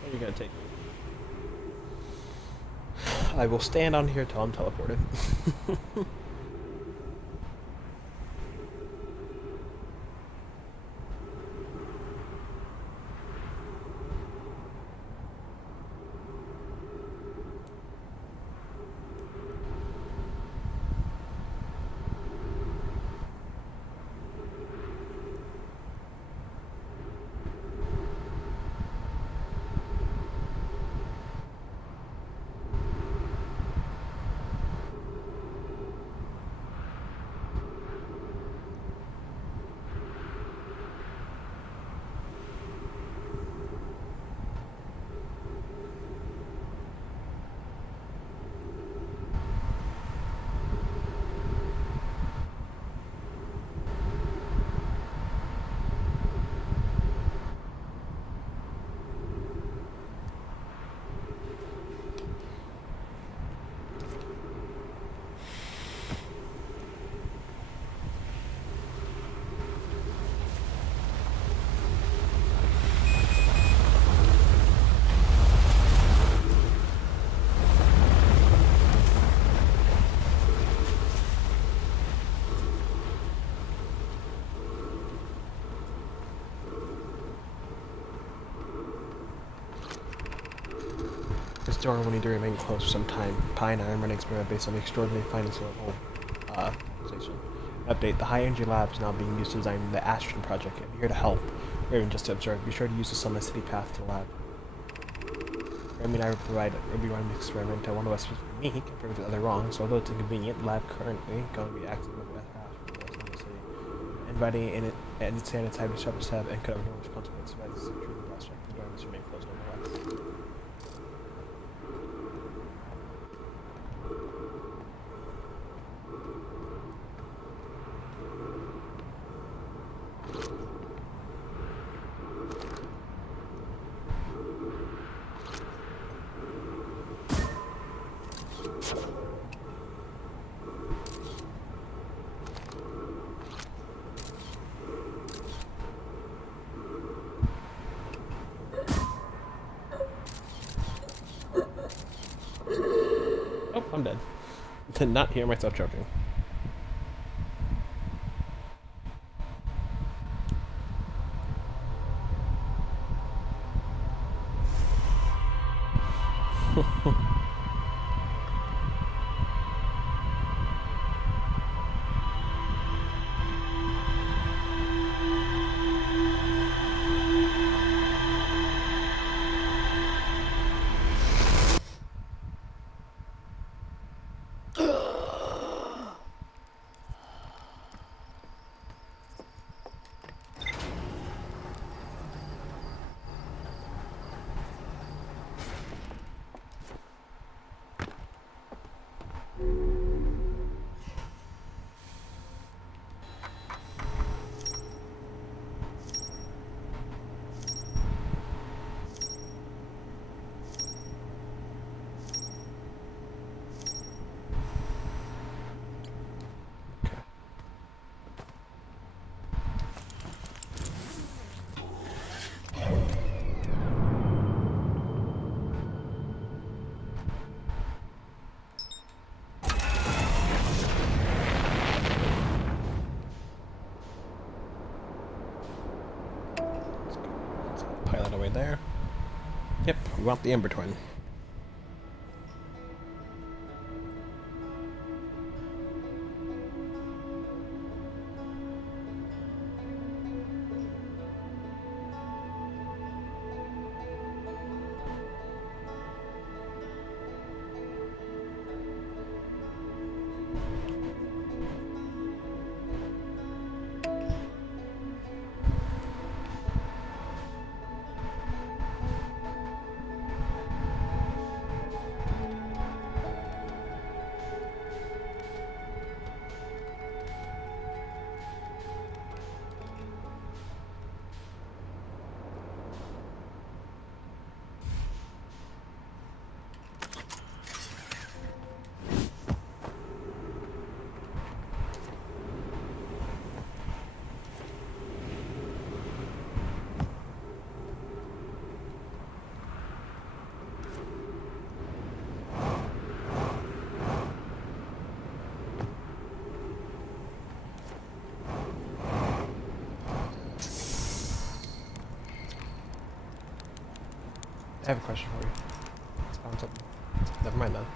Where are you gonna take me? I will stand on here till I'm teleported. This door will need to remain closed for some time. Pi and I am running experiment based on the extraordinary findings of the whole station. Update: the high energy lab is now being used to design the Astron project. If you're here to help, or even just to observe, be sure to use the Summit City path to the lab. Remy and I will be running the experiment. One of us, me, can prove the other wrong, so although it's inconvenient, the lab currently going to be acting with West Astron, the city. Inviting in it and its sanitized sharp step and cut over no consequences by this treatment prospect. The door must remain closed nonetheless. Oh, I'm dead. Did not hear myself choking. Pilot away there. Yep, we want the Ember Twin. I have a question for you. Found something. Never mind then.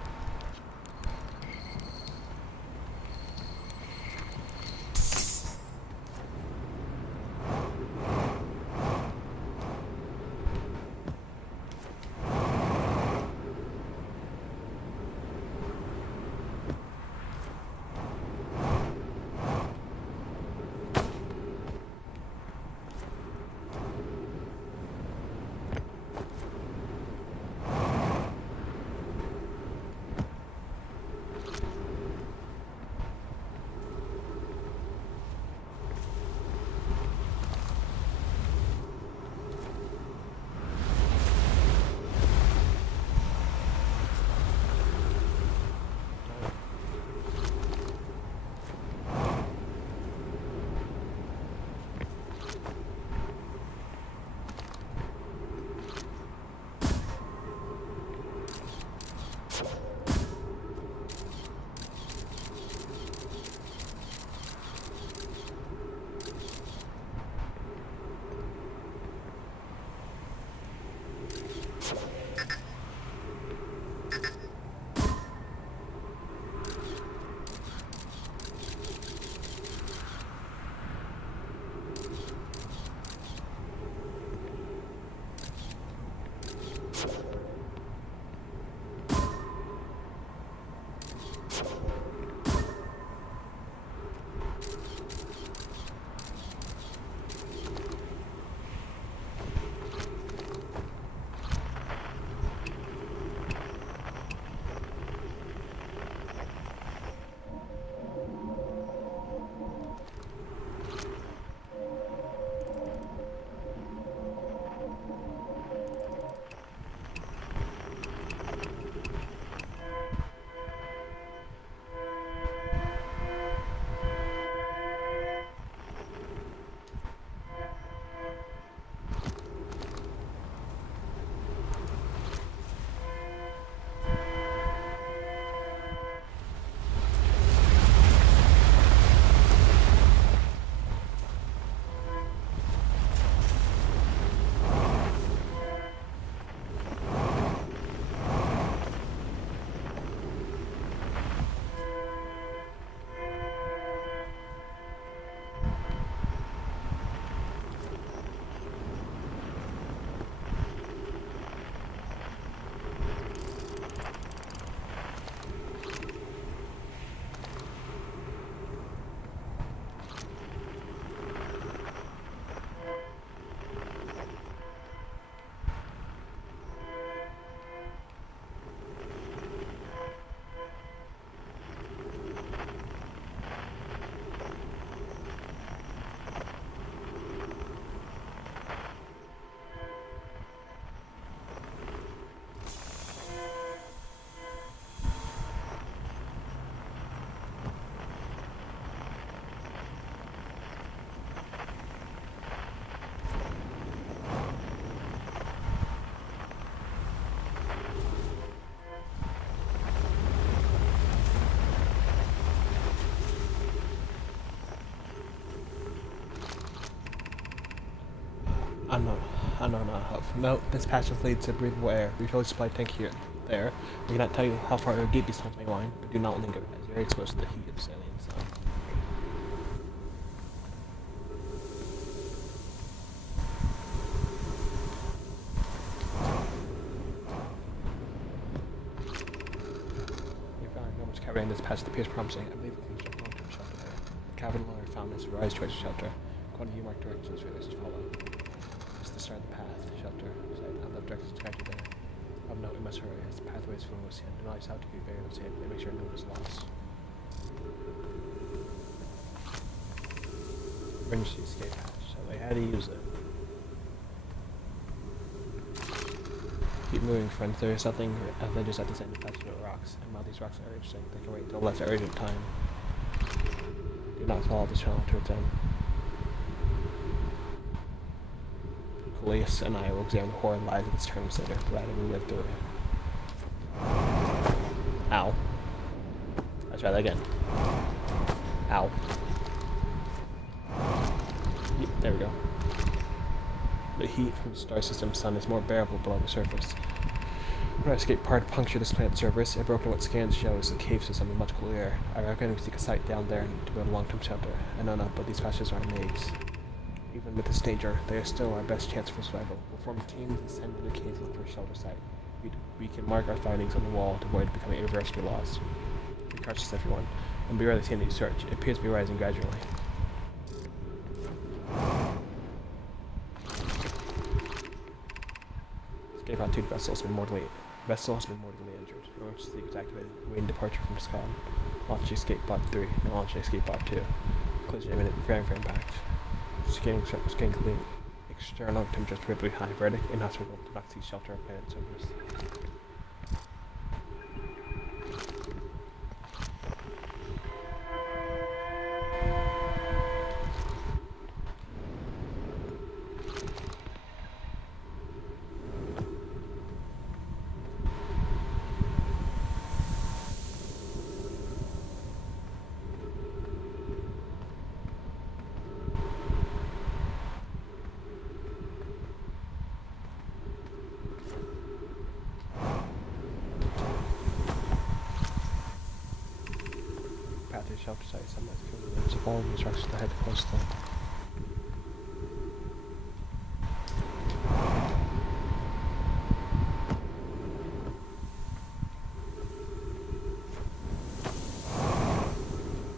Unknown. Unknown hub. Note, this passage leads to breathable air. Refill supply tank here. There. We cannot tell you how far or deep these tunnels may wind, but do not linger, as you're exposed to the heat of saline sun. We found no much cavern in this passage appears promising. I believe we can construct long-term shelter there. The cavern owner found this rise towards the shelter. According to you, marked directions for this to follow. This is the start of the path. Shelter. I've left directions to guide you there. Of note, we must hurry, as the pathway is filled with sand. Do not use how to be buried with sand, and make sure no one is lost. Emergency escape hatch. So, like, how do you use it? Keep moving, friends. There is something just at this end attached to the rocks. And while these rocks are interesting, they can wait until left at urgent time. Do not follow the channel to its end. Coleus and I will examine the horrid lies of this term center, provided we live through it. Ow. Let's try that again. Ow. Yep, there we go. The heat from the star system's sun is more bearable below the surface. When our escape pod punctured this planet's surface, it broke what scans shows the cave system is much cooler. I reckon we seek a site down there to build a long-term shelter. I know not, but these passages are a maze. Even with this danger, they are still our best chance for survival. We'll form a team and descend into the cave and look for a shelter site. We can mark our findings on the wall to avoid becoming irreversibly lost. Be cautious, everyone, and beware the TND search. It appears to be rising gradually. Escape pod 2 vessel has been mortally injured. Emergency sequence activated. Awaiting departure from Scotland. Launch escape pod 3. And launch escape pod 2. Collision imminent. Preparing for impact. Scanning clean. External temperature terribly high. Verdict. Inhospitable. Do not see shelter of planet surface. Shelter site somewhere. It's a ball instructions to head close to.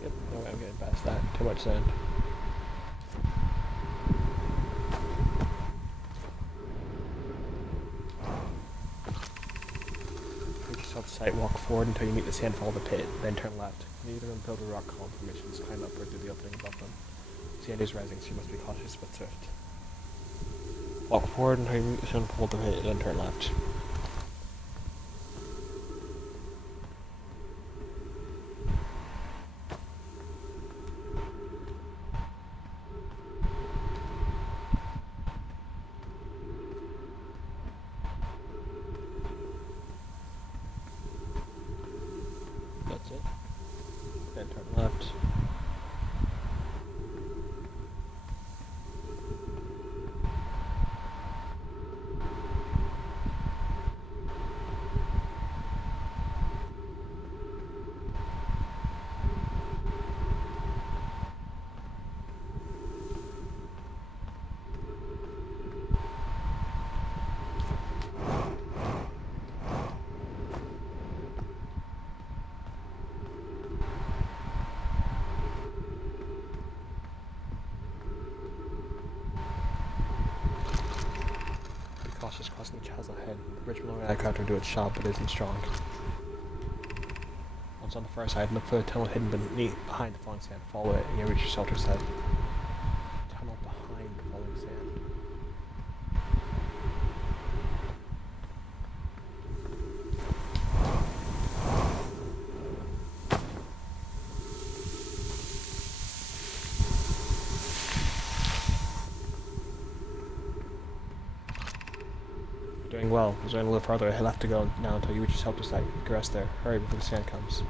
Yep, no way I'm getting past that. Too much sand. Reach yourself to site, walk forward until you meet the sand fall of the pit, then turn left. Neither of them build a rock column formations, climb upward through the opening above them. Sand is rising, so you must be cautious but swift. Walk forward until you meet the sand fall of the pit, then turn left. That's it. Then turn left. Cautious crossing the chasm ahead. The bridge below an aircraft will do its job, but isn't strong. Once on the far side, look for the tunnel hidden behind the falling sand. Follow it, and you'll reach your shelter site. Tunnel behind the falling sand. Doing well. There's only a little farther left to go now until you reach your shelter site. You can rest there. Hurry before the sand comes.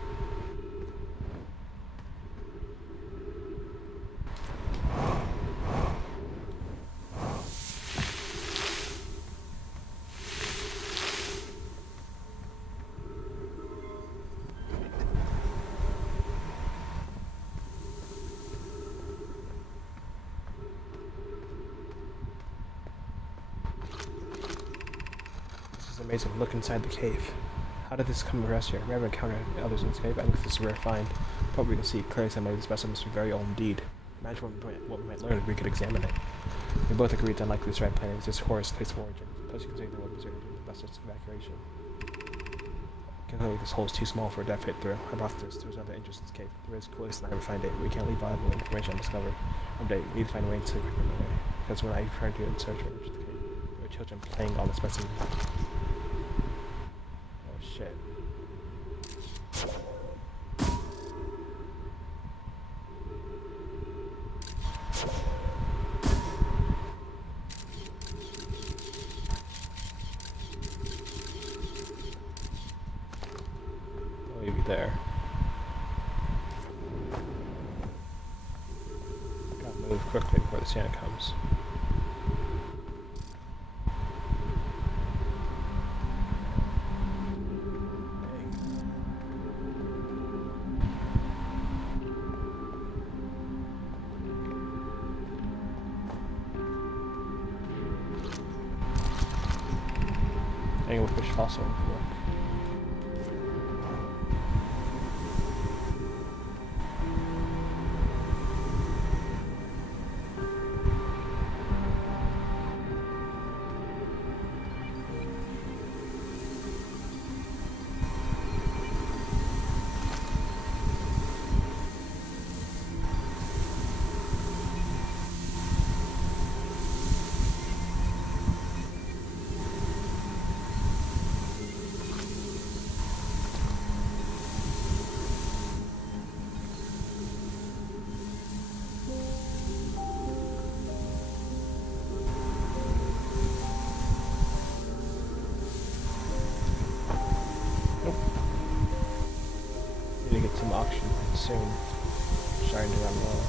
Amazing. Look inside the cave. How did this come to rest here? We haven't encountered others in this cave. I think this is a rare find. But we can see clearly somebody this vessel must be very old indeed. Imagine what we might learn if we could examine it. We both agree it's unlikely this right planet is this horror's place of origin. Plus you can say the world deserted during the vessel's evacuation. Clearly this hole is too small for a death hit through. Hypothesis, there's another entrance to this cave. The risk coolest and I would find it. We can't leave valuable information undiscovered. One day, we need to find a way to quickly run away. Because when I returned to it in search for the cave, there were children playing on this specimen. Shit. Maybe there. Gotta move quickly before the sand comes. Depending on which fossil you look. Need to get some oxygen soon. Starting to run low.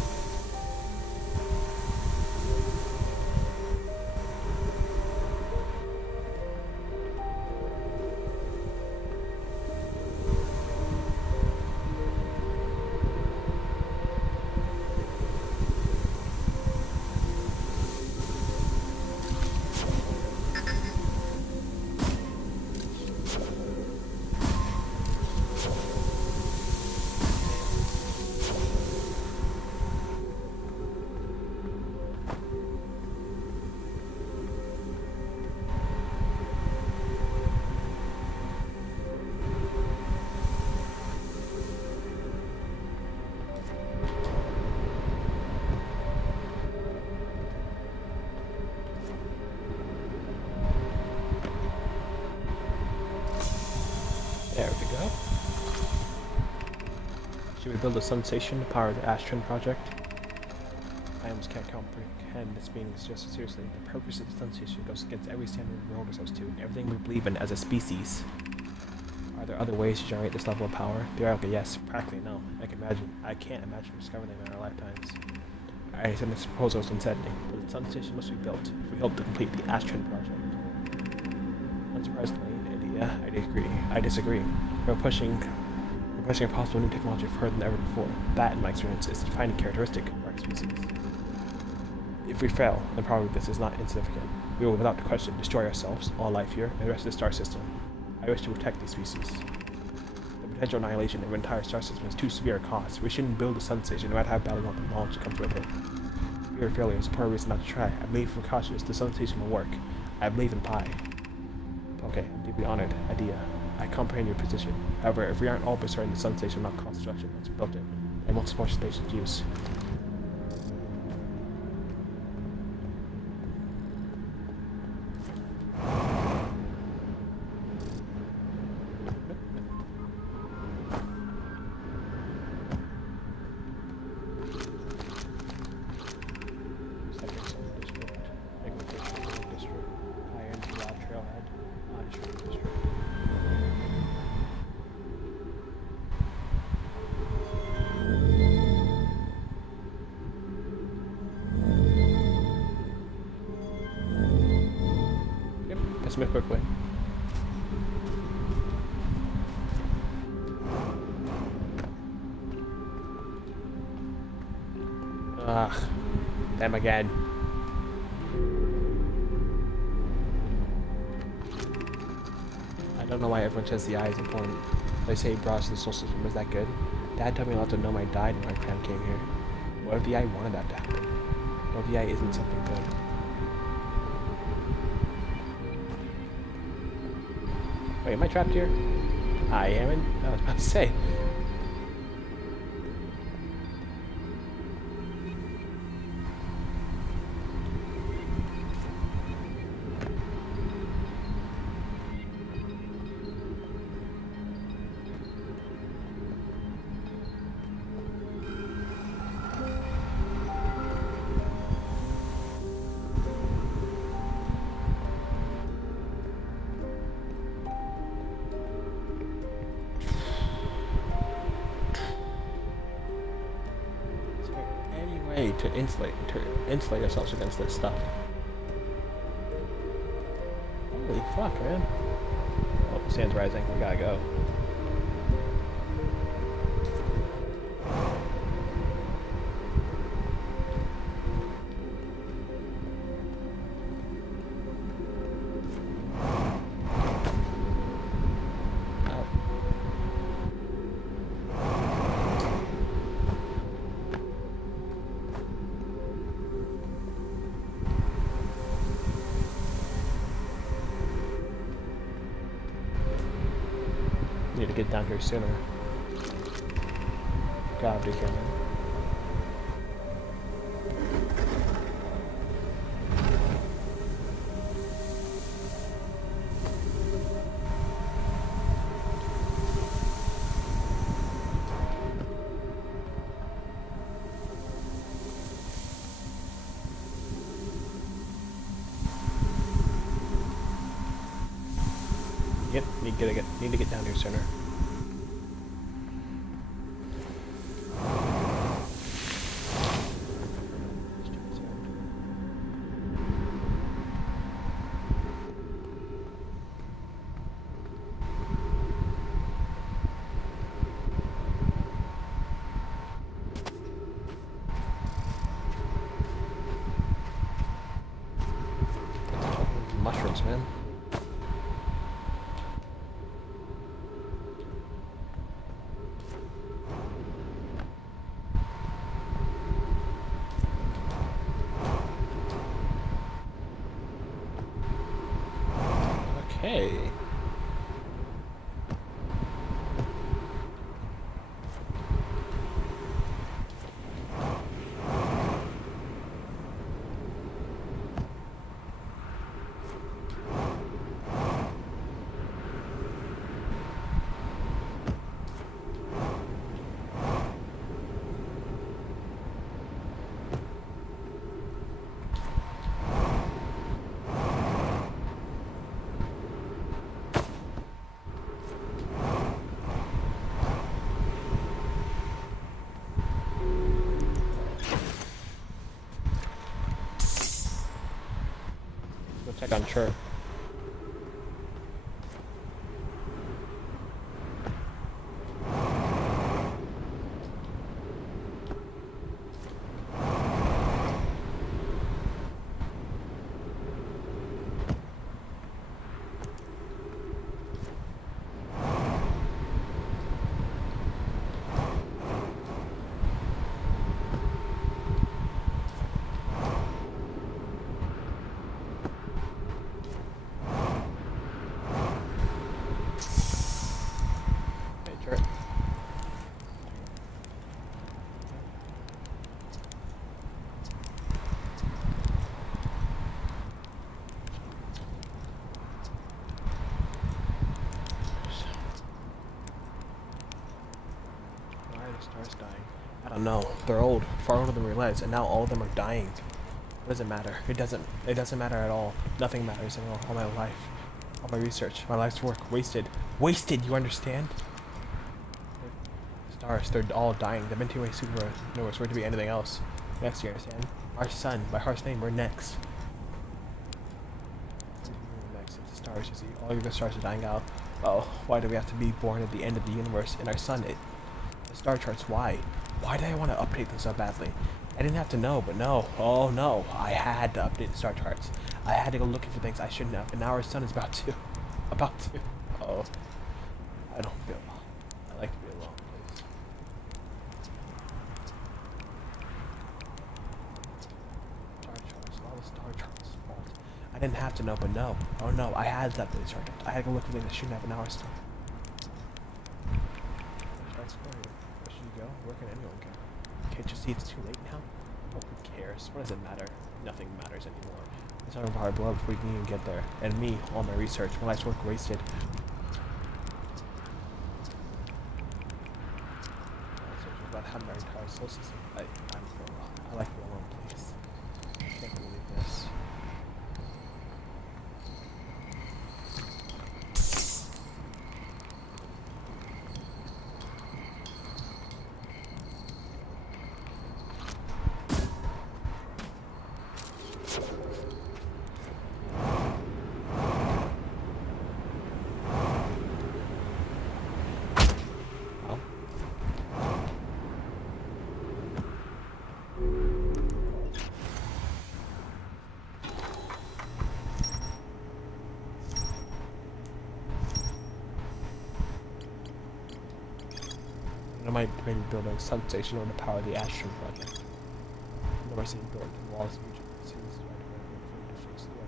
There we go. Should we build a sun station to power the Astron project? I almost can't comprehend this being just seriously. The purpose of the sun station goes against every standard we hold ourselves to, and everything we believe in as a species. Are there other ways to generate this level of power? Theoretically, yes. Practically, no. I can't imagine discovering them in our lifetimes. I send this proposal as insanity, but the sun station must be built if we hope to complete the Astron project. Unsurprisingly, I disagree. We're pushing a possible new technology further than ever before. That, in my experience, is the defining characteristic of our species. If we fail, then probably this is not insignificant. We will, without question, destroy ourselves, all life here, and the rest of the star system. I wish to protect these species. The potential annihilation of an entire star system is too severe a cost. We shouldn't build a sun station no matter how badly the knowledge comes with it. Fear of failure is a poor reason not to try. I believe if we're cautious, the sun station will work. I believe in pi. Okay, I'm deeply honored, idea. I comprehend your position. However, if we aren't all certain the sun station will not cause destruction once we built it, I won't support station's use. Let's move quickly. Ugh. Them again. I don't know why everyone says the eye is important. They say it brought us to the solar system. Is that good? Dad told me not to know I died when my friend came here. What if the eye wanted that to happen? What if the eye isn't something good? Wait, am I trapped here? I am. I was about to say. To insulate ourselves against this stuff. Holy fuck, man. Oh, the sun's rising. We gotta go. to get down here sooner. Gotta be here, man. Yep, need to get down here sooner. Mushrooms, man. Okay. Go check on Chirp. Hey, Chirp. Why are the stars dying? I don't know. They're old, far older than we realize, and now all of them are dying. It doesn't matter. It doesn't matter at all. Nothing matters anymore. All my life, all my research, my life's work wasted. Wasted, you understand? Stars, they're all dying. The Milky Way supernova is where to be anything else. Next, you understand? Our sun, by Heart's name, we're next. Next, it's the stars, you see. All of the stars are dying out. Oh, why do we have to be born at the end of the universe? In our sun, the star charts, why? Why did I want to update them so badly? I didn't have to know, but no. Oh no, I had to update the star charts. I had to go looking for things I shouldn't have, and now our sun is about to. Oh, I don't feel well. I like to be alone, please. Star charts, all the star charts' fault. I didn't have to know, but no. Oh no, I had to update the star charts. I had to go look for things I shouldn't have, and now our sun. Where should you go? Where can anyone go? Can't you see it's too late now? Oh, who cares? What does it matter? Nothing matters anymore. It's out of our blood before we can even get there. And me, all my research, my life's work wasted. Research about having our entire solar system. I like to be alone, please. I can't believe this. I might maybe build a substation or to power the Astron project. I've never seen built the walls of Egypt. It seems right away to fix the way.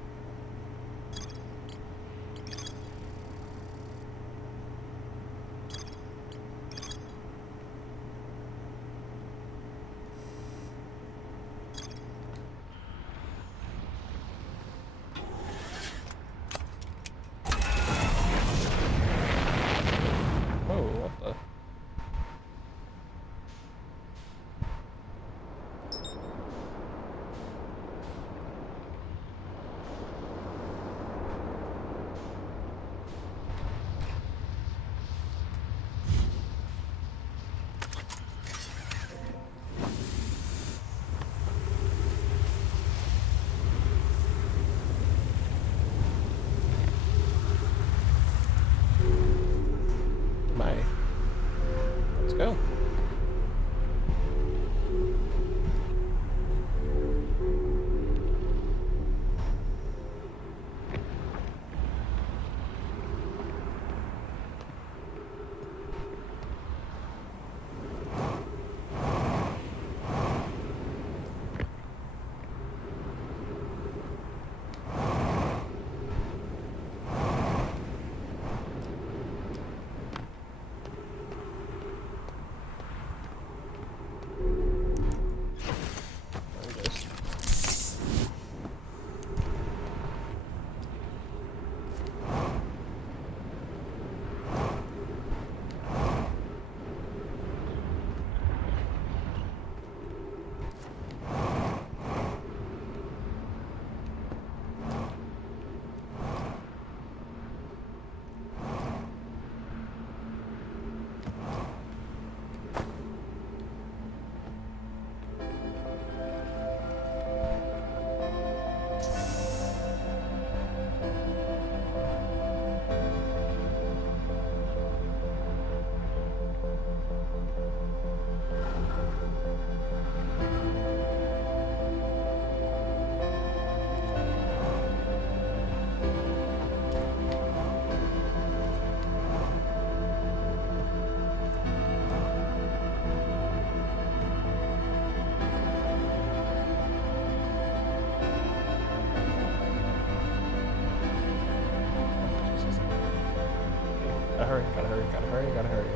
Gotta hurry, gotta hurry.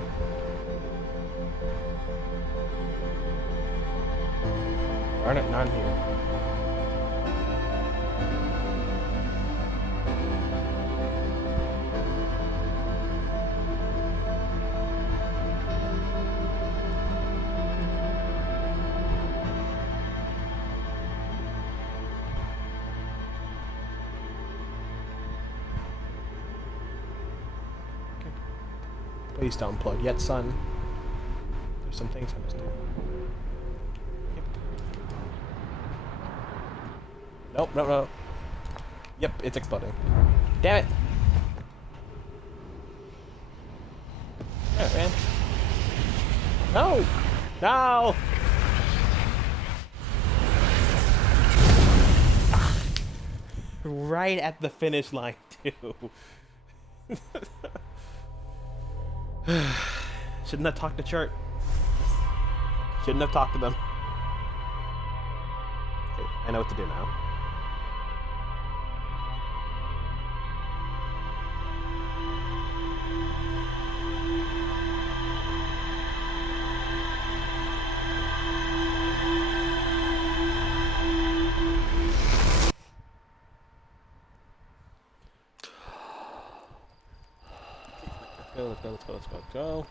Darn it, not in here. Please don't unplug yet, son. There's some things I must do. Yep. Nope, no, no. Yep, it's exploding. Damn it! Damn it, man. No! No! Right at the finish line, too. Shouldn't have talked to Chert. Shouldn't have talked to them. Okay, I know what to do now. Let's go, let's go, let's go, let's go.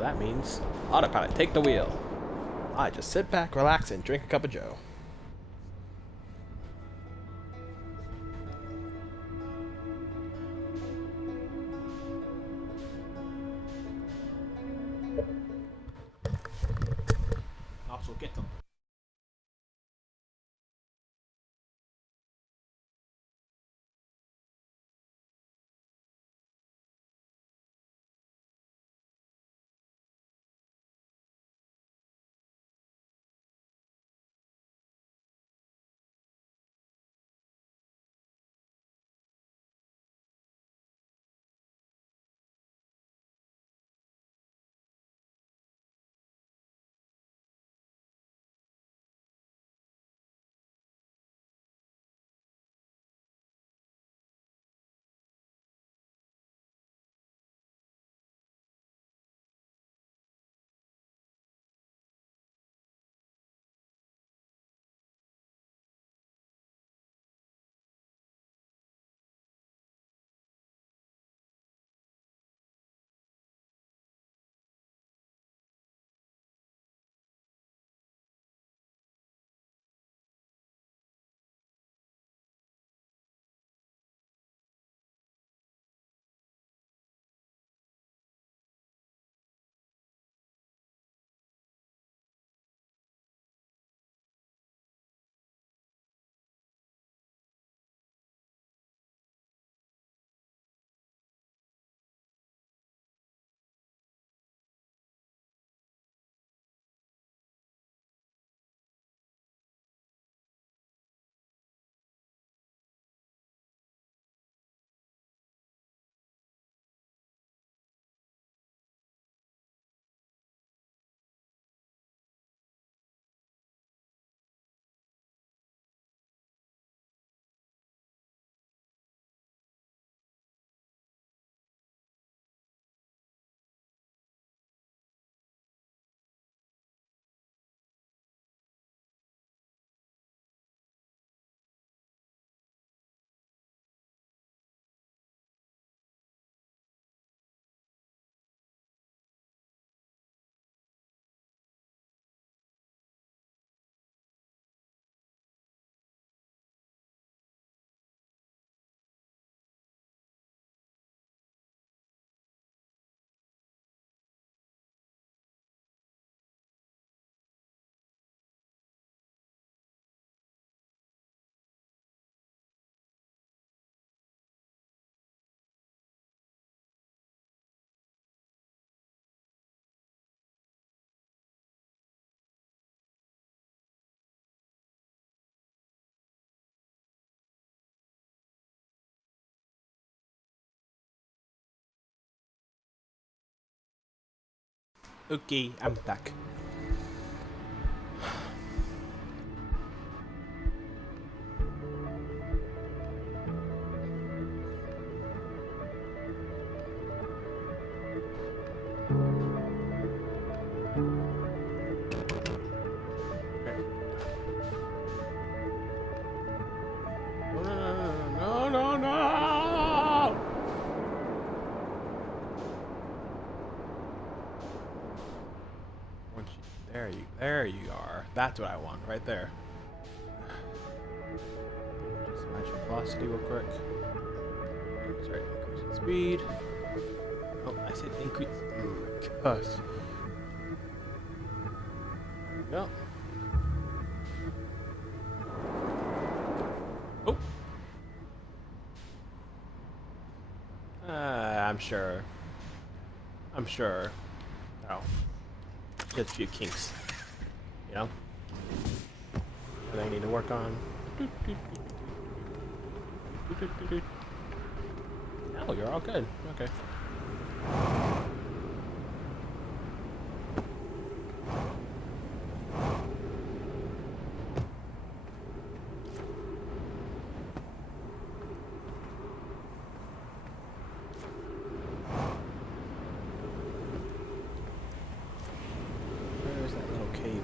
That means autopilot, take the wheel. I just sit back, relax, and drink a cup of joe. Also get them. Okay, I'm back. No, no, no! There you are. That's what I want, right there. Just match your velocity real quick. Sorry, increasing speed. Oh, I said increase. Oh my gosh. There we go. Oh. I'm sure. Oh. Just a few kinks. You know? That I need to work on. Oh, you're all good. Okay. Where's that little cable?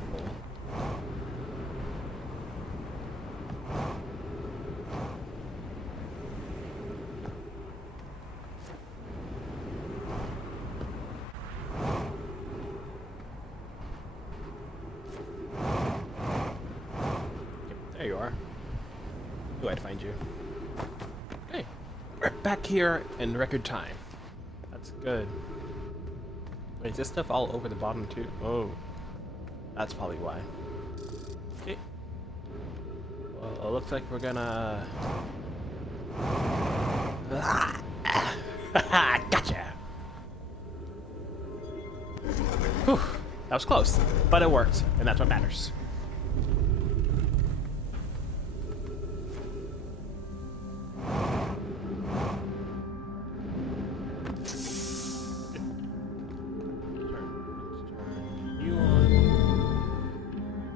There you are. Knew I'd find you. Okay. We're back here in record time. That's good. Wait, is this stuff all over the bottom too? Oh. That's probably why. Okay. Well, it looks like we're gonna... Gotcha! Whew. That was close, but it worked, and that's what matters. You on.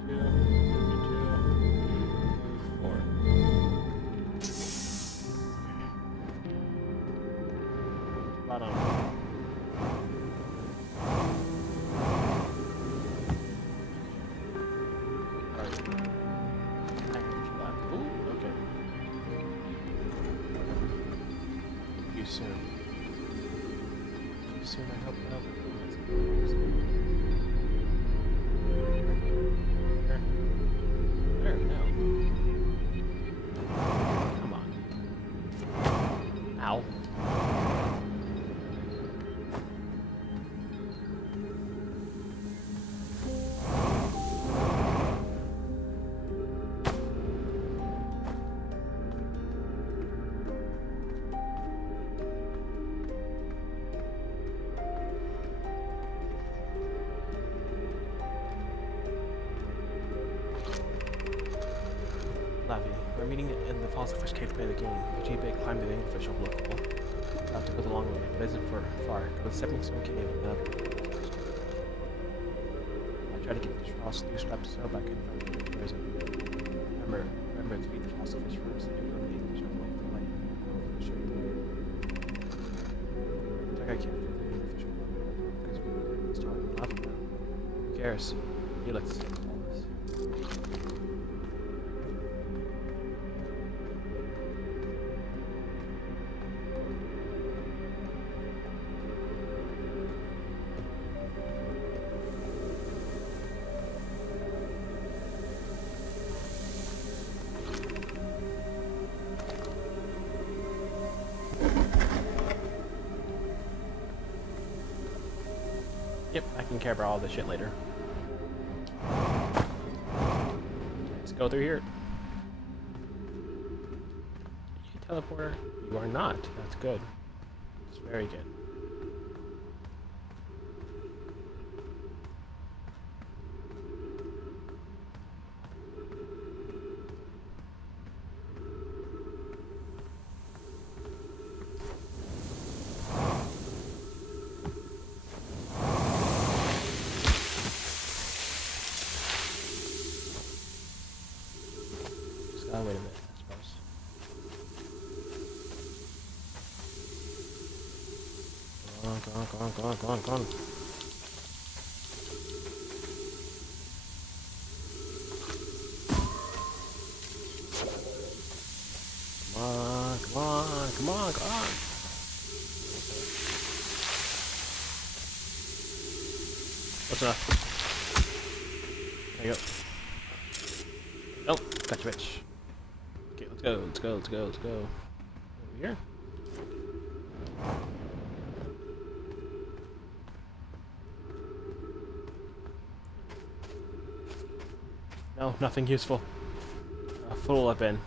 2, 4. Bottom. Ooh, okay. Too soon. Too soon, I hope that. There, no. Come on. Ow. Lavi, we're meeting in the Philosopher's Cave to play the game. The G-Big climbed the official local. That took us a long way, but it isn't for far. Go to Stepping Stone Cave and then I tried to get the new scrap to sell, but I couldn't find it. Where is it? Remember to feed the fossil fish first. And go to the official local for light. It's like I can't fit the official local because we're starting lava now. Who cares? He likes to save all this. Yep, I can care about all this shit later. Let's go through here. You teleporter? You are not. That's good. It's very good. come on, come on, come on. Come on, come on, come on, come on. That's enough. There you go. Nope, gotcha, bitch. Okay, let's go, let's go, let's go, let's go. Over here. No, nothing useful. Full up in.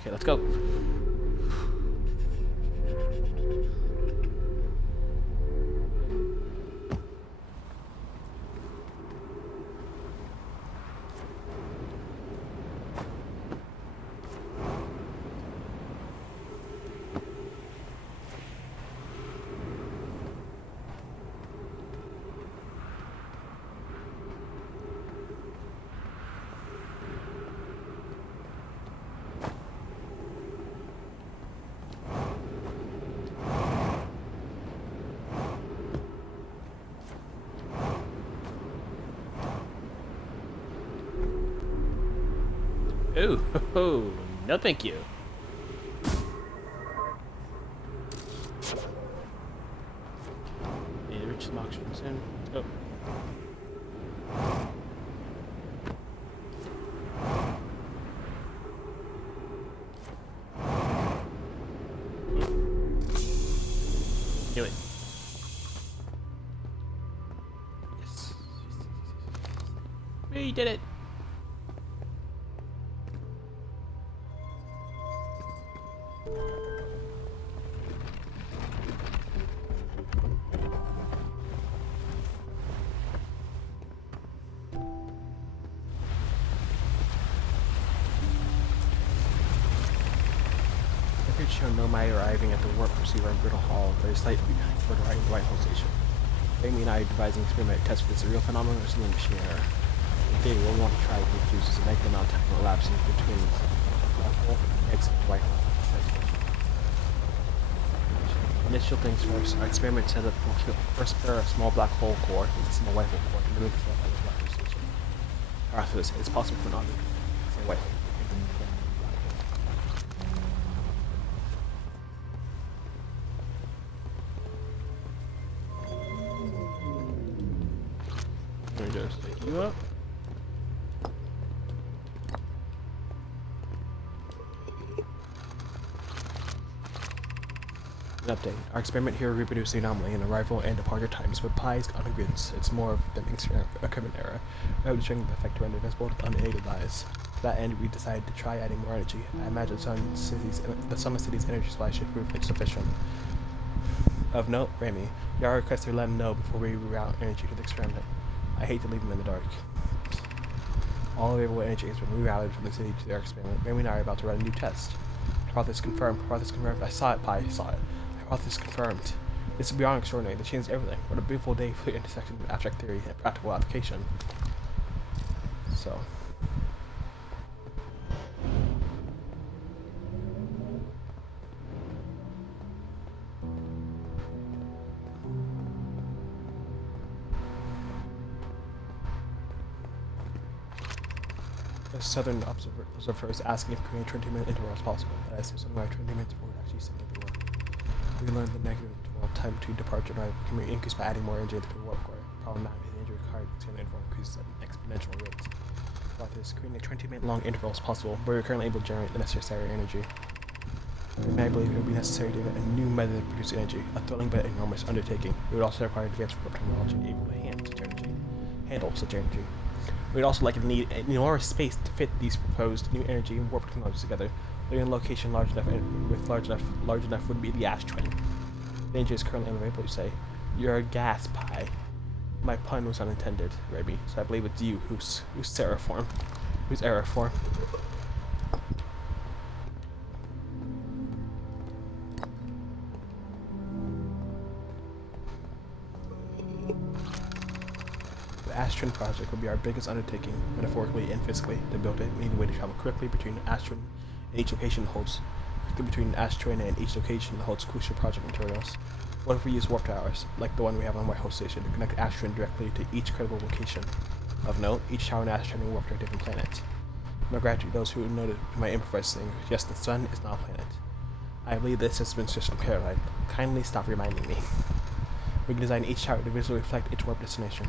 Okay, let's go. Ooh, ho, ho. No thank you. Need to reach some oxygen soon. Oh. Do it. Yes. We did it. Records show Nomai arriving at the warp receiver in Brittle Hall, very slightly behind for the right Whitehall station. Amy and I are devising an experiment test for this a real phenomenon or something machine error. In theory, we'll want to try to produce a magnetic amount of time elapsing between black hole and exit Whitehall. Initial things first, our experiment set up will first pair a small black hole core with a small white hole core to mimic the flow of the black hole station. After this, it's possible for an object to say white hole. Let me just take you up. An update. Our experiment here reproduced the anomaly in arrival and departure times, but pies on grids. It's more of an equipment error. Without showing the effect rendered visible with unaided eyes. To that end, we decided to try adding more energy. I imagine the Summit City's energy supply should prove sufficient. Of note, Remy, Yara requested to let him know before we reroute energy to the experiment. I hate to leave him in the dark. All available energy has been rerouted from the city to their experiment. Remy and I are about to run a new test. Hypothesis confirmed. Hypothesis confirmed. I saw it, Pi. I saw it. Hypothesis confirmed. This is beyond extraordinary. They changed everything. What a beautiful day for the intersection of abstract theory and practical application. So. The southern observer is asking if creating a 20-minute interval is possible. I assume something like 20 minutes before actually sitting at the warp. We learned the negative interval time between departure and arrival can be increased by adding more energy to the warp core. Problem not the energy required to extend the interval increases at an exponential rate. About this, creating a 20-minute long interval is possible, but we are currently able to generate the necessary energy. And I believe it would be necessary to invent a new method of producing energy, a thrilling but enormous undertaking. It would also require advanced warp technology able to handle such energy. We'd also like to need an enormous space to fit these proposed new energy and warp technologies together. Living in a location large enough would be the Ash Twin. The energy is currently unavailable, you say. You're a gas pie. My pun was unintended, Remy, so I believe it's you who's Seraform. Who's Errorform. The Ash Twin project will be our biggest undertaking, metaphorically and physically. To build it, we need a way to travel quickly between Ash Twin and each location that holds crucial project materials. What if we use warp towers, like the one we have on White House Station, to connect Astron directly to each critical location? Of note, each tower in Astron will warp to a different planet. No gratitude to those who noted my improvised thing. Yes, the sun is not a planet. I believe this has been system clarified. Kindly stop reminding me. We can design each tower to visually reflect its warp destination.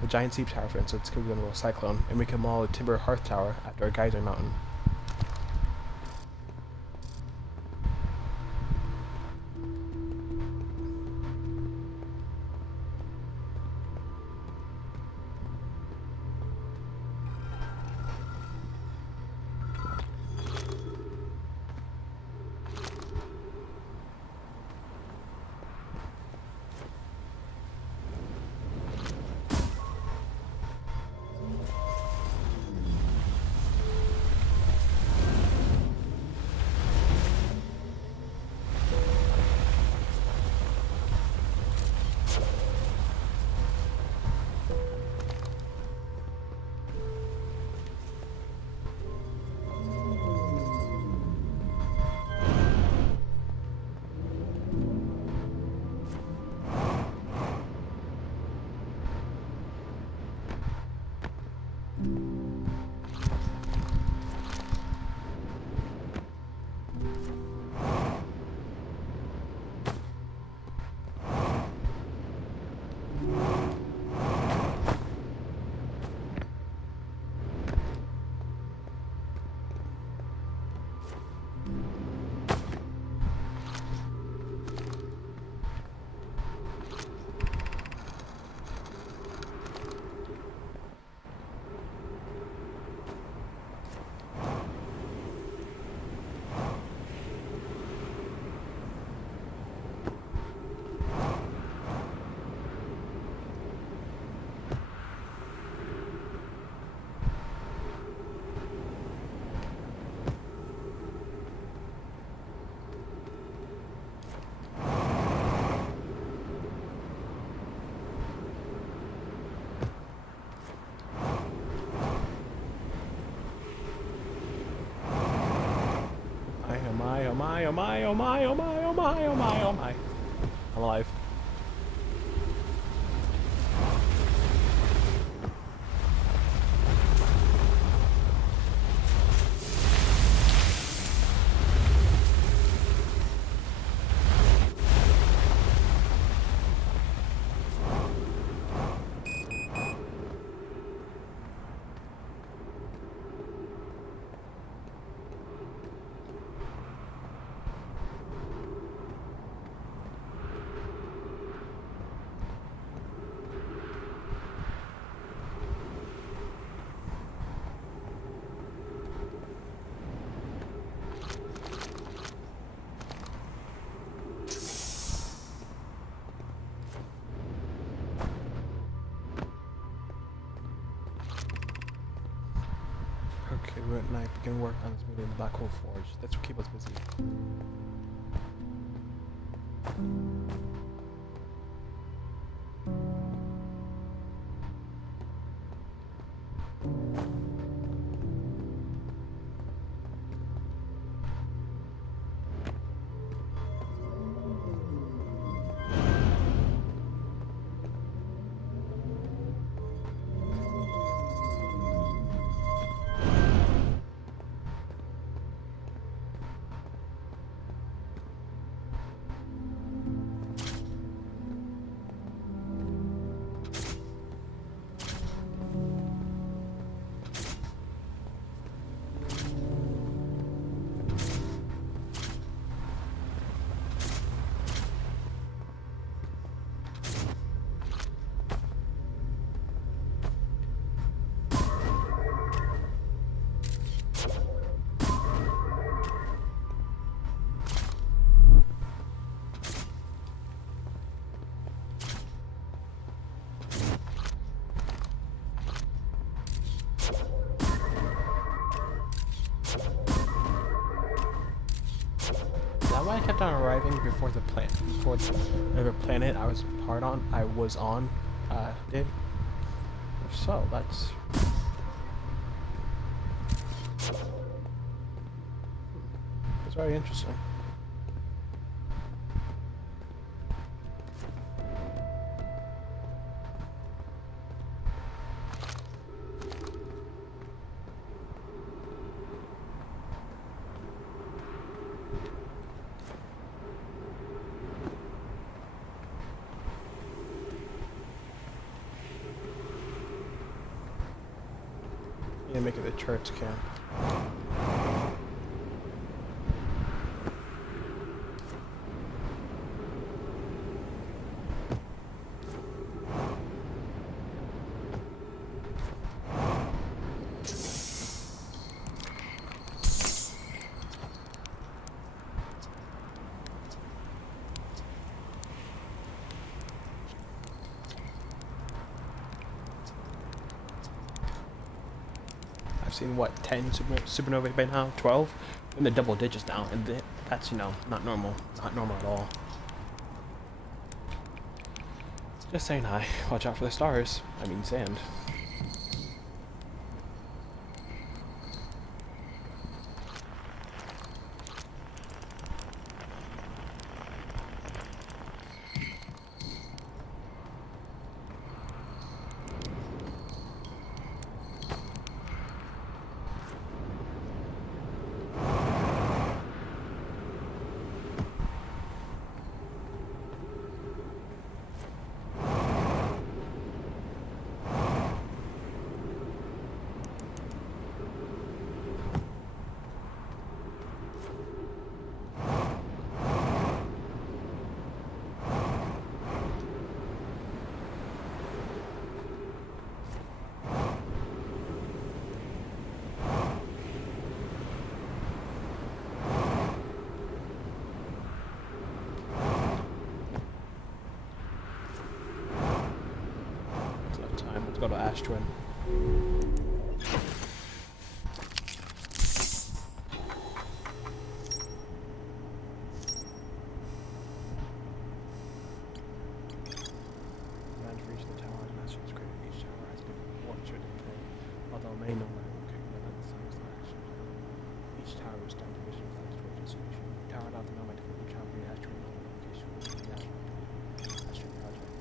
The giant Seep Tower, for instance, could be a cyclone, and we can model a Timber Hearth Tower after a geyser mountain. Oh my, oh my, oh my, oh my, oh my, oh my. I'm alive. Okay, we're at night. We can work on this movie in the Black Hole Forge. That's what keeps us busy. Why I kept on arriving before the planet I was on did. If so, that's very interesting. Yeah, make it the turrets camp. I've seen what 10 supernovae by now, 12, in the double digits now, and that's not normal, not normal at all. Just saying hi. Watch out for the stars. I mean sand. Let's go to Ash Twin. Land reach the tower and Master is great. Each tower has been orchard and play, although may no longer look at the sun's action. Each tower is done division of land towards its solution. Tower not the nomad for the tower Ash Twin location will be the Ash Twin project.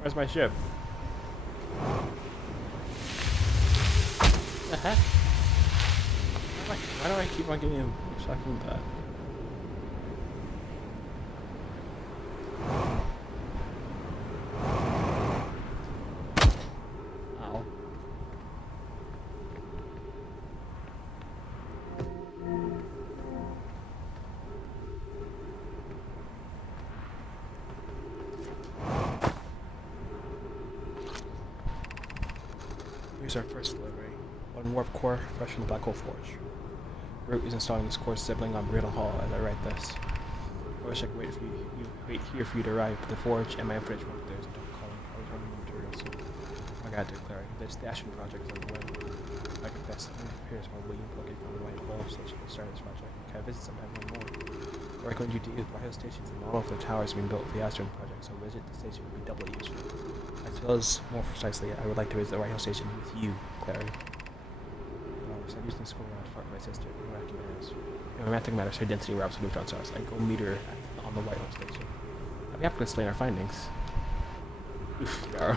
Where's my ship? The heck? Why do I keep on getting stuck with that? Ow. Here's our first delivery. One warp core, fresh from the Black Hole Forge. Root is installing his core sibling on Brittle Hall as I write this. I wish I could wait here for you to arrive, but the Forge and my unfinished work there is don't calling. I was running the materials soon. I gotta declare, this Ashen project is on the way. I confess, here's my William looking for the White Hole station to start this project. Can I visit sometime one more? Or I could you to use the White Hole station as the model for the towers being built for the Astron project, so visit the station would be doubly useful. As well as, more precisely, I would like to visit the White Hole station with you, Clary. So I'm using the school around to fight my sister in romantic matters, her density were absolute neutron stars. I go meet her on the White Hole station. I'd be happy to explain our findings. Oof, Yarrow.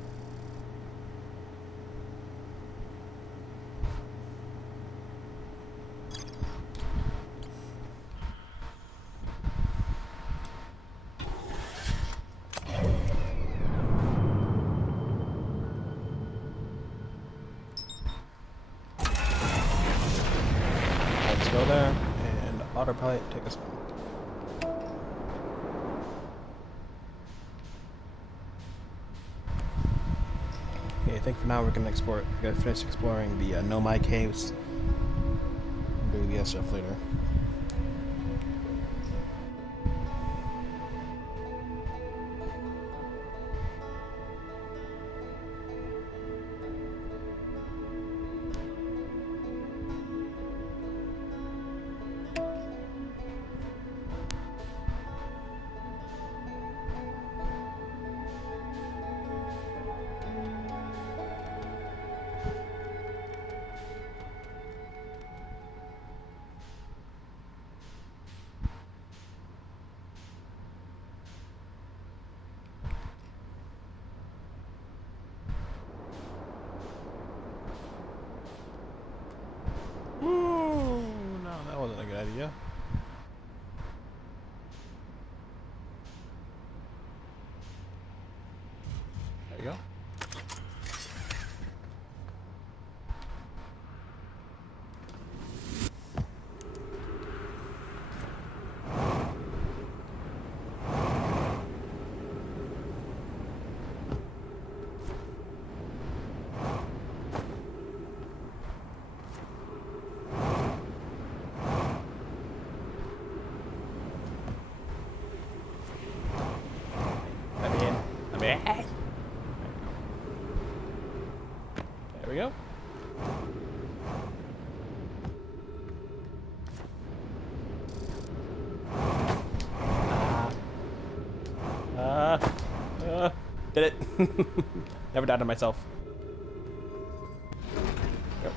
go there, and autopilot, take us home. Okay, I think for now we're gonna finish exploring the Nomai caves. And do the other stuff later. Ooh, no, that wasn't a good idea. There you go. There we go. Did it. Never doubted myself. Yep.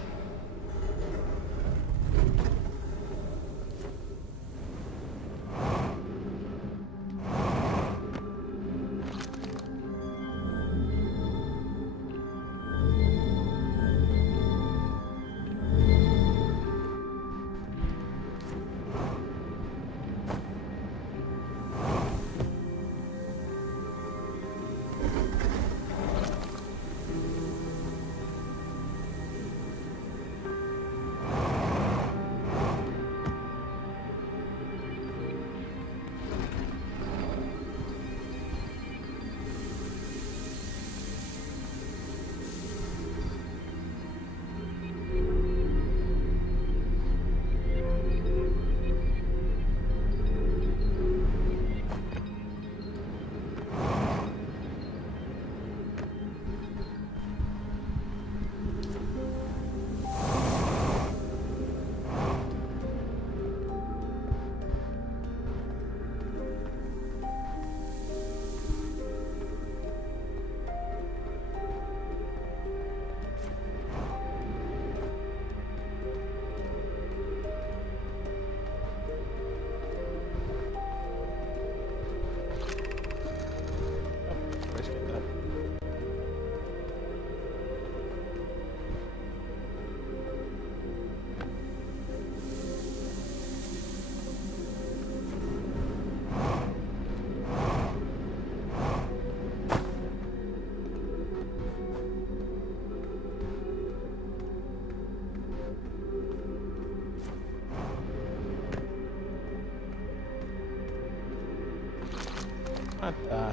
What the?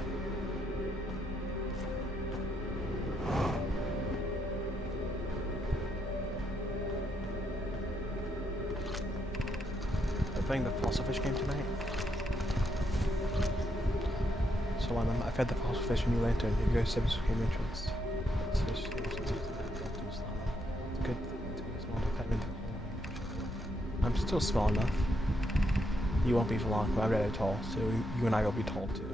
We're playing the fossil fish game tonight. So I fed the fossil fish a new lantern. You guys said this became entrance. It's fish. It's good. It's good small to I'm still small enough. You won't be for long, but I'm rather tall, so you and I will be tall too.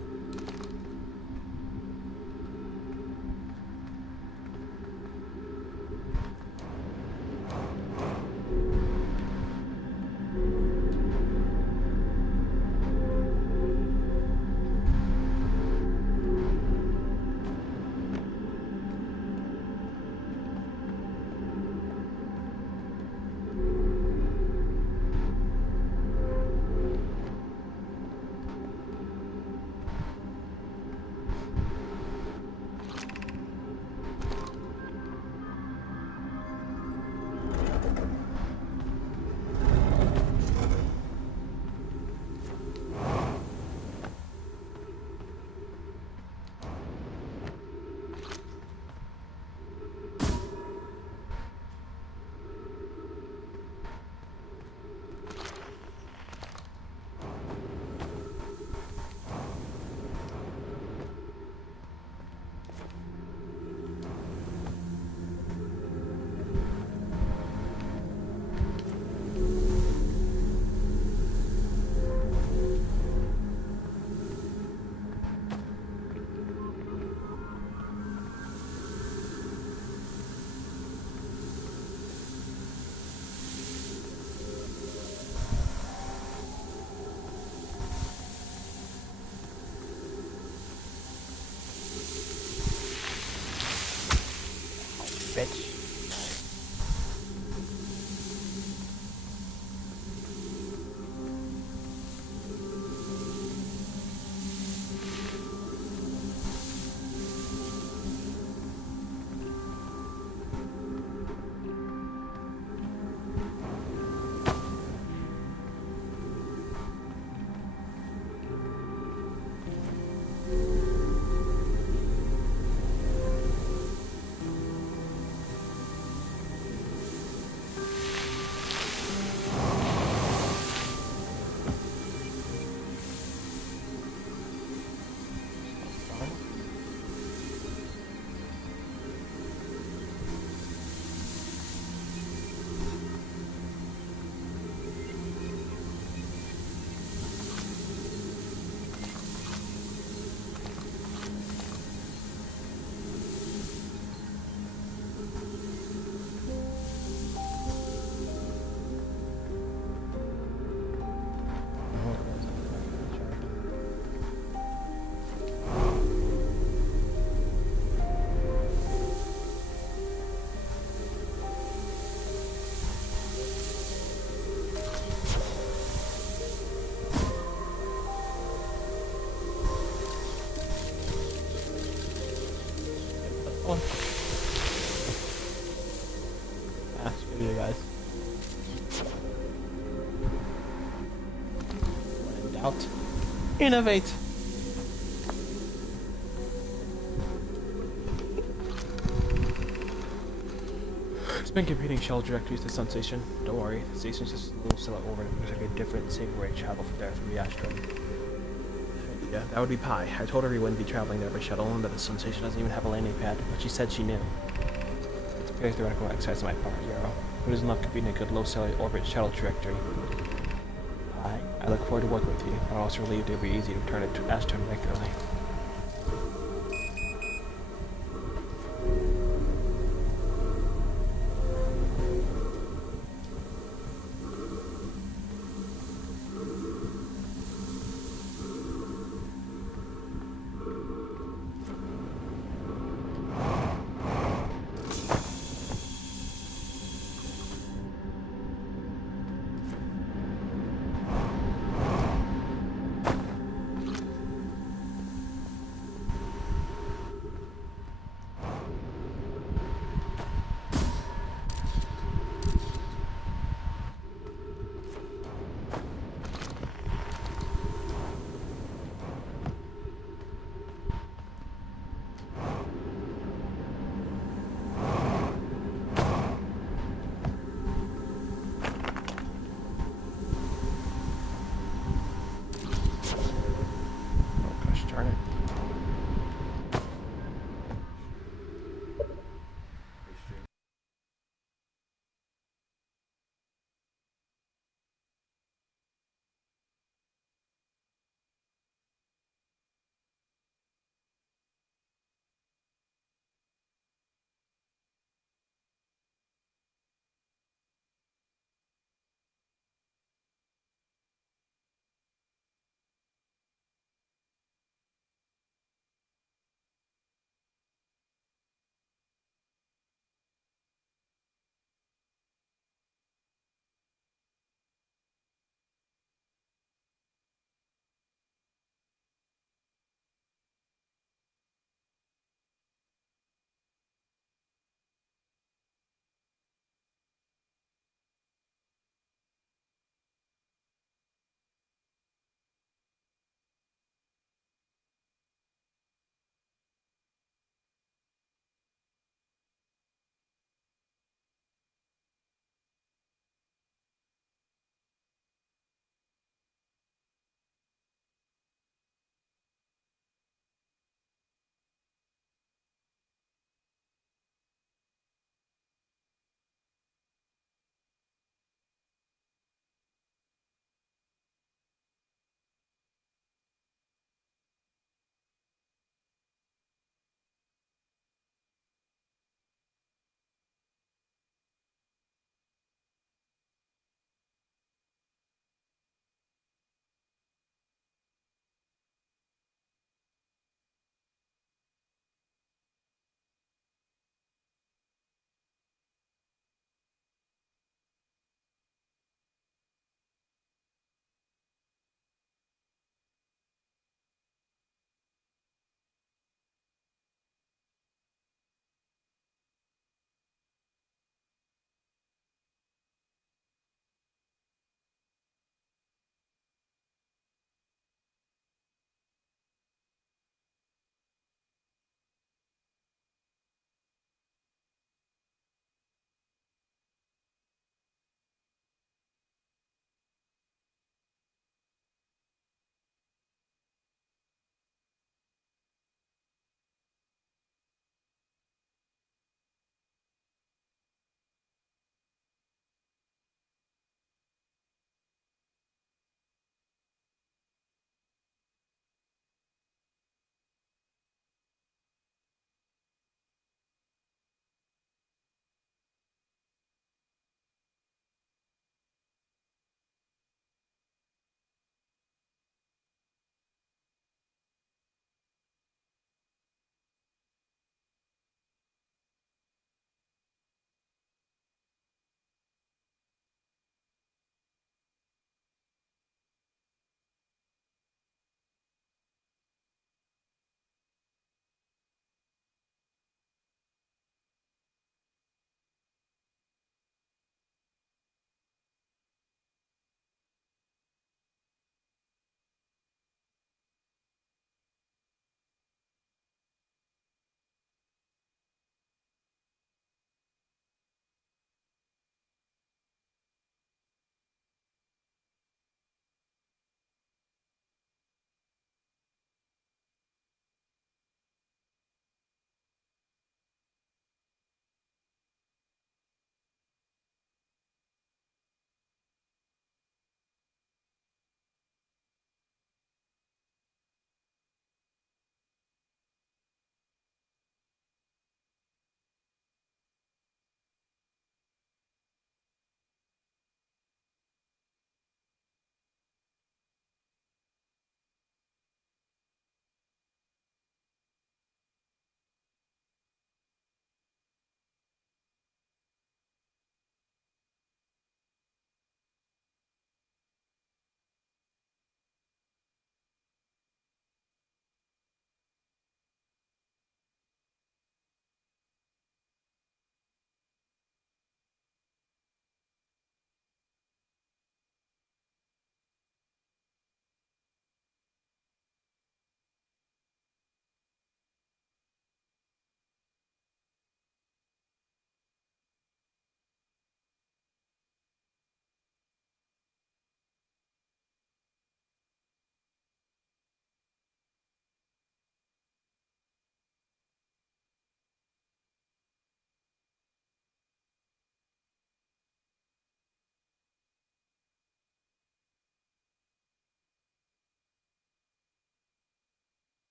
Screw you guys. When in doubt, innovate. It's been competing shuttle directories to Sun Station. Don't worry, the station's just a little silhouette over it. There's like a different, safer way to travel from there through the asteroid. Yeah, that would be Pi. I told her we wouldn't be traveling there by shuttle and that the Sun Station doesn't even have a landing pad, but she said she knew. It's a very theoretical exercise on my part, Yarrow. Who doesn't love competing a good low cellular orbit shuttle trajectory? Pi, I look forward to working with you, but I'm also relieved it will be easy to return it to Astron regularly.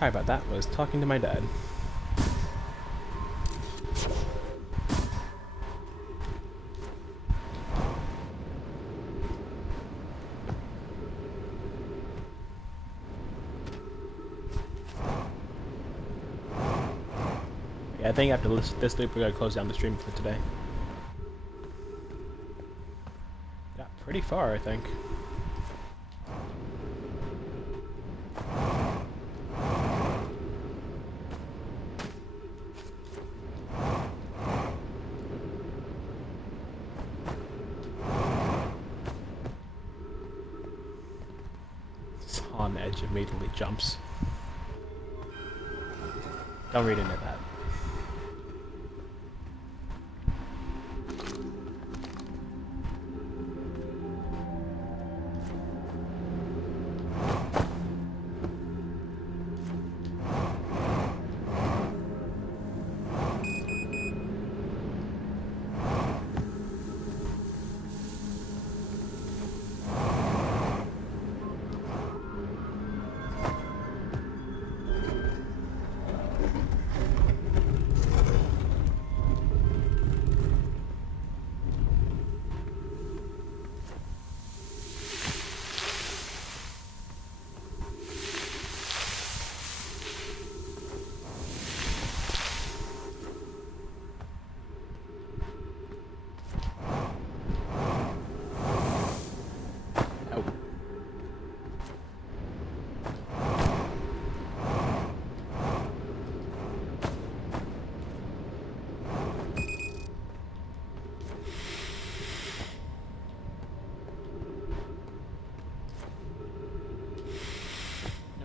Sorry about that. Was talking to my dad. Yeah, I think after this loop, we're gonna close down the stream for today. Got pretty far, I think. On edge immediately jumps. Don't read into that.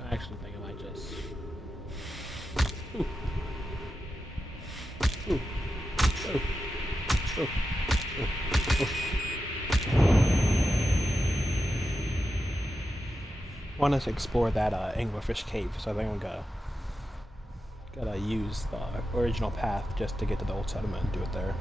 I actually think I might just... Ooh. Ooh. Ooh. Ooh. Ooh. Want to explore that anglerfish cave, so I think I'm gotta use the original path just to get to the old settlement and do it there.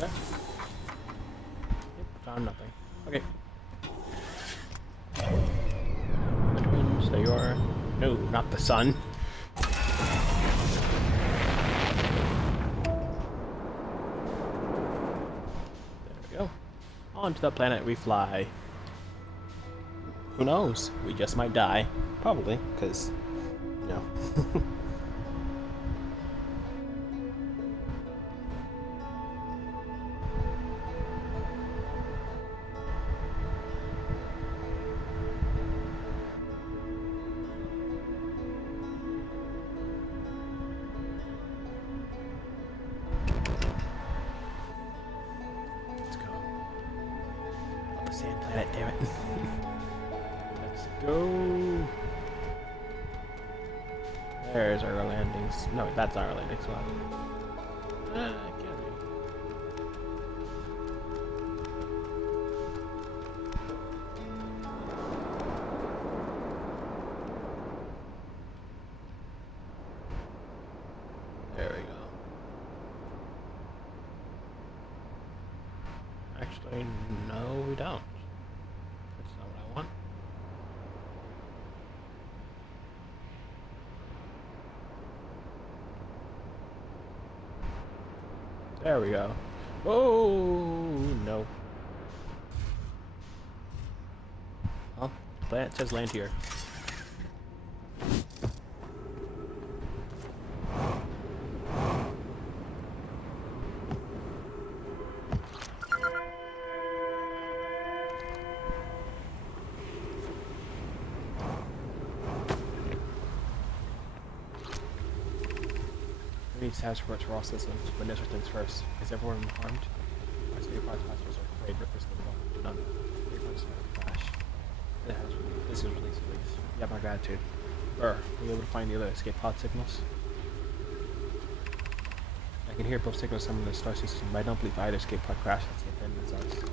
Yep, found nothing. Okay. The twins, they are... No, not the sun. There we go. On to the planet we fly. Who knows? We just might die. Probably, because... No. Sand planet, damn it. Let's go. There's our landings. No, that's our landing spot. Can There we go. Actually, no, we don't. That's not what I want. There we go. Oh no. Well, the planet says land here. We need status reports for all systems, but initial things first. Is everyone harmed? Our state parts masters are afraid with this level. None. They first flash. The house of gratitude. Were you able to find the other escape pod signals? I can hear both signals from the star system, but I don't believe either escape pod crashed at the same time as us.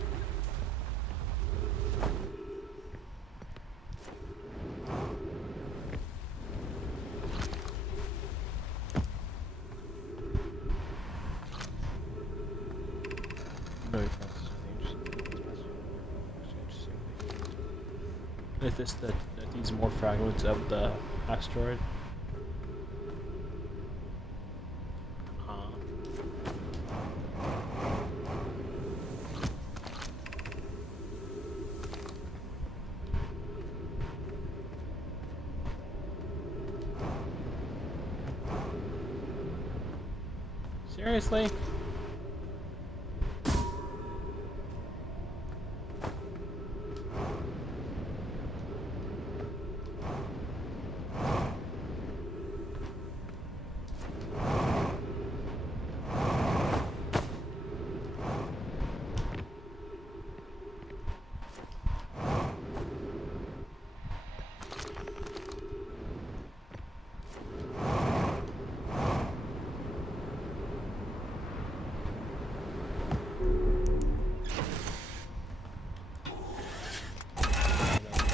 Is this these more fragments of the asteroid? Seriously?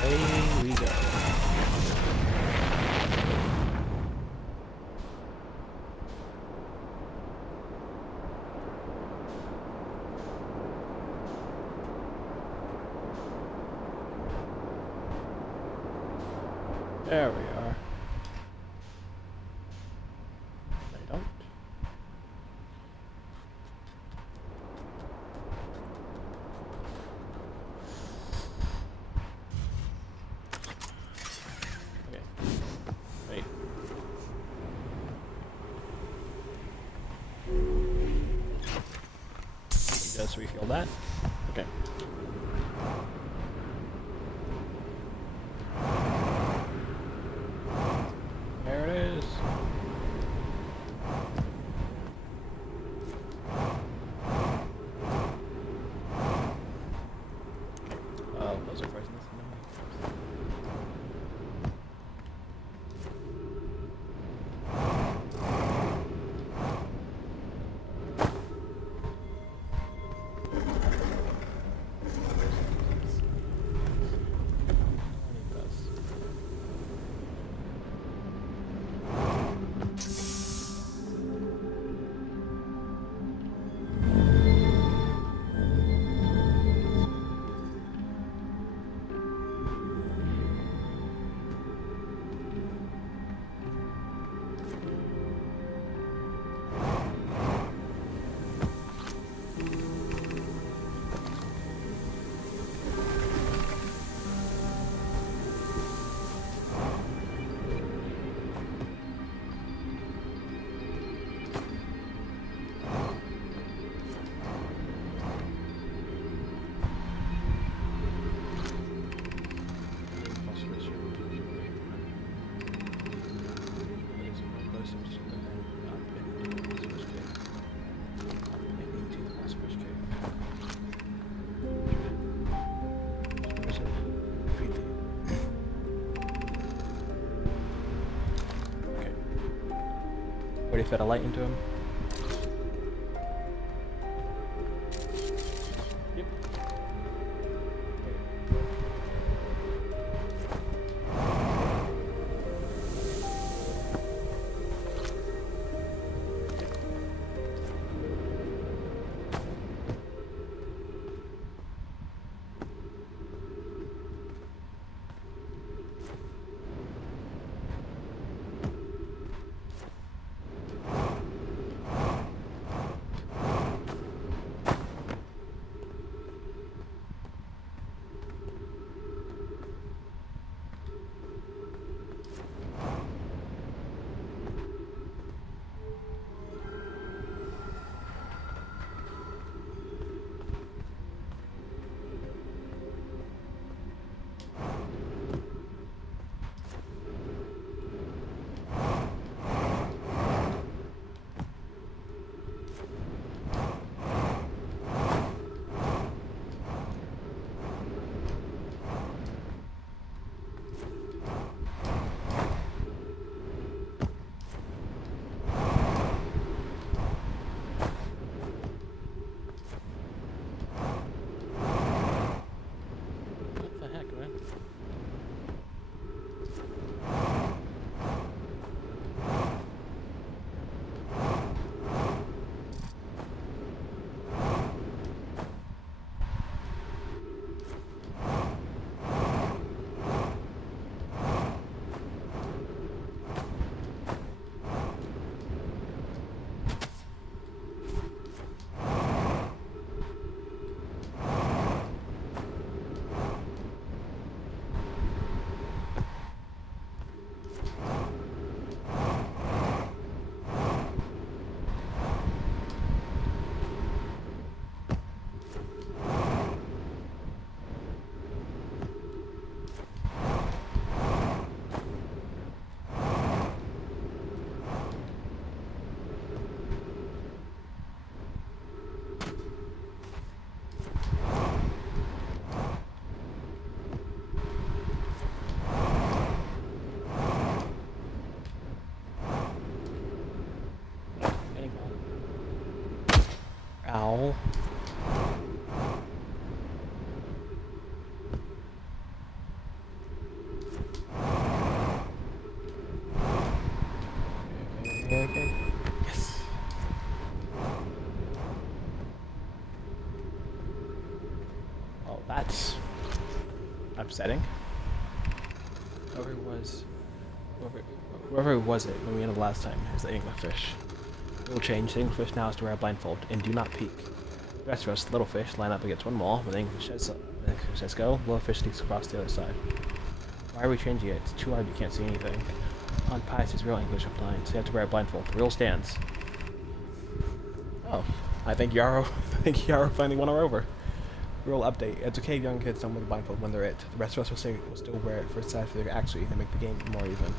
Away we go. There we are. I don't. Okay. Wait. Just refill that. Okay. There it is. Those are poisonous. Already fed a light into him. Yep. That's upsetting. Whoever it was, whoever was it when we ended last time is the anglerfish. Rule change. The anglerfish now is to wear a blindfold and do not peek. The rest of us, little fish, line up against one wall. When the anglerfish says go, little fish sneaks across the other side. Why are we changing it? It's too hard. You can't see anything. On Pies is real English applied, so you have to wear a blindfold. The rule stands. Oh, I think Yarrow finally won her over. Rule update. It's okay if young kids don't wear the blindfold when they're it. The rest of us will still wear it for its side for actually to make the game more even.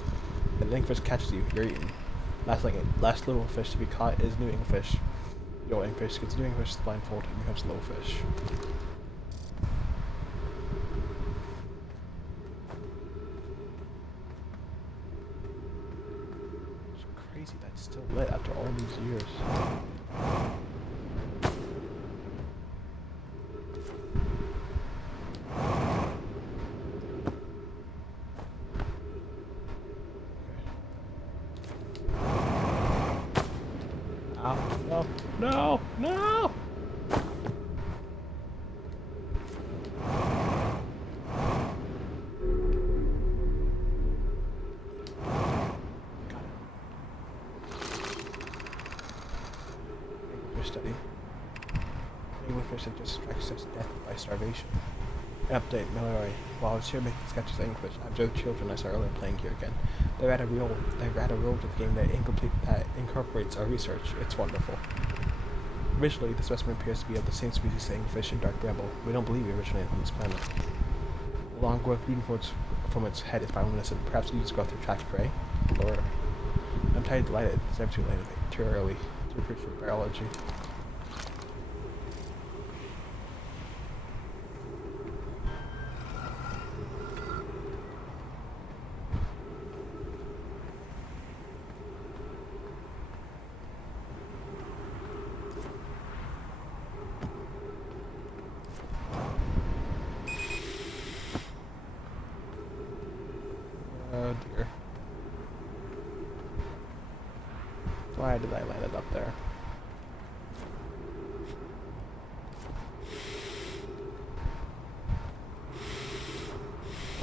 If the anglerfish catches you, you're eaten. Last little fish to be caught is new anglerfish. Yo, anglerfish gets new anglerfish blindfold and becomes little fish. It's crazy that's still lit after all these years. Oh, no, no! Anglerfish study. Anglerfish have just strikes us death by starvation. Update, Mallory. While I was here making sketches of anglerfish, I observed children I saw earlier playing here again. They've added a rule to the game that incorporates our research. It's wonderful. Originally, the specimen appears to be of the same species as anglerfish and dark bramble. We don't believe it originated on this planet. The long growth leading from its head is bioluminescent. Perhaps it uses growth to attract prey? Or I'm tired delighted. It's never too late, too early to appreciate biology. Oh dear. Why did I land it up there?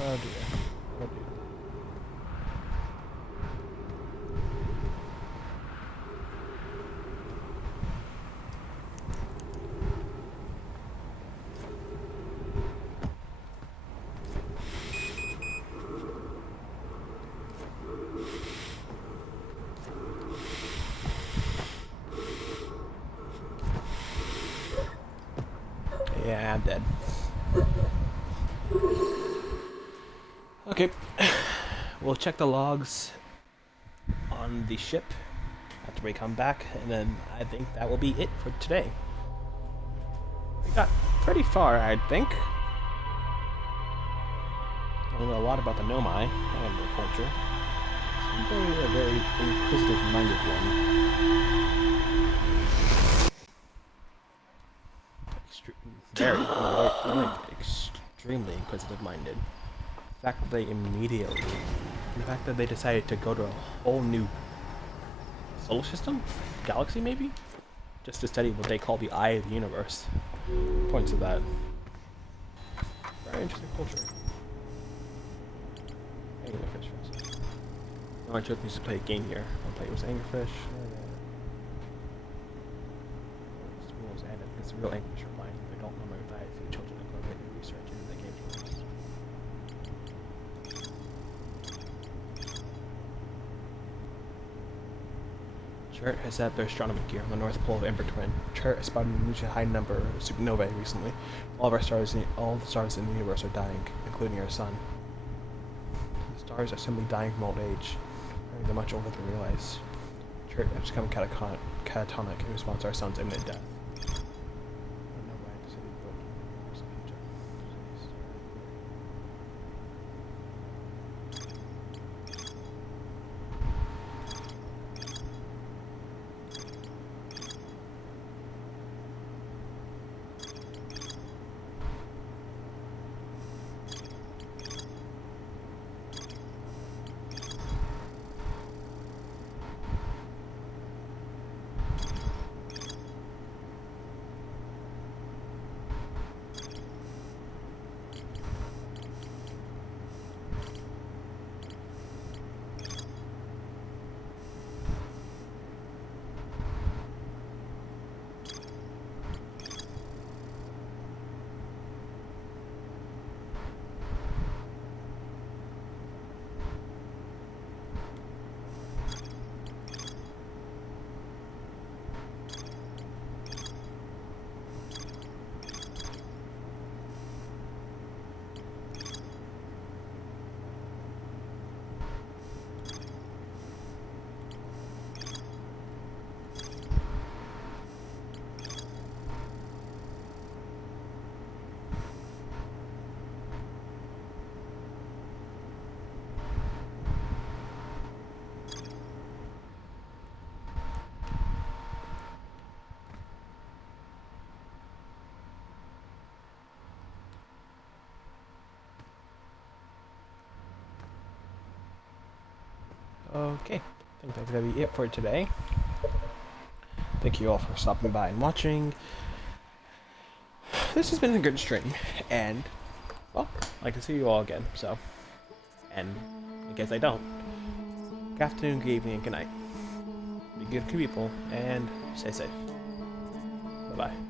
Oh dear. Oh dear. Yeah, I'm dead. Okay. We'll check the logs on the ship after we come back, and then I think that will be it for today. We got pretty far, I think. I know a lot about the Nomai and their culture. They're a very inquisitive-minded one. Extremely inquisitive-minded. The fact that they decided to go to a whole new solar system, galaxy maybe, just to study what they call the eye of the universe, points to that. Very interesting culture. Anglerfish. No one took me to play a game here. I'll play it with anglerfish. It's real anglerfish are blind. They don't normally die if the children incorporate new research into the game's rules. Chert has set up their astronomy gear on the North Pole of Ember Twin. Chert has spotted an unusually high number of supernovae recently. All the stars in the universe are dying, including our sun. The stars are simply dying from old age. They're much older than we realize. Chert has become catatonic in response to our sun's imminent death. Okay, I think that's gonna be it for today. Thank you all for stopping by and watching. This has been a good stream, and well, I'd like to see you all again. So, and in case I don't, good afternoon, good evening, and good night. Be good people, and stay safe. Bye bye.